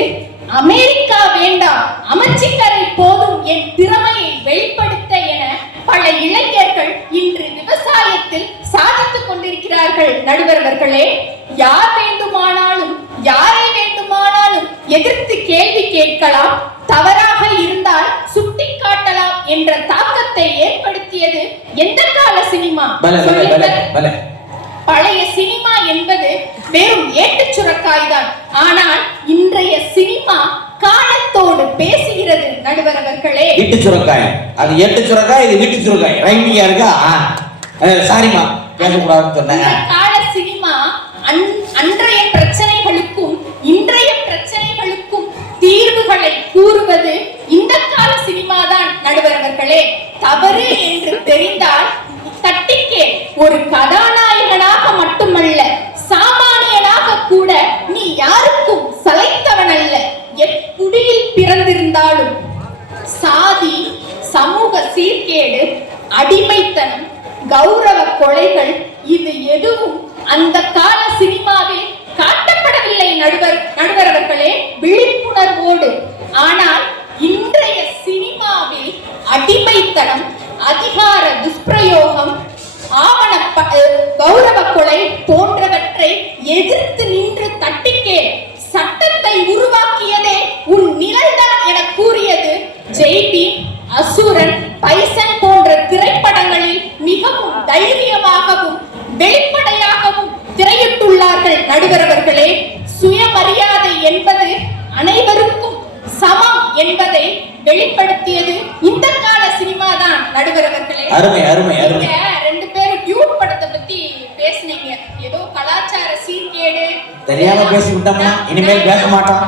அமெரிக்கா வேண்டாம், அமைச்சிக்கரை போதும் என் திறமையை வெளிப்படுத்த என பல இளைஞர்கள் இன்று விவசாயத்தில் சாதித்துக் கொண்டிருக்கிறார்கள் நடுவர்களே. யார் வேண்டுமானாலும் யாரை வேண்டுமானாலும் எதிர்த்து கேள்வி கேட்கலாம், தவறாக இருந்தால் சுட்டி காட்டலாம் என்ற தாக்கத்தை ஏற்படுத்தியது எந்த கால சினிமா? பழைய சினிமா என்பது வெறும் ஏட்டுச் சுரக்காய் தான். ஆனால் இன்றைய சினிமா காலத்தோடு பேசுகிறது நடுவர்களே. வீட்டு சுரக்காய், அது ஏட்டு சுரக்காய், இது வீட்டு சுரக்காய். ரைமிங்கா இருக்கா? சாரிமா, பேசக்கூடாதுன்னு சொன்னேன். கால சினிமா அன்றைய பிரச்சனைகளுக்கும் இன்றைய பிரச்சனைகளுக்கும் தீர்வுகளை கூறுவது இந்த கால சினிமா தான் நடுவர்களே. தவறு என்று தெரிந்தால் தட்டிக்கே. ஒரு கதாநாயகனாக மட்டுமல்ல, சாமானியனாக கூட நீ யாருக்கும் சளைத்தவன் அல்ல. எக்குடியில் பிறந்திருந்தாலும் சாதி, சமூக சீர்கேடு, அடிமைத்தனம், கௌரவ கொலைகள் இது எதுவும் அந்த கால சினிமாவில் காட்டப்படவில்லை நடுவர்களே, விழிப்புணர்வோடு. ஆனால் இன்றைய சினிமாவில் அடிமைத்தனம், அதிகார துஷ்பிரயோகம், ஆவண கௌரவ கொலை போன்றவற்றை எதிர்த்து நின்று தட்டிக்கே. சட்டத்தை உருவாக்கியதே உன் நிழல்தான் என கூறியது ஜெய்பி, அசுரன், பைசன் போன்ற திரைப்படங்களில் மிகவும் தைரியமாகவும் வெளிப்படையாகவும் திரையிட்டுள்ளார்கள் நடுவர்களே. சுயமரியாதை என்பது அனைவருக்கும் சமம் என்பதை வெளிப்படுத்தியது இந்த கால சினிமா தான் நடுவர்களே. அருமை அருமை அருமை. 2 பேரும் டியூட் படத்தை பத்தி பேசுனீங்க. ஏதோ கலாச்சார சீர்கேடு தெரியாம பேசி விட்டோம்னா இனிமேல் பேச மாட்டோம்.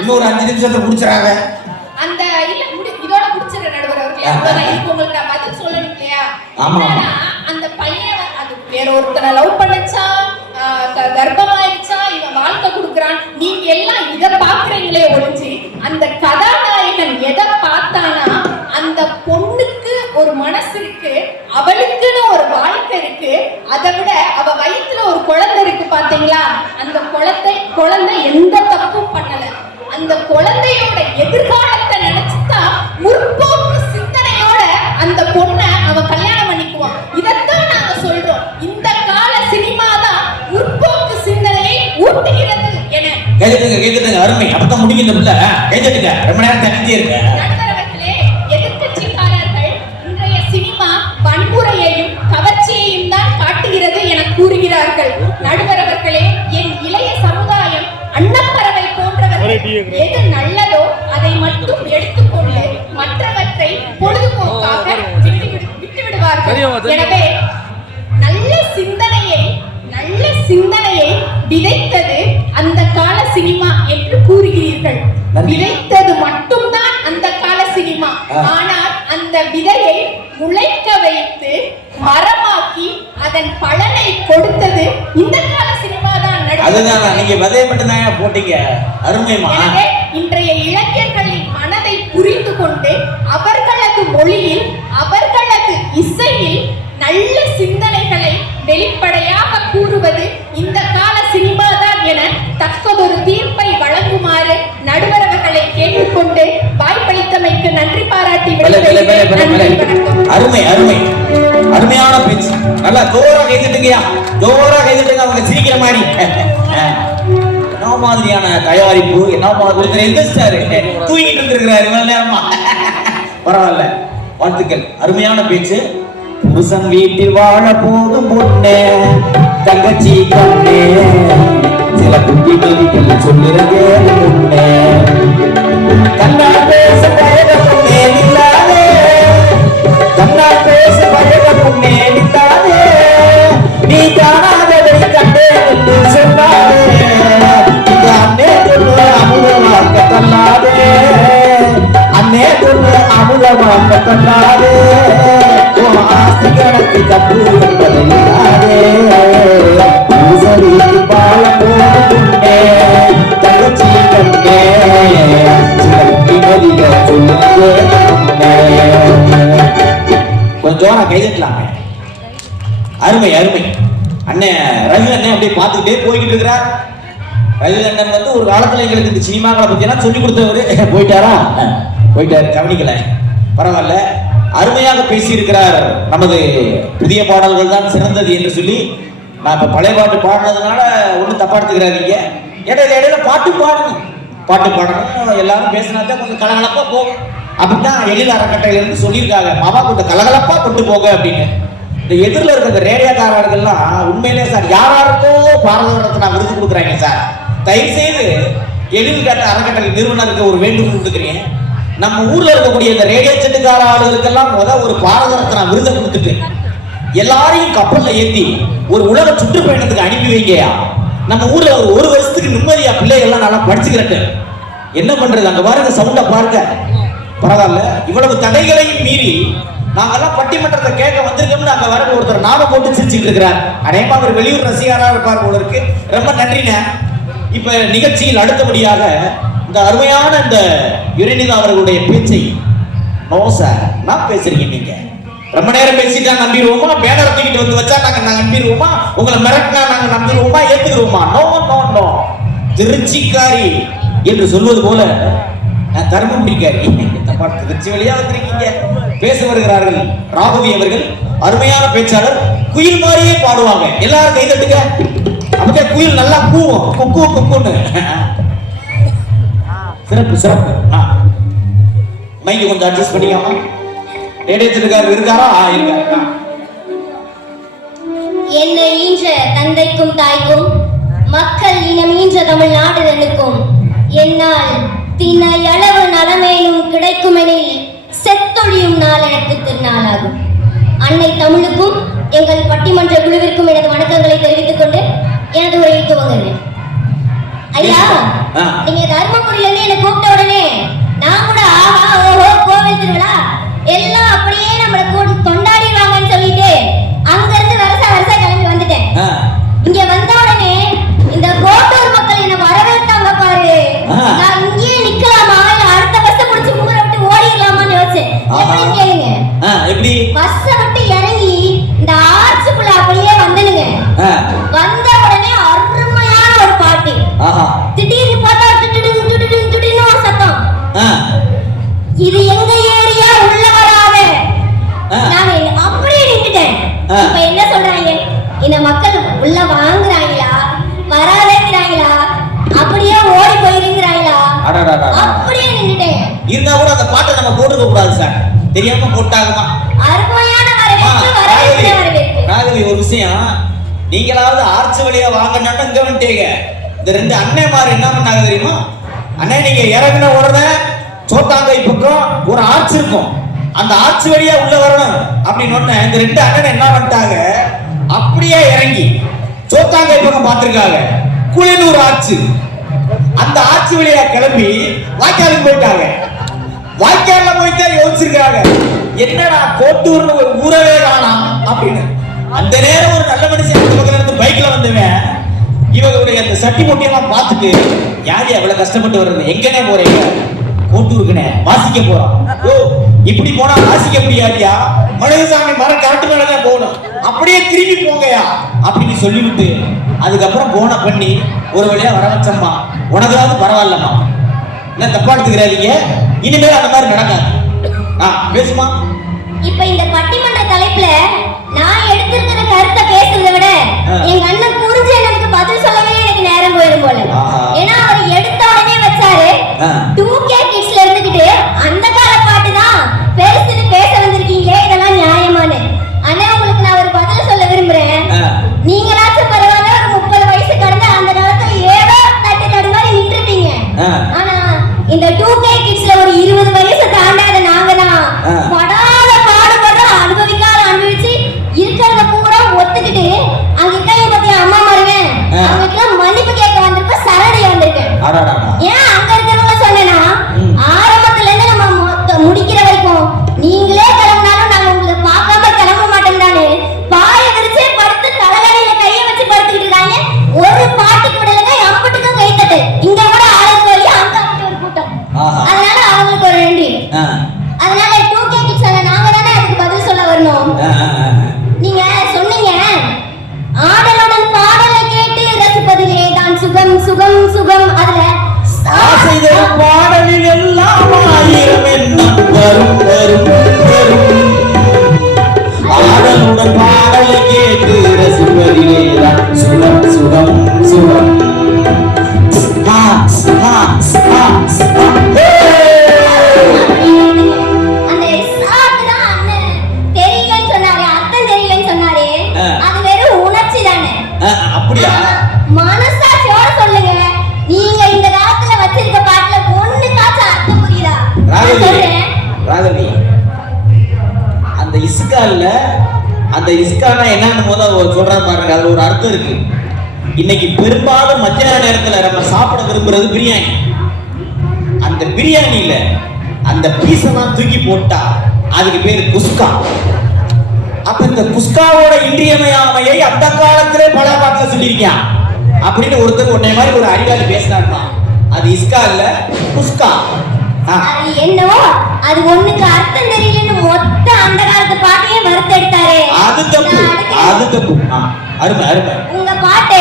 இன்னொரு 5 நிமிஷத்தை முடிச்சறாங்க. அந்த இல்ல இதோட முடிச்சற நடுவர்களே. அவ்வளவுதான். இப்போ உங்களுக்கு நான் பதில் சொல்லணும் இல்லையா? ஆமா. அந்த பையன் அது வேற ஒருத்தனை லவ் பண்ணச்சா, கர்ப்பமாயிடுச்சா, இவன் வாழ்க்கை கொடுக்குறான், நீங்க எல்லாம் இத பாக்குறீங்களே ஒழிஞ்சு அந்த கதாநாயகன் எதை பார்த்தானா, அந்த பொண்ணுக்கு ஒரு மனசு இருக்கு, அவளுக்குன்னு ஒரு வாழ்க்கை இருக்கு, அதை விட அவ வயிற்றுல ஒரு குழந்தை இருக்கு பாத்தீங்களா, அந்த குழந்தை எந்த தப்பும் பண்ணல. அந்த குழந்தையோட எதிர்காலத்தை நினைச்சுதான் முற்போக்கு சிந்தனையோட அந்த பொண்ணை அவ கல்யாணம் பண்ணிக்குவான். இதத்தான் நாங்க சொல்றோம். இந்த கால சினிமா தான் முற்போக்கு சிந்தனையை ஊட்டுகிறது என. கேக்குதுங்க அருமை. அப்பதான் முடிக்குதுல்ல. கேக்குதுங்க. ரொம்ப நேரம் தனிஞ்சே இருக்க. நடுவர்களே, எதிர்க்கட்சிக்காரர்கள் இன்றைய சினிமா வன்முறையையும் கவர்ச்சியையும் தான் காட்டுகிறது என கூறுகிறார்கள். நடுவர்களே, என் இளைய சமுதாயம் அன்னப்பறவை போன்றவர்கள் எது நல்லதோ அதை மட்டும் எடுத்துக்கொண்டு மற்றவற்றை பொழுதுபோக்காக விட்டுவிடுவார்கள். எனவே நல்ல சிந்தனையை விதைத்தது அந்த கால சினிமா என்று கூறுகிறீர்கள். விதைத்தது மட்டும்தான் அந்த கால சினிமா. ஆனால் அந்த விதையை முளைக்க வைத்து மரமாக்கி அதன் பலனை கொடுத்தது இந்த கால சினிமா தான். அதுதான் நீங்க விதையை மட்டும் தான் போட்டீங்க. அருமைமா. எனவே இன்றைய இளைஞர்களின் மனதை புரிந்து கொண்டு அவர்களது மொழியில், அவர்களது இசையில் நல்ல சிந்தனைகளை வெளிப்படையாக கூறுவது இந்த கால சினிமா தான் என தக்கதொரு தீர்ப்பை வழங்குமாறு நடுவரவர்களை கேட்டுக்கொண்டு வாய்ப்பளித்தமைக்கு நன்றி பாராட்டி அருமை அருமை அருமையான பேச்சு. நல்லா ஜோரா கைதுட்டுங்கயா, ஜோரா கைதுட்டுங்க. அவங்க சிரிக்கிற மாதிரி என்ன மாதிரியான தயாரிப்பு, என்ன மாதிரி எந்திரிச்சாரு, தூங்கிட்டு இருந்திருக்கிறாரு இவ்வளவு நேரமா. பரவாயில்ல, வாழ்த்துக்கள். அருமையான பேச்சு. புருஷன் வீட்டில் வாழ போதும் பொண்ணே, தங்கச்சி கண்ணே, சில குட்டி நதிகள் சொல்லுறேன் முன்னே, கண்ணா பேச பழக பொண்ணே நில்லாதே, கண்ணா பேச பழக பொண்ணே நில்லாதே, நீ காணாததை கண்டேன் என்று சொன்னாரே இந்த அண்ணே கொண்டு அமுதமாக்க தள்ளாதே அண்ணே கொண்டு அமுதமாக்க தள்ளாதே ஆஸ்தி கணக்கு தப்பு என்பதை இல்லாதே பூசலிக்கு பாலம் போடுண்டே தங்கச்சி கண்டே சிலருக்கு மதிய சொல்லுங்க கொஞ்சம் நான் கைதட்டலாமே. அருமை அருமை அண்ணன் ரவி அண்ணன் அப்படியே பார்த்துக்கிட்டே போய்கிட்டு இருக்கிறார். ரவி அண்ணன் வந்து ஒரு காலத்துல எங்களுக்கு இந்த சினிமாக்களை பத்தி எல்லாம் சொல்லி கொடுத்தவரு போயிட்டாரா? போயிட்டாரு, கவனிக்கல. பரவாயில்ல, அருமையாக பேசியிருக்கிறார். நமது புதிய பாடல்கள் தான் சிறந்தது என்று சொல்லி நான் இப்ப பழைய பாட்டு பாடினதுனால ஒன்றும் தப்பா எடுத்துக்கிறாதீங்க. இடையில இடையில பாட்டு பாடணும், பாட்டு பாடணும். எல்லாரும் பேசினாதான் கொஞ்சம் கலகலப்பா போகும். அப்படித்தான் எழில் அறக்கட்டையில இருந்து சொல்லியிருக்காங்க, மாமா கொஞ்சம் கலகலப்பா கொண்டு போக அப்படின்னு. இந்த எதிரில் இருக்கிற ரேடியோக்காரர்கள்லாம் உண்மையிலே சார் யாராருக்கோ பாரத ரத்னா விருது கொடுக்குறாங்க சார். தயவு செய்து எழில் கட்ட அறக்கட்டளை நிறுவனருக்கு ஒரு வேண்டுகோள் கொடுக்குறேன். நம்ம ஊர்ல இருக்கக்கூடிய இந்த ரேடியோ செட்டுக்கார ஆளுகளுக்கெல்லாம் ஒரு பாரத ரத்னா விருதை கொடுத்துட்டு எல்லாரையும் கப்பல்ல ஏற்றி ஒரு உலக சுற்றுப்பயணத்துக்கு அனுப்பி வைங்கயா. நம்ம ஊர்ல ஒரு வருஷத்துக்கு நிம்மதியா பிள்ளைகள்லாம் நல்லா படிச்சுக்கிறட்டு. என்ன பண்றது, அங்க பாருங்க, சவுண்ட பாருங்க. பரவாயில்ல, இவ்வளவு தடைகளையும் மீறி நாங்கெல்லாம் பட்டிமன்றத்தை கேட்க வந்திருக்கோம்னு அங்க வர ஒருத்தர் நாம போட்டு சிரிச்சுட்டு இருக்கிறார். அநேகமா அவர் வெளியூர் ரசிகரா இருப்பார் போல இருக்கு. ரொம்ப நன்றிண்ண. இப்ப நிகழ்ச்சியில் அடுத்தபடியாக இந்த அருமையான இந்த யுரேனிதா அவர்களுடைய பேச்சை நோ சார் நான் பேசுறீங்க. நீங்க ரொம்ப நேரம் பேசிட்டா நம்பிடுவோமா? பேனரை தூக்கிட்டு வந்து வச்சா நாங்க நம்பிடுவோமா? உங்களை மிரட்டினா நாங்க நம்பிடுவோமா? ஏத்துக்கிறோமா? No no no. திருச்சிக்காரி என்று சொல்வது போல தர்மபுரிக்காரி திருச்சி வழியா வந்திருக்கீங்க. பேச வருகிறார்கள் ராகவி அவர்கள். அருமையான பேச்சாளர், குயில் மாதிரியே பாடுவாங்க. எல்லாரும் கை தட்டுங்க. அப்படியே குயில் நல்லா கூவும், குக்கு குக்குன்னு. சிறப்பு சிறப்பு. மைக்கு கொஞ்சம் அட்ஜஸ்ட் பண்ணிக்காம. ரேடியோச்சிருக்காரு இருக்காரா? இருக்காரு. என்னை ஈன்ற தந்தைக்கும் தாய்க்கும் மக்கள் இனம் ஈன்ற தமிழ்நாடுகளுக்கும் என்னால் தினையளவு நலமேனும் கிடைக்குமெனில் செத்தொழியும் நாள் எனக்கு திருநாளாகும். அன்னை தமிழுக்கும் எங்கள் பட்டிமன்ற குழுவிற்கும் எனது வணக்கங்களை தெரிவித்துக் கொண்டு எனது உரையை துவங்குகிறேன். ஐயா, நீங்க தர்மபுரியில இருந்து என்ன கூப்பிட்ட உடனே நான் கூட ஆஹா ஓஹோ கோவில் திருவிழா எல்லாம் அப்படியே நம்மளை கொண்டாடிடுவாங்கன்னு சொல்லிட்டு அங்க இருந்து வருஷ கிளம்பி வந்துட்டேன். இங்க வந்த உடனே இந்த கோட்டூர் மக்கள் என்ன வரவேற்றாங்க பாரு. நான் இங்கேயே நிக்கலாமா இல்ல அடுத்த பஸ் புடிச்சு ஊரை விட்டு ஓடிடலாமான்னு யோசிச்சேன். எப்படி கேளுங்க, எப்படி பஸ் விட்டு இறங்கி இந்த ஆர்ச்சுக்குள்ள அப்படியே வந்துடுங்க. வந்த உடனே அருமையான ஒரு பாட்டு. திடீர்னு பார்த்தா திடீர்னு ஒரு சத்தம். இது எங்க ஏரியா, உள்ள வராத. நான் அப்படியே நின்னுட்டேன். இப்ப என்ன சொல்றாங்க, இந்த மக்கள் உள்ள வாங்குறாங்களா வராதேங்கிறாங்களா அப்படியே ஓடி போயிருங்கிறாங்களா? அப்படியே நின்னுட்டேன். இருந்தா கூட அந்த பாட்டை நம்ம போட்டுக்க கூடாது சார், தெரியாம போட்டாகுமா? அருமையான வரவேற்பு. ராகவி, ஒரு விஷயம், நீங்களாவது ஆர்ச்சு வழியா வாங்கினாலும் இங்க வந்துட்டீங்க. இந்த ரெண்டு அண்ணன்மார் என்ன பண்ணாங்க தெரியுமா? அண்ணே, நீங்க இறங்கின உடனே சோத்தாங்கை பக்கம் ஒரு ஆர்ச்சு இருக்கும், அந்த ஆர்ச்சு வழியா உள்ள வரணும் அப்படின்னு ஒண்ணு. இந்த ரெண்டு அண்ணன் என்ன பண்ணிட்டாங்க, அப்படியே இறங்கி சோத்தாங்கை பக்கம் பார்த்திருக்காங்க. குளினூர் ஆர்ச்சு, அந்த ஆர்ச்சு வழியா கிளம்பி வாய்க்காலுக்கு போயிட்டாங்க. வாய்க்கால போயிட்டா யோசிச்சிருக்காங்க, என்னடா கோட்டூர்னு ஒரு ஊரவே காணாம் அப்படின்னு. அந்த நேரம் ஒரு நல்ல மனுஷன் அந்த பக்கம் இருந்து பைக்ல வந்தவன் இவங்களுடைய அந்த சட்டி மூட்டையெல்லாம் பார்த்துட்டு, யாரு எவ்வளவு கஷ்டப்பட்டு வர்றது, எங்கனே போறீங்க? கோட்டூருக்குனே வாசிக்க போறோம். ஓ, இப்படி போனா வாசிக்க முடியாதியா, மனிதசாமி மரம் காட்டு மேலதான் போகணும், அப்படியே திரும்பி போங்கயா அப்படின்னு சொல்லிவிட்டு அதுக்கப்புறம் போன பண்ணி ஒரு வழியா வர வச்சம்மா. உனக்காவது பரவாயில்லம்மா, என்ன தப்பா எடுத்துக்கிறாதீங்க, இனிமேல் அந்த மாதிரி நடக்காது. பேசுமா. இப்ப இந்த பட்டிமன்ற தலைப்புல நான் எடுத்திருக்கிற கருத்தை பேசுறதை விட எங்க அண்ணன் புரிஞ்சு எனக்கு பதில் சொல்லவே எனக்கு நேரம் போயிடும் போல. ஏன்னா அவர் எடுத்த உடனே வச்சாரு 2K கிட்ஸ்ல இருந்துகிட்டு அந்த கால பாட்டு தான் பெருசுன்னு பேச வந்திருக்கீங்களே, இதெல்லாம் நியாயமானு. ஆனா உங்களுக்கு நான் ஒரு பதில் சொல்ல விரும்புறேன். நீங்களாச்சும் பரவாயில்ல, ஒரு 30 வயசு கடந்து அந்த காலத்துல ஏதோ தட்டு மாதிரி நின்றுட்டீங்க. ஆனா இந்த 2K கிட்ஸ்ல ஒரு 20 வயசு தாண்டாத நாங்க தான் படாத பாடுபடுற அனுபவிக்காத அனுபவிச்சு இருக்கிறத பூரா ஒத்துக்கிட்டு ஏன் அங்க இருக்கிறவங்க சொன்னேன்னா ஆரம்பத்துல இருந்து நம்ம முடிக்கிற வரைக்கும் நீங்களே கிளம்பினாலும் நாங்க உங்களை பார்க்காம கிளம்ப மாட்டோம்டானு பாய விரிச்சே படுத்து தலைகடையில கைய வச்சு படுத்துக்கிட்டு இருக்காங்க. ஒரு பாட்டுக்கு விடலங்க, அம்பட்டுக்கும் கை தட்டு. இங்க கூட ஆளுக்கு வழி, அங்க அப்படி ஒரு கூட்டம். அதனால அவங்களுக்கு ஒரு நன்றி. அதனால 2K கிட்ஸ் நாங்க தானே அதுக்கு பதில் சொல்ல வரணும். நீங்க சொன்னீங்க ஆடலுடன் பாடலை கேட்டு ரசிப்பதிலே தான் சுகம் சுகம் சுகம். அதுல ஆசைகள் பாடலில் எல்லாம் ஆயிரம் எண்ணம் வரும் வரும் வரும். ஆடலுடன் பாடலை கேட்டு ரசிப்பதிலே தான் சுகம் சுகம் சுகம். அந்த சாக்கு தான் அண்ணன் தெரியலன்னு சொன்னாரே, அர்த்தம் தெரியலன்னு சொன்னாரே, அது வெறும் உணர்ச்சி தானே. அப்படியா? மனசாட்சியோட சொல்லுங்க. நீங்க இந்த காலத்துல வச்சிருக்க பாட்டுல ஒண்ணுக்காச்சும் அர்த்தம் புரியுதா? ராகவி, அந்த இஸ்கால்ல அந்த இஸ்கானா என்னன்னு முதல்ல சொல்றாரு பாருங்க. அதுல ஒரு அர்த்தம் இருக்கு. இன்னைக்கு பெரும்பாலும் மத்தியான நேரத்துல நம்ம சாப்பிட விரும்புறது பிரியாணி. அந்த பிரியாணியில அந்த பீஸெல்லாம் தூக்கி போட்டா அதுக்கு பேரு குஸ்கா. அப்ப இந்த குஸ்காவோட இன்றியமையாமையை அந்த காலத்திலே பல பாட்டுல சொல்லியிருக்கான் அப்படின்னு ஒருத்தர் உன்னை மாதிரி ஒரு அறிவாளி பேசினாருமா. அது இஸ்கா இல்ல, குஸ்கா. அது என்னவோ அது ஒண்ணுக்கு அர்த்தம் தெரியலன்னு மொத்த அந்த காலத்து பாட்டையே வறுத்தெடுத்தாரே. அது தப்பு, அது தப்பு. அருமை அருமை. உங்க பாட்டு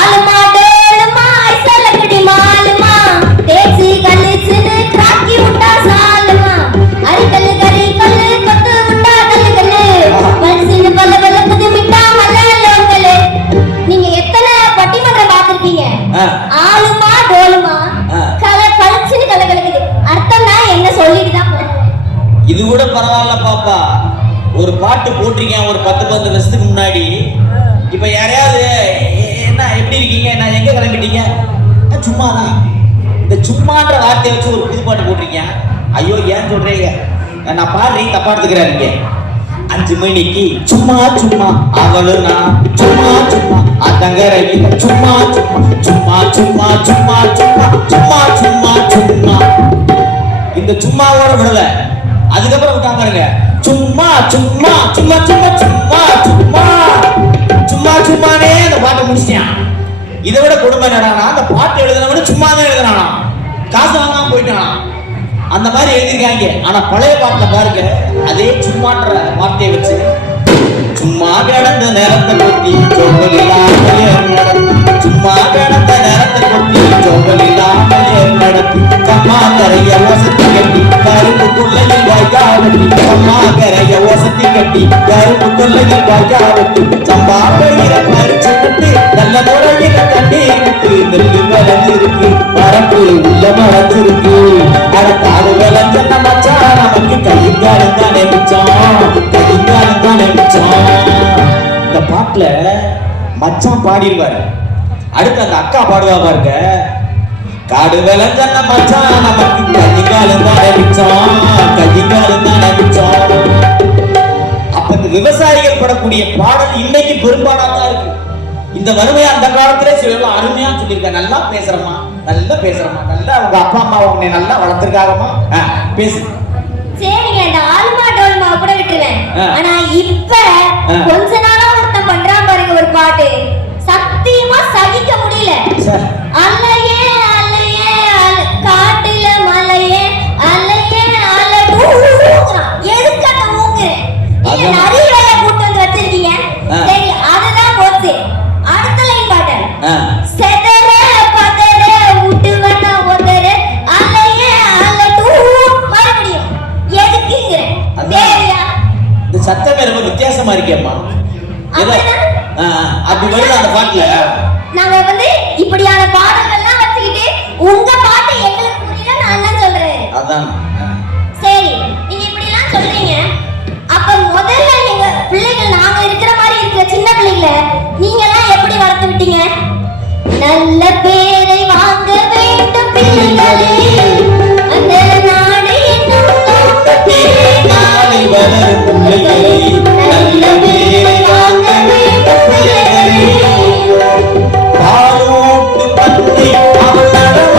ஆலுமா டேலுமா ஐசலக்கடி மாலுமா தேசி கல்லுச்சுன்னு கிராக்கி விட்டா சாலுமா அரிக்கல்லு கறி கல்லு கொத்து விட்டா கல்லு கல்லு பல்சின்னு பல்ல பல்ல புது மிட்டா மல்லோங்கலு. நீங்க எத்தனை பட்டிமன்றம் பார்த்திருப்பீங்க? ஆலுமா டோலுமா கல பல்சின்னு கல கலக்குது. அர்த்தம்னா என்ன சொல்லிட்டு தான் போறோம். இது கூட பரவாயில்ல பாப்பா. ஒரு பாட்டு போட்டிருக்கேன் ஒரு 10-15 வருஷத்துக்கு முன்னாடி. இப்ப யாரையாவது என்ன எப்படி இருக்கீங்க, நான் எங்க கிளம்பிட்டீங்க, சும்மாதான். இந்த சும்மான்ற வார்த்தையை வச்சு ஒரு புது பாட்டு போட்டிருக்கேன். ஐயோ ஏன் சொல்றீங்க, நான் பாடுறீங்க தப்பா எடுத்துக்கிறாருங்க. 5 மணிக்கு சும்மா சும்மா அவளும் நான் சும்மா சும்மா அதங்கரையில சும்மா சும்மா சும்மா சும்மா சும்மா சும்மா சும்மா சும்மா சும்மா. இந்த சும்மாவோட விடல, அதுக்கப்புறம் விட்டா பாருங்க சும்மா சும்மா சும்மா சும்மா சும்மா சும்மா சும்மா சும்மானே அந்த பாட்டை முடிச்சிட்டான். இதை விட கொடுமை என்னடானா, அந்த பாட்டு எழுதுனவன சும்மா தான் எழுதுனானா, காசு வாங்காம போயிட்டானா. அந்த மாதிரி எழுதிருக்காங்க. ஆனா பழைய பாட்டுல பாருங்க, அதே சும்மான்ற வார்த்தையை வச்சு சும்மா கிடந்த நேரத்தை கொத்தி சோம்பல் இல்லாமல் நடத்தி, சும்மா கிடந்த நேரத்தை கொத்தி சோம்பல் இல்லாமல் நடத்தி, கம்மா கரைய ஓசத்தி கட்டி கரும்பு கொள்ளையில் வாய்க்காவட்டி, கம்மா கரைய ஓசத்தி கட்டி கரும்பு கொள்ளையில் வாய்க்காவட்டி, சம்பா பயிர பறிச்சு விட்டு நல்ல முறையில தண்ணீர் விட்டு நெல்லு விளைஞ்சிருக்கு பரப்பு உள்ள மறைச்சிருக்கு. அடுத்தாடு விளைஞ்ச மச்சா நமக்கு கைகாலம் தானே மிச்சம், கைகாலம் தானே மிச்சம். இந்த பாட்டுல மச்சான் பாடிடுவாரு, அடுத்து அந்த அக்கா பாடுவா பாருங்க, காடு விளைஞ்ச மச்சான் நமக்கு கைகாலம் தானே மிச்சம், கைகாலம் தானே மிச்சம். அப்ப இந்த விவசாயிகள் படக்கூடிய பாடல் இன்னைக்கு பெரும்பாலாதான் இருக்கு. இந்த வறுமையை அந்த காலத்திலே சொல்லலாம் அருமையா சொல்லியிருக்க. நல்லா பேசுறமா, நல்லா பேசுறமா, நல்லா உங்க அப்பா அம்மா உன்னை நல்லா வளர்த்திருக்காங்கம்மா, பேசு. சரிங்க, இந்த ஆல்மா டோல்மா கூட விட்டுருவேன். ஆனா இப்ப கொஞ்ச நாளா ஒருத்தன் பண்றான் பாருங்க ஒரு பாட்டு, சத்தியமா சகிக்க முடியல. அல்லையே அல்லையே காட்டுல மலையே அல்லையே அலடூங்குறான். எதுக்கு அந்த மூங்குறேன்? நீங்க நிறைய வேலை கூட்டு வந்து வச்சிருக்கீங்க. சரி, அதுதான் போச்சு. அடுத்த லைன் பாட்டு செதற பதற விட்டுவன ஒதற அல்லையே அலடூ மறுபடியும் எதுக்குங்கிறேன். தேவையா? இந்த சத்தமே ரொம்ப வித்தியாசமா இருக்கேம்மா. அப்படி வருது அந்த பாட்டுல. நாங்க வந்து இப்படியான பாடல்கள்லாம் வச்சுக்கிட்டு உங்க பாட்டு எங்களுக்கு புரியல, நான் என்ன சொல்றேன். அதான் சரி, நீங்க இப்படி எல்லாம் சொல்றீங்க. அப்ப முதல்ல எங்க பிள்ளைகள் நாங்க இருக்கிற மாதிரி இருக்கிற சின்ன பிள்ளைகளை நீங்க எல்லாம் எப்படி வளர்த்து விட்டீங்க? நல்ல பேரை வாங்க வேண்டும் பிள்ளைகளே, அந்த நாடு என்னும் தோட்டத்திலே நாளை வளரும் பிள்ளைகளே, நல்ல பேரை வாங்க வேண்டும் பிள்ளைகளே, பாலூட்டு பந்தை அவன் நடவ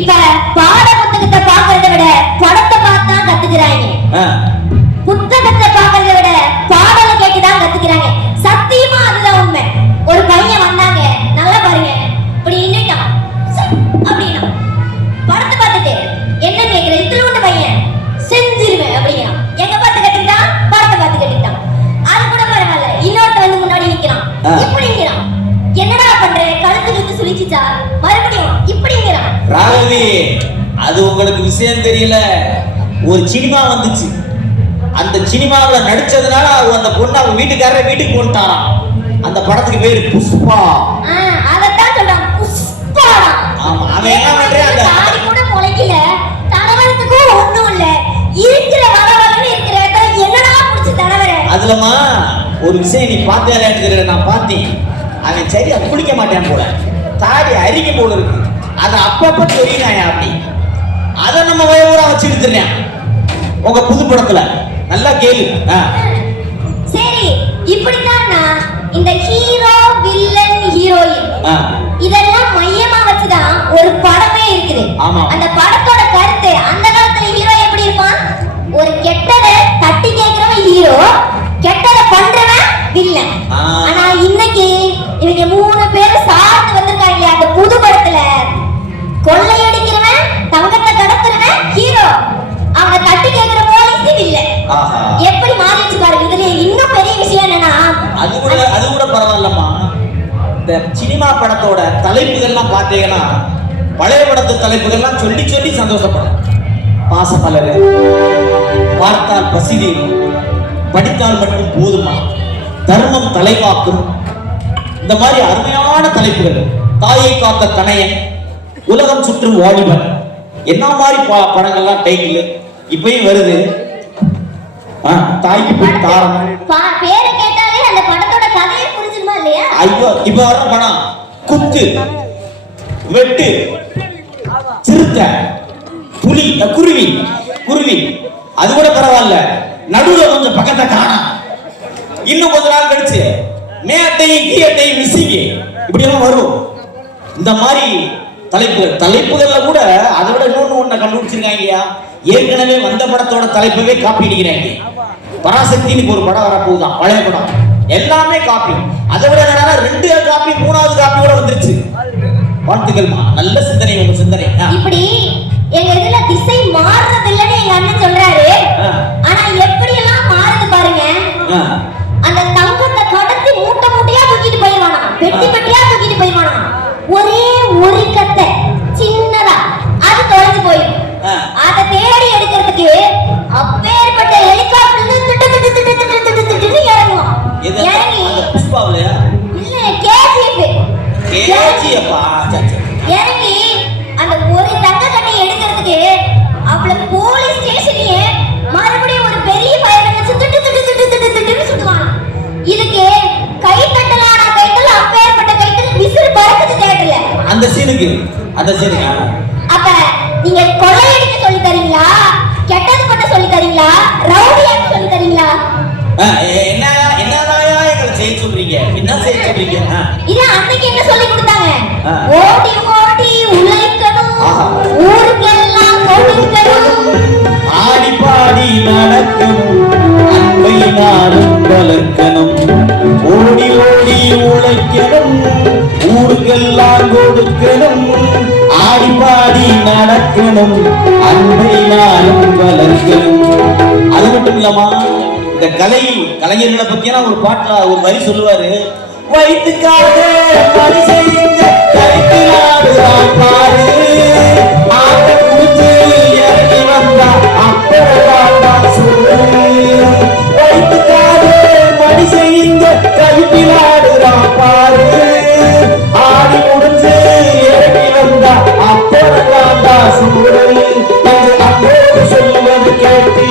இப்ப பாட புத்தகத்தை பாக்குறத விட படத்தை பார்த்து தான் கத்துக்கிறாங்க. புத்தகத்தை பாக்குறத விட பாடலை கேட்டுதான் கத்துக்கிறாங்க. சத்தியமா அதுதான் உண்மை. ஒரு பையன் வந்தாங்க, நல்லா பாருங்க, இப்படி நின்னுட்டான் அப்படின்னா படத்தை பார்த்துட்டு என்ன கேக்குற, இதுல ஒண்ணு பையன் செஞ்சிருவேன் அப்படிங்கிறான். எங்க பார்த்து கத்துக்கிட்டான்? படத்தை பார்த்து கத்துக்கிட்டான். அது கூட பரவாயில்ல, இன்னொருத்த வந்து முன்னாடி நிக்கிறான், இப்படிங்கிறான். என்னடா பண்ற, கழுத்து கழுத்து சுழிச்சிச்சா, மறுபடியும் இப்படிங்கிறான். ராகவி, அது உங்களுக்கு விஷயம் தெரியல. ஒரு சினிமா வந்துச்சு, அந்த சினிமாவில் நடிச்சதுனால அந்த பொண்ணு அவங்க வீட்டுக்காரரை வீட்டுக்கு போட்டாராம். அந்த படத்துக்கு பேரு புஷ்பா. அதத்தான் சொல்றான், புஷ்பா. ஆமா, அவன் என்ன பண்றான், அந்த தாடி கூட முளைக்கல, தடவறதுக்கும் ஒண்ணும் இல்ல, இருக்கிற வளவளன்னு இருக்கிற என்னடா புடிச்சு தடவற. அதுலமா ஒரு விஷயம் நீ பார்த்தேன் தெரியல, நான் பார்த்தேன். அவன் சரியா குளிக்க மாட்டேன் போல, தாடி அரிக்க போல இருக்கு. அதை அப்பப்ப தெரியும் அப்படி. அதை நம்ம வயவூரா வச்சுருக்கிறேன் உங்க புது படத்துல. நல்லா கேளு. சரி, இப்படிதான் இந்த ஹீரோ வில்லன் ஹீரோயின் இதெல்லாம் மையமா வச்சுதான் ஒரு படமே இருக்குது. அந்த படத்தோட கருத்து, அந்த காலத்துல ஹீரோ எப்படி இருப்பான், ஒரு கெட்டதை தட்டி கேட்கிறவன் ஹீரோ, கெட்டதை பண்றவன் வில்லன். ஆனா இன்னைக்கு இவங்க 3 பேரும் சார்ந்து வந்திருக்காங்க அந்த புது படத்துல. கொள்ளையடிக்கிறவன், தங்கத்தை கடத்துறவன் ஹீரோ, அவங்க தட்டி கேட்கிற போலீஸ் வில்லன். எப்படி மாறிச்சு பாருங்க. இதுல இன்னும் பெரிய விஷயம் என்னன்னா, அது கூட பரவாயில்லம்மா. இந்த சினிமா படத்தோட தலைப்புகள்லாம் பார்த்தீங்கன்னா பழைய படத்து தலைப்புகள்லாம் சொல்லி சொல்லி சந்தோஷப்படும். பாசமலர், பார்த்தால் பசி தீரும், படித்தால் மட்டும் போதுமா, தர்மம் தலைவாக்கும், இந்த மாதிரி அருமையான தலைப்புகள். தாயை காத்த தனையன், உலகம் சுற்றும் வாலிபன், என்ன மாதிரி படங்கள்லாம் டைட்டில் இப்பயும் வருது. தாய்க்கு பின் தாரம். பேரை கேட்டாலே அந்த படத்தோட கதையை புரிஞ்சுமா இல்லையா? ஐயோ, இப்ப வர படம் குத்து, வெட்டு, சிறுத்தை, புலி, குருவி, அது கூட பரவாயில்ல. நடுவுல கொஞ்சம் பக்கத்தை காணோம். இன்னும் கொஞ்ச நாள் கழிச்சு மேட்டையும் கீட்டையும் மிஸ்ஸிங் இப்படி எல்லாம் வரும். இந்த மாதிரி தலைப்புகள்ல கூட அதை விட இன்னொன்னு கண்டுபிடிச்சிருக்காங்க. ஏற்கனவே வந்த படத்தோட தலைப்பவே காப்பி அடிக்கிறாங்க. பராசக்தின்னு ஒரு படம் வரப்போகுதான், பழைய படம், எல்லாமே காப்பி. அதை விட என்னன்னா 2 காப்பி 3வது காப்பியோட வந்துருச்சு. வாழ்த்துக்கள்மா, நல்ல சிந்தனை உங்க சிந்தனை. இப்படி எங்க இதுல திசை மாறுறது இல்லன்னு எங்க அண்ணன் சொல்றாரு. ஆனா எப்படி எல்லாம் மாறுது பாருங்க. அந்த தங்கத்தை கடத்தி மூட்டை மூட்டையா தூக்கிட்டு போயிடுவானா, பெட்டி பெட்டியா தூக்கிட்டு போயிடுவானா. ஒரே ஒரு கத்தை சின்னதா அது தொலைஞ்சு போயிடும். அதை தேடி எடுக்கிறதுக்கு அப்பேற்பட்ட ஹெலிகாப்டர்ல இறங்குவான். இறங்கி புஷ்பாவிலையா இல்ல இறங்கி அந்த ஒரு தங்க கட்டை எடுக்கிறதுக்கு அவ்வளவு போலீஸ் ஸ்டேஷனையே மறுபடியும் ஒரு பெரிய பயணம் வச்சு சுடுவான். இதுக்கு கை தட்டலான கைத்தல், அப்பேற்பட்ட கைத்தல் விசிறு பறக்குது தேட்டர்ல. அந்த சீனுக்கு அப்ப நீங்க கொள்ளையடிக்க சொல்லி தரீங்களா, கெட்டது பண்ண சொல்லி தரீங்களா, ரவுடியாக்க சொல்லி தரீங்களா? என்ன செய்ய சொல்றீங்க? இது அன்னைக்கு என்ன சொல்லி கொடுத்தாங்க? ஓடி ஓடி உழைக்கணும், ஊருக்கெல்லாம் கொடுக்கணும், ஆடி பாடி நடக்கணும், அன்பை நாடும் வளர்க்கணும், ஓடி ஓடி உழைக்கணும், ஊருக்கெல்லாம் கொடுக்கணும், ஆடி பாடி நடக்கணும், அன்பை நாடும் வளர்க்கணும். அது மட்டும் இல்லாமா, இந்த கலைஞர்களை பத்தியான ஒரு பாட்டுல ஒரு வரி சொல்லுவாரு. வைத்துக்காக பணி செய்யுங்க, கைத்திலாடுதான் பாரு, ஆட்ட குடிச்சு இறங்கி வந்தா அப்புறம் சொல்லு. வைத்துக்காக பணி செய்யுங்க, கைத்திலாடுதான் பாரு, ஆடி முடிஞ்சு இறங்கி வந்தா அப்புறம் சொல்லு. அப்போது சொல்லுவது கேட்டு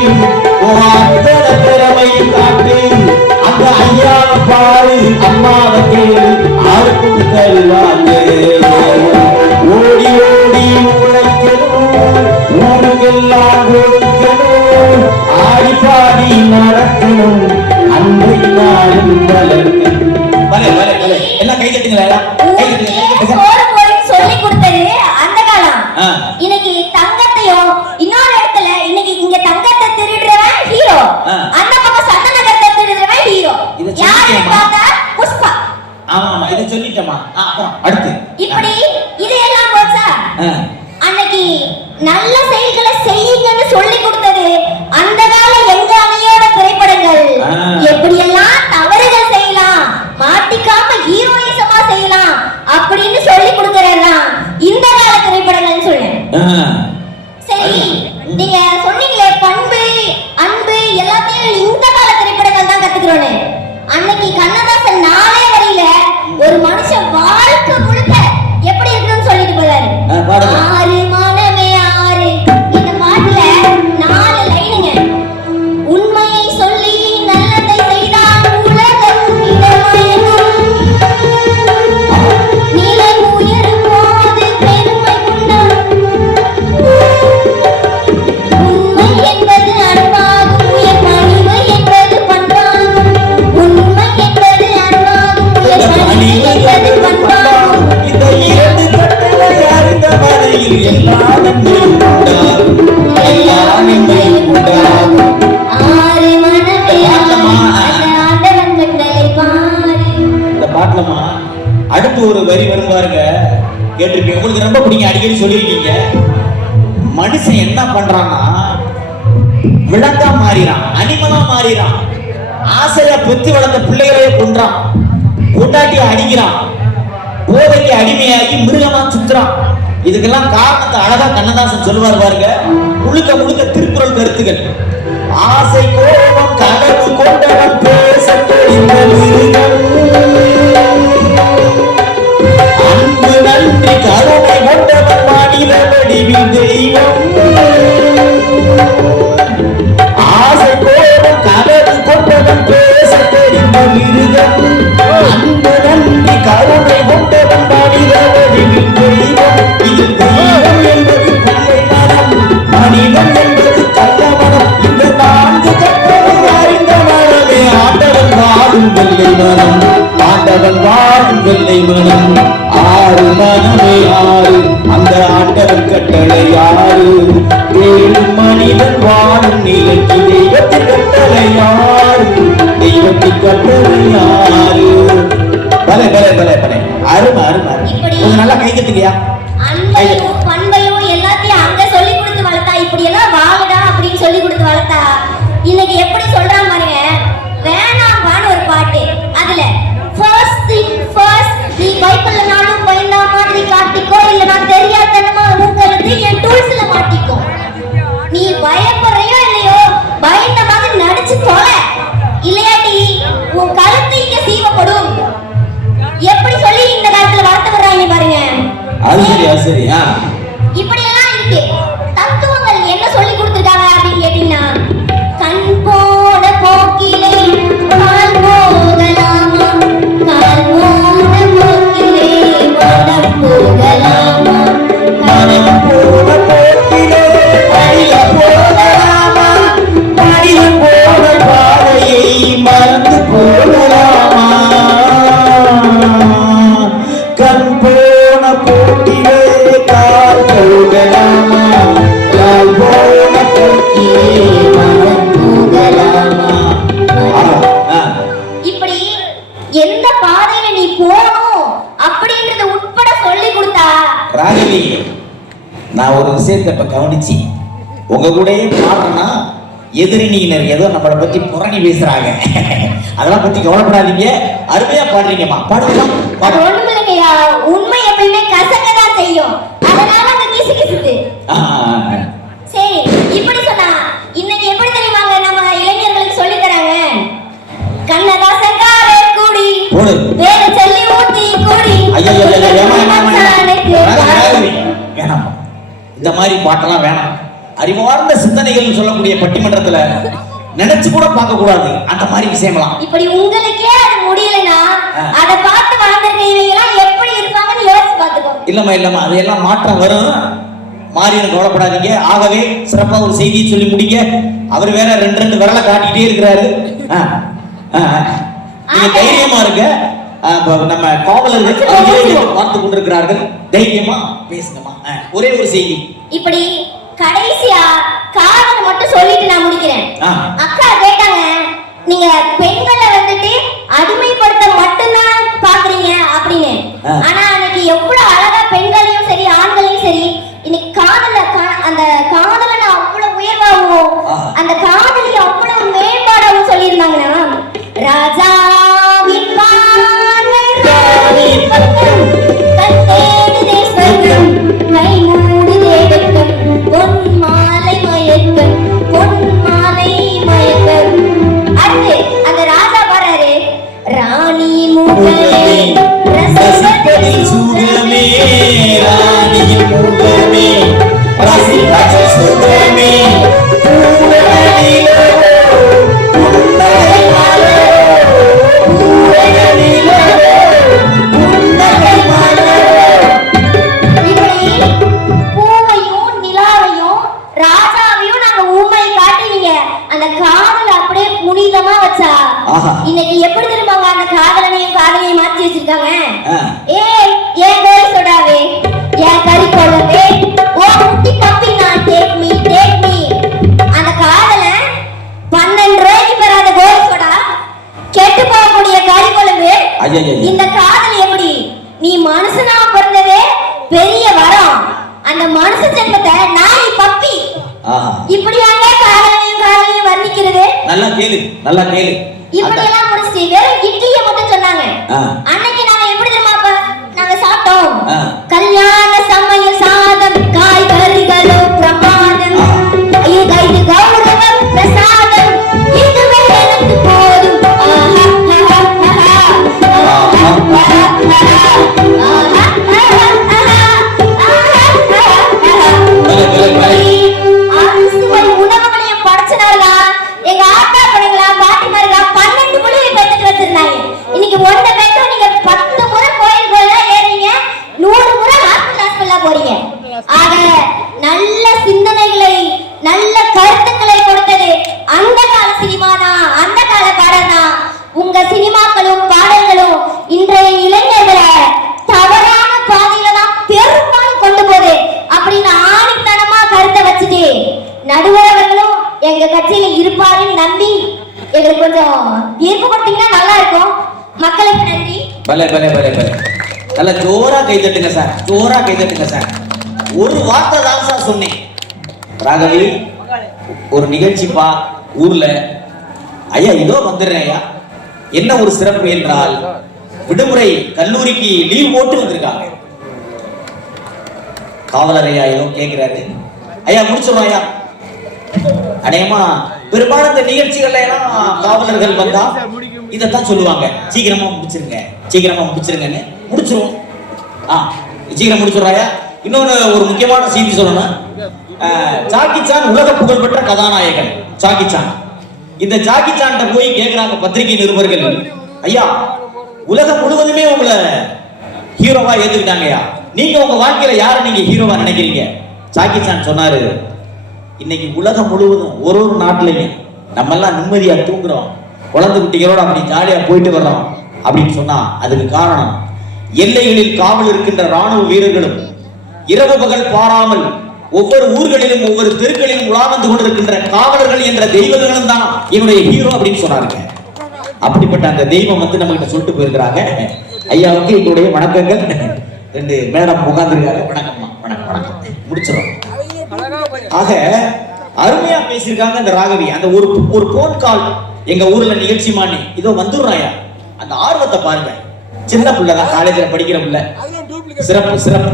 அத்தனை திறமையை காட்டு, அந்த ஐயா பாரு, அம்மாவை கேளு, ஆளுக்கு தருவாங்க. எப்படி இதையெல்லாம் போச்சா? அன்னைக்கு நல்ல செயல்களை செய்யுங்கன்னு சொல்லி கொடுத்தது அந்த கால எங்க அணியோட திரைப்படங்கள். எப்படியெல்லாம் தவறுகள் செய்யலாம், மாட்டிக்காம ஹீரோயிசமா செய்யலாம் அப்படின்னு சொல்லி கொடுக்கறதுதான் இந்த கால திரைப்படங்கள்னு சொல்றேன். சரி, நீங்க சொன்னீங்களே பண்பு அன்பு எல்லாத்தையும் இந்த கால திரைப்படங்கள் தான் கத்துக்கிறோன்னு. அன்னைக்கு கண்ணதாசன் நாளே வரையில ஒரு மனுஷன் வாழ்க்கை முழுக்க எப்படி இருக்கணும்னு சொல்லிட்டு போறாரு. ஆறு மனமே ஆறு இந்த பாட்டுல 4 லைனுங்க. உண்மையை சொல்லி நல்லதை செய்தால் உலகம் இதமயங்கும். நிலை உயரும் போது பெருமை கொண்டாடும். உண்மை என்பது அன்பாகும், உயர் பணிவு என்பது பண்பாகும். உண்மை என்பது அன்பாகும், உயர் பணிவு என்பது பண்பாகும். இந்த 2 கட்டளை அறிந்த வரையில் எல்லாம் நன்மையும் உண்டாகும், எல்லாம் நன்மையும் உண்டாகும். ஆறு மனமே ஆண்டவன் கட்டளை பாரு. இந்த பாட்டுலமா அடுத்து ஒரு வரி வரும் பாருங்க, கேட்டிருப்பீங்க, உங்களுக்கு ரொம்ப பிடிக்கும், அடிக்கடி சொல்லியிருக்கீங்க. மனுஷன் என்ன பண்றான்னா விலங்கா மாறிறான், அனிமலா மாறிறான், ஆசையா பெத்து வளர்ந்த பிள்ளைகளையே கொன்றான், கொண்டாட்டி அடிக்கிறான், போதைக்கு அடிமையாகி மிருகமா சுத்துறான். இதுக்கெல்லாம் காரணத்தை அழகா கண்ணதாசன் சொல்லுவார் பாருங்க. முழுக்க முழுக்க திருக்குறள் கருத்துக்கள். ஆசை கோபம் கனவு கொண்டவன் பேச தெரிந்த மிருகம், அன்பு நன்றி கருணை கொண்டவன் மனித வடிவில் தெய்வம். ஆசை கோபம் கனவு கொண்டவன் பேச தெரிந்த மிருகம், அன்பு நன்றி கருணை கொண்டவன் மனித வடிவில் தெய்வம். இது தெய்வம் என்பது பிள்ளை மனம், மனிதன் என்பது கள்ள மனம். இந்த 4 கட்டளை அறிந்த மனமே ஆண்டவன் வாழும் வெள்ளை மனம், ஆண்டவன் வாழும் வெள்ளை மனம். ஆறு மனமே ஆறு, அந்த ஆண்டவன் கட்டளை ஆறு. 7 மனிதன் வாழும் நிலைக்கு தெய்வத்தின் கட்டளை ஆறு, தெய்வத்தின் கட்டளை ஆறு. பலே பலே பலே பலே, அருமை அருமை அருமை. கொஞ்சம் நல்லா கை தட்டுங்கயா. அன்பையும் பண்பையும் எல்லாத்தையும் அங்க சொல்லி கொடுத்து வளர்த்தா, இப்படி எல்லாம் வாழுடா அப்படின்னு சொல்லி கொடுத்து வளர்த்தா, இன்னைக்கு எப்படி சொல்றான் பாருங்க. வேணாம்பான்னு ஒரு பாட்டு, அதுல ஃபர்ஸ்ட் திங் ஃபர்ஸ்ட், நீ பைபிள்ல நானும் பயந்தா மாதிரி காட்டிக்கோ, இல்ல நான் தெரியாதனமா உட்கார்ந்து என் டூல்ஸ்ல மாட்டிக்கோ. நீ பயப்படுறியோ இல்லையோ பயந்த மாதிரி நடிச்சு தொலை, இல்லையாட்டி உன் கழுத்து இங்க சீவப்படும். எப்படி சொல்லி இந்த காலத்துல வளர்த்து வர்றாங்க பாருங்க. அது சரி அது சரி. இப்படி எல்லாம் இருக்கு. தத்துவங்கள் என்ன சொல்லி கொடுத்திருக்காங்க அப்படின்னு கேட்டீங்கன்னா, கண் போன போக்கிலே கால் போகலாமா, கால் போன போக்கிலே மனம் போகலாமா, மனம் போன போக்கிலே படியில் போகலாமா, படியில் போன பாதையை மறந்து போகலாமா. கண் போன போக்கிலே கால் போகலாமா, கால் போன போக்கிலே மனம் போகலாமா. இப்படி எந்த பாதையில நீ போகணும் அப்படின்றத உட்பட சொல்லி கொடுத்தா. ராகவி, நான் ஒரு விஷயத்தை இப்ப கவனிச்சு உங்க கூடயே பாடுறேன்னா, எதிரினியினர் ஏதோ நம்மளை பத்தி புரணி பேசுறாங்க. அதெல்லாம் பத்தி கவலைப்படாதீங்க, அருமையா பாடுறீங்கம்மா. பாடுறோம் அது ஒண்ணும் இல்லைங்கய்யா, உண்மை எப்பயுமே கசக்கதான் செய்யும், அதனால அந்த கிசு கிசுது. சரி, இப்படி சொன்னா இன்னைக்கு எப்படி தெரியுமாங்க நம்ம இளைஞர்களுக்கு சொல்லி தராங்க. கண்ணதாசன் காரே கூடி வேற சொல்லி ஊத்தி கூடி. வேணாம், இந்த மாதிரி பாட்டெல்லாம் வேணாம். அறிவார்ந்த சிந்தனைகள் சொல்லக்கூடிய பட்டிமன்றத்துல நினைச்சு கூட பார்க்க கூடாது அந்த மாதிரி விஷயங்களாம். இப்படி உங்களுக்கே அது முடியலனா அத பார்த்து வளர்ந்திருக்கீங்களா எப்படி இருப்பாங்கன்னு யோசிச்சு பாத்துக்கோ. இல்லம்மா அதெல்லாம் மாற்றம் வரும், மாறியும் கவலைப்படாதீங்க. ஆகவே சிறப்பா ஒரு செய்தியை சொல்லி முடிங்க. அவர் வேற 2 விரலை காட்டிக்கிட்டே இருக்கிறாரு. நீங்க தைரியமா இருக்க. நம்ம காவலர்கள் பார்த்து கொண்டிருக்கிறார்கள், தைரியமா பேசுங்கம்மா. ஒரே ஒரு செய்தி. இப்படி கடைசியா காரணம் மட்டும் சொல்லிட்டு நான் முடிக்கிறேன். அக்கா கேட்டாங்க, நீங்க பெண்களை வந்துட்டு அடிமைப்படுத்த மட்டும்தான் பாக்குறீங்க அப்படின்னு. ஆனா அன்னைக்கு எவ்வளவு அழகா பெண்களையும் சரி ஆண்களையும் சரி இன்னைக்கு அந்த காதல அவ்வளவு உயர்வாகவும் அந்த காதலி அவ்வளவு மேம்பாடாகவும் சொல்லியிருந்தாங்கன்னா ராஜாவின் பார்வை ராணி பக்கம் கண் தேடுதே சொர்க்கம் கை மூடுதே வெட்கம் பொன் மாலை மயக்கம் பொன் மாலை மயக்கம். அடுத்து அந்த ராஜா பாடுறாரு ராணி முகமே ரசிப்பதில் சுகமே ராணியின் முகமே ரசிப்பதில் சுகமே இன்னைக்கு எப்படி தெரியுமாங்க அந்த காதலனையும் காதலையும் மாற்றி வச்சிருக்காங்க. ஏன் கோல் சொடாவே ஏன் கறி கொள்ளவே ஓ குட்டி பப்பி நான் டேக் மீ அந்த காதலன் 12 ரூபாய்க்கு பெறாத கோல் சொடா கெட்டு போகக்கூடிய கறி கொள்ளவே. இந்த காதல் எப்படி நீ மனுஷனா பிறந்ததே பெரிய வரம் அந்த மனுஷ ஜென்மத்தை நாய் பப்பி இப்படியாங்க காதலையும் வர்ணிக்கிறது. நல்லா கேளு இப்படி எல்லாம் முடிச்சு வெறும் இட்லியை மட்டும் சொன்னாங்க. அன்னைக்கு நாங்க எப்படி தெரியுமா நாங்க சாப்பிட்டோம் கல்யாண சமையல் சாதம் காய்கறிகளும் பிரமாதம் இது கௌரவம் பிரசாதம் இதுவே எனக்கு போதும். உணவுகளையும் படைச்சினார்களா எங்க ஆத்தா படங்களா பாட்டி மார்களா 12 புள்ளியை பெற்று வச்சிருந்தாங்க. இன்னைக்கு ஒன்றை பெற்று நீங்க 10 முறை கோயில் கோயிலா ஏறீங்க 100 முறை ஹாஸ்பிட்டலா போறீங்க. ஆக நல்ல சிந்தனைகளை நல்ல கருத்துக்களை கொடுத்தது அந்த கால சினிமா தான் அந்த கால பாடல் தான். உங்க சினிமாக்களும் பாடல்களும் இன்றைய இளைஞர்களை தவறான பாதையில தான் பெரும்பாலும் கொண்டு போகுது அப்படின்னு ஆணித்தனமா கருத்தை வச்சுட்டு நடுவர் அவர்களும் எங்க கட்சியில இருப்பாருன்னு நம்பி எங்களுக்கு கொஞ்சம் ஈர்ப்பு கொடுத்தீங்கன்னா நல்லா இருக்கும். மக்களுக்கு நன்றி. நல்ல ஜோரா கை தட்டுங்க சார். ஒரு வார்த்தை தான் சார் சொன்னேன். ராகவி ஒரு நிகழ்ச்சிப்பா ஊர்ல ஐயா இதோ வந்துடுறேன் ஐயா. என்ன ஒரு சிறப்பு என்றால் விடுமுறை கல்லூரிக்கு லீவ் போட்டு வந்திருக்காங்க. காவலர் ஐயா ஏதோ கேட்கிறாரு. ஐயா முடிச்சிடும் ஐயா. அநேகமா பெரும்பாலும் இந்த நிகழ்ச்சிகள்ல எல்லாம் காவலர்கள் வந்தா இதைத்தான் சொல்லுவாங்க, சீக்கிரமா முடிச்சிருங்கன்னு. முடிச்சிருவோம். சீக்கிரம் முடிச்சிடுறாயா. இன்னொன்னு ஒரு முக்கியமான செய்தி சொல்லணும். ஜாக்கி சான் உலக புகழ்பெற்ற கதாநாயகன் ஜாக்கி சான். இந்த ஜாக்கி சான்ட்ட போய் கேட்கிறாங்க பத்திரிகை நிருபர்கள், ஐயா உலகம் முழுவதுமே உங்களை ஹீரோவா ஏத்துக்கிட்டாங்கய்யா, நீங்க உங்க வாழ்க்கையில யாரை நீங்க ஹீரோவா நினைக்கிறீங்க? ஜாக்கி சான் சொன்னாரு, இன்னைக்கு உலகம் முழுவதும் ஒரு நாட்டிலையும் நம்ம எல்லாம் நிம்மதியா தூங்குறோம், குழந்தை குட்டிகளோட அப்படி ஜாலியா போயிட்டு வர்றோம் அப்படின்னு சொன்னா அதுக்கு காரணம் எல்லைகளில் காவல் இருக்கின்ற ராணுவ வீரர்களும் இரவு பகல் பாராமல் ஒவ்வொரு ஊர்களிலும் ஒவ்வொரு தெருக்களிலும் உலா வந்து கொண்டிருக்கின்ற காவலர்கள் என்ற தெய்வங்களும் தான் என்னுடைய ஹீரோ அப்படின்னு சொன்னாருங்க. அப்படிப்பட்ட அந்த தெய்வம் வந்து நம்ம கிட்ட சொல்லிட்டு போயிருக்கிறாங்க. ஐயாவுக்கு எங்களுடைய வணக்கங்கள். 2 மேடம் உட்கார்ந்துருக்காங்க. வணக்கம்மா. வணக்கம். முடிச்சிடும். ஆக அருமையா பேசியிருக்காங்க அந்த ராகவி. அந்த ஒரு போன் கால் எங்க ஊர்ல நிகழ்ச்சி மாணி இதோ வந்துடுறாயா, அந்த ஆர்வத்தை பாருங்க. சின்ன பிள்ளைதான், காலேஜில் படிக்கிற பிள்ளை. சிறப்பு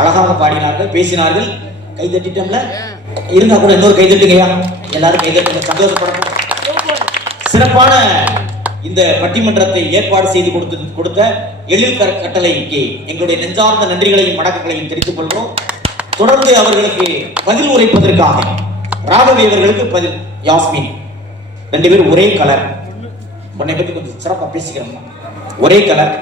அழகாக பாடினார்கள், பேசினார்கள். கை தட்டிட்டோம்ல, இருந்தா கூட இன்னொரு கை தட்டுங்கய்யா. எல்லாரும் கை தட்டுங்க, சந்தோஷப்படணும். சிறப்பான இந்த பட்டிமன்றத்தை ஏற்பாடு செய்து கொடுத்த எழில் கட்டளைக்கு எங்களுடைய நெஞ்சார்ந்த நன்றிகளையும் வணக்கங்களையும் தெரிவித்துக் கொள்கிறோம். தொடர்ந்து அவர்களுக்கு பதில் உரைப்பதற்காக ராகவி அவர்களுக்கு பதில் யாஸ்மின், 2 பேரும் ஒரே கலர். உன்னை பத்தி கொஞ்சம் சிறப்பா பேசிக்கிறோம். ஒரே கலர்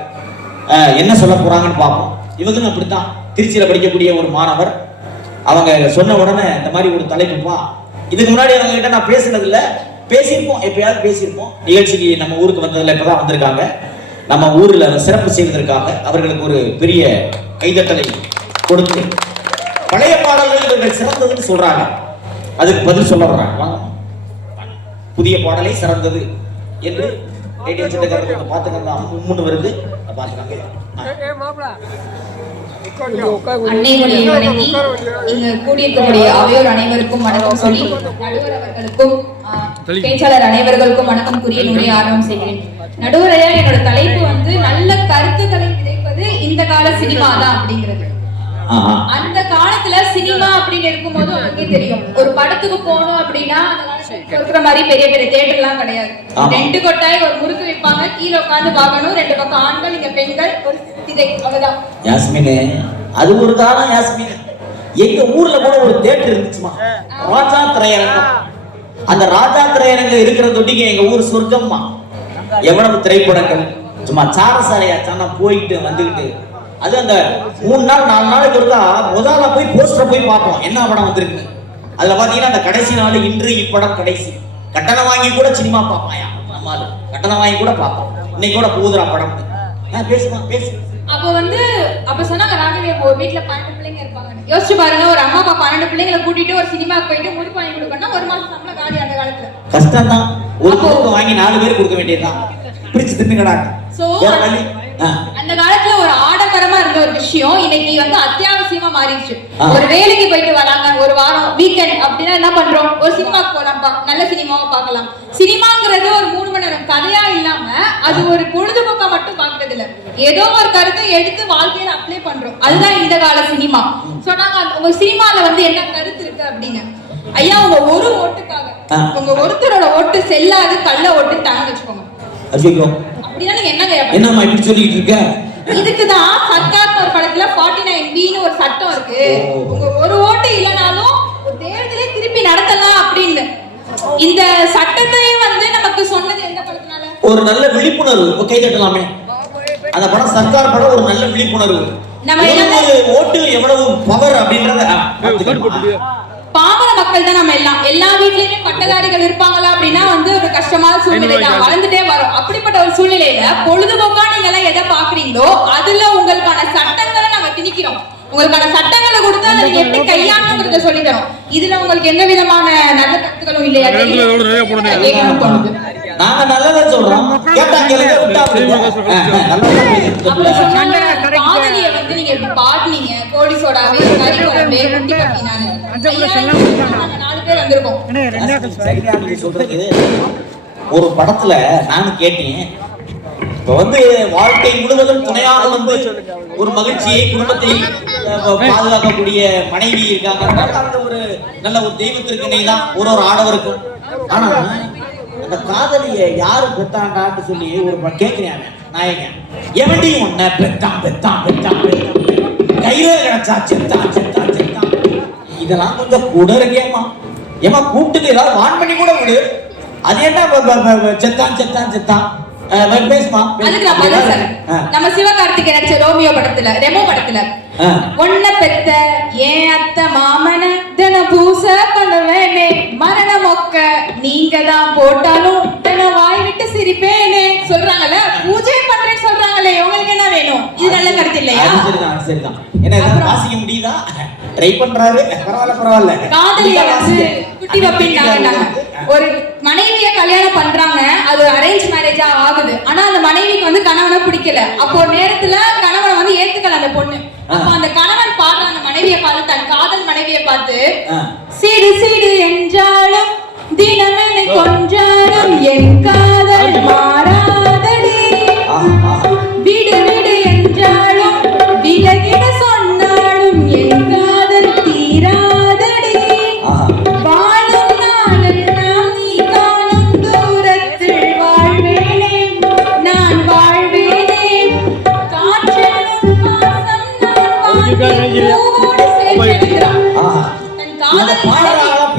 என்ன சொல்ல போறாங்கன்னு பார்ப்போம். இவங்க அப்படித்தான் திருச்சியில படிக்கக்கூடிய ஒரு மாணவர். அவங்க சொன்ன உடனே இந்த மாதிரி ஒரு தலைப்புப்பா, இதுக்கு முன்னாடி அவங்க கிட்ட நான் பேசினது இல்லை, பேசியிருப்போம், எப்பயாவது பேசியிருப்போம். நிகழ்ச்சிக்கு நம்ம ஊருக்கு வந்ததில் இப்பதான் வந்திருக்காங்க. நம்ம ஊர்ல சிறப்பு செய்வதற்காக அவர்களுக்கு ஒரு பெரிய கைதட்டலை கொடுத்து பழைய பாடல்கள் இவர்கள் சிறந்ததுன்னு சொல்றாங்க. அதுக்கு பதில் சொல்ல வர்றாங்க. புதிய பாடலை சிறந்தது என்று ரேடியோ செட்டுக்காரங்க பார்த்துக்கங்க. முன்னு வருது பார்த்துக்காங்க. அன்னைமொழியை வணங்கி இங்கு கூடியிருக்கக்கூடிய அவையோர் அனைவருக்கும் வணக்கம் சொல்லி நடுவர் அவர்களுக்கும் பேச்சாளர் அனைவர்களுக்கும் வணக்கம் கூறிய நூலை ஆரம்பம் செய்கிறேன். நடுவரையா என்னோட தலைப்பு வந்து நல்ல கருத்துக்களை விதைப்பது இந்த கால சினிமா தான் அப்படிங்கிறது. அந்த காலத்துல சினிமா அப்படின்னு இருக்கும்போது உங்களுக்கே தெரியும், ஒரு படத்துக்கு போகணும் அப்படின்னா இருக்கிற மாதிரி பெரிய பெரிய தியேட்டர் எல்லாம் கிடையாது. 2 கொட்டாய் ஒரு முறுக்கு வைப்பாங்க, கீழே உட்காந்து பார்க்கணும், 2 பக்கம் ஆண்கள் இங்க பெண்கள், ஒரு திரை, அவ்வளவுதான். யாஸ்மினே, அது ஒரு காலம் யாஸ்மின். எங்க ஊர்ல கூட ஒரு தியேட்டர் இருந்துச்சுமா, ராஜா திரையரங்கம். அந்த ராஜா திரையரங்கம் இருக்கிற தொட்டிக்கு எங்க ஊர் சொர்க்கம்மா. எவ்வளவு திரைப்படங்கள் சும்மா சாரசாரையாச்சானா போயிட்டு வந்துகிட்டு. அது அந்த 3 நாள் 4 நாளைக்கு ஒருக்கா முதல்ல போய் போஸ்டரை போய் பார்ப்போம், என்ன படம் வந்திருக்கு. அதுல பாத்தீங்கன்னா அந்த கடைசி நாள் இன்று இப்படம் கடைசி. கட்டணம் வாங்கி கூட சினிமா பார்ப்பாயா நம்மால, கட்டணம் வாங்கி கூட பார்ப்போம். இன்னைக்கு கூட போகுதுரா படம். பேசுமா பேசு. அப்ப சொன்னாங்க ராகவே வீட்டுல 12 பிள்ளைங்க இருப்பாங்க. யோசிச்சு பாருங்க, ஒரு அம்மா அப்பா 12 பிள்ளைங்களை கூட்டிட்டு ஒரு சினிமாக்கு போயிட்டு முறுக்கு வாங்கி கொடுக்கணும்னா 1 மாசம் சம்பளம் காலி. அந்த காலத்துல கஷ்டம் தான். ஒரு முறுக்கு வாங்கி 4 பேர் கொடுக்க வேண்டியதுதான். பிரிச்சு தின்னுங்கடா. அந்த காலத்துல ஒரு ஆடம்பரமா இருந்த ஒரு விஷயம் இன்னைக்கு வந்து அத்தியாவசியமா மாறிடுச்சு. ஒரு வேலைக்கு போயிட்டு வராங்க, ஒரு வாரம் வீக்கெண்ட் அப்படின்னா என்ன பண்றோம், ஒரு சினிமாக்கு போலாம்ப்பா, நல்ல சினிமாவை பார்க்கலாம். சினிமாங்கிறது ஒரு 3 மணி நேரம் கதையா இல்லாம அது ஒரு பொழுதுபோக்கா மட்டும் பாக்குறது இல்ல, ஏதோ ஒரு கருத்தை எடுத்து வாழ்க்கையில அப்ளை பண்றோம். அதுதான் இந்த கால சினிமா. சொன்னாங்க உங்க சினிமால வந்து என்ன கருத்து இருக்கு அப்படின்னு. ஐயா, உங்க ஒரு ஓட்டுக்காக உங்க ஒருத்தரோட ஓட்டு செல்லாது, கள்ள ஓட்டு தாங்க வச்சுக்கோங்க. அப்படின்னா நீங்க என்னமா இப்படி சொல்லிட்டு இருக்க? இதுக்குதான் சர்க்கார் ஒரு படத்துல 49B ஒரு சட்டம் இருக்கு. உங்க ஒரு ஓட்டு இல்லனாலும் ஒரு தேர்தலை திருப்பி நடத்தலாம் அப்படின்னு. இந்த சட்டத்தையே வந்து நமக்கு சொன்னது எந்த படத்தினால? ஒரு நல்ல விழிப்புணர்வு. கை தட்டலாமே. அந்த படம் சர்க்கார் படம் ஒரு நல்ல விழிப்புணர்வு. நம்ம ஓட்டு எவ்வளவு பவர் அப்படின்றத பாமர மக்கள் தான் நம்ம எல்லா வீட்லயுமே பட்டதாரிகள் இருப்பாங்களா அப்படின்னா வந்து ஒரு கஷ்டமான சூழ்நிலை தான், வளர்ந்துட்டே வரும். அப்படிப்பட்ட ஒரு சூழ்நிலையில பொழுதுபோக்கா நீங்க எல்லாம் எதை பாக்குறீங்களோ அதுல உங்களுக்கான சட்டங்களை நாங்க திணிக்கிறோம். உங்களுக்கான சட்டங்களை கொடுத்து அதை நீங்க எப்படி கையாளணுங்கிறத சொல்லி தரோம். இதுல உங்களுக்கு எந்த விதமான நல்ல கருத்துக்களும் இல்லையா? நாங்க நல்லதா சொல்றோம். காதலியை வந்து நீங்க எப்படி பாடுனீங்க, கோடி சோடாவே கறி குழம்பே குட்டி கட்டினானு 4 பேர் வந்திருக்கோம். ஒரு படத்துல நானும் கேட்டேன், இப்ப வந்து வாழ்க்கை முழுவதும் துணையாக வந்து ஒரு மகிழ்ச்சியை குடும்பத்தை பாதுகாக்கக்கூடிய மனைவி இருக்காங்க. அந்த ஒரு நல்ல ஒரு தெய்வத்திற்கு நீதான் ஒரு ஆடவருக்கும். ஆனா அந்த காதலிய யாரு பெத்தாண்டான்னு சொல்லி ஒரு கேட்கிறேன் நாயகன், எவண்டி உன்ன பெத்தான் பெத்தான் பெத்தான் பெத்தான் கையில கிடைச்சா செத்தா செத்தா செத்தா. இதெல்லாம் கொஞ்சம் கூட இருக்கேம்மா. ஏமா கூப்பிட்டு ஏதாவது வான் பண்ணி கூட விடு. அது என்ன செத்தான் செத்தான் செத்தான் பேசுமா? நம்ம சிவகார்த்திகேயன் நடிச்ச ரோமியோ படத்துல, ரெமோ படத்துல ஒன்ன பெத்த ஏன் அத்தை மாமன தின பூச பண்ணுவேனே, மரண மொக்க நீங்க தான் போட்டாலும் தின வாய் விட்டு சிரிப்பேனே சொல்றாங்கல்ல, பூஜை பண்றேன்னு சொல்றாங்களே, உங்களுக்கு என்ன வேணும்? இது நல்ல கருத்து இல்லையா? சரிதான் சரிதான். என்ன வாசிக்க முடியுதா? ட்ரை பண்றாரு, பரவாயில்ல. காதலிய வந்து குட்டி வப்பின்னாங்க. ஒரு மனைவிய கல்யாணம் பண்றாங்க, அது அரேஞ்ச் மேரேஜா ஆகுது. ஆனா அந்த மனைவிக்கு வந்து கணவனை பிடிக்கல. அப்போ நேரத்துல கணவனை வந்து ஏத்துக்கல அந்த பொண்ணு. அப்ப அந்த கணவன் பாடுற அந்த மனைவியை பார்த்து, தன் காதல் மனைவியை பார்த்து, சிடு சிடு என்றாலும் தினமெனை கொஞ்சாலும் என் காதல் மாறாதடி, விடு விடு என்றாலும் விலகிட சொன்னாலும் என் காதல் தீராதடி, வாழும் நாளெல்லாம் நீ காணும் தூரத்தில் வாழ்வேனே நான் வாழ்வேனே, காற்றலும் மாசம் நான் வாழ்வேனோடு சேர்க்கிறான்.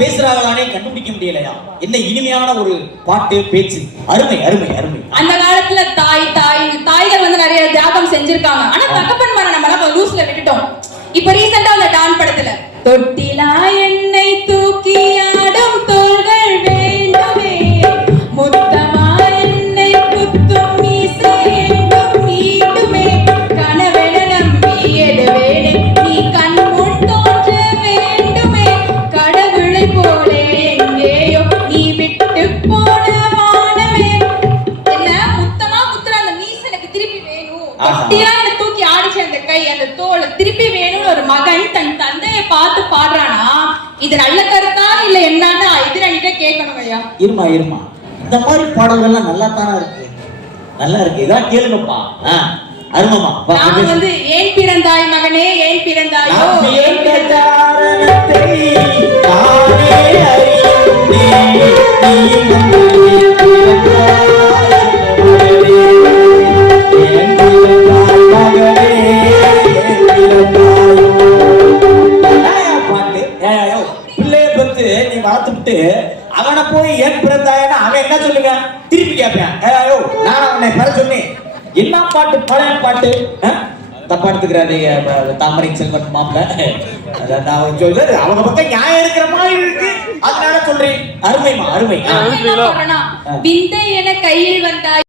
பேசுறாங்களானே கண்டுபிடிக்க முடியலையா? என்ன இனிமையான ஒரு பாட்டு பேச்சு, அருமை அருமை அருமை. அந்த காலத்துல தாய்கள் வந்து நிறைய தியாகம் செஞ்சிருக்காங்க. ஆனா தகப்பன் மரம் நம்ம எல்லாம் லூஸ்ல விட்டுட்டோம். இப்ப ரீசெண்டா அந்த டான் படத்துல தொட்டிலா என்னை தூக்கி ஆடும் தோள்கள் வேண்டுமே, முத்தமா என்னை குத்தும் மீசை எங்கும் மீண்டுமே, கனவென நம்பி எழுவேனே நீ கண் முன் தோன்ற வேண்டுமே, கடவுளை போலே எங்கேயோ நீ விட்டு போன வானமே, இது நல்ல கருத்தா இல்ல என்னன்னு எதிரணிட்ட கேட்கணும் ஐயா. இருமா இந்த மாதிரி பாடல்கள்லாம் நல்லா தானே இருக்கு, நல்லா இருக்கு, இதான் கேளுங்கப்பா. அருமமா நான் வந்து ஏன் பிறந்தாய் மகனே ஏன் பிறந்தாயோ பிள்ளைய பத்து நீ வளர்த்துட்டு அவனை போய் ஏன் பிறந்தாயன்னா அவன் என்ன சொல்லுங்க திருப்பி கேட்பேன். நான் அவனை பெற சொன்னேன். என்ன பாட்டு, பழைய பாட்டு, தப்பா எடுத்துக்கிறாரு தாமரை செல்வன் மாப்பிள்ள. அவங்க பக்கம் நியாயம் இருக்கிற மாதிரி இருக்கு, அதனால சொல்றேன். அருமைமா அருமை. விந்தை என கையில் வந்தாய்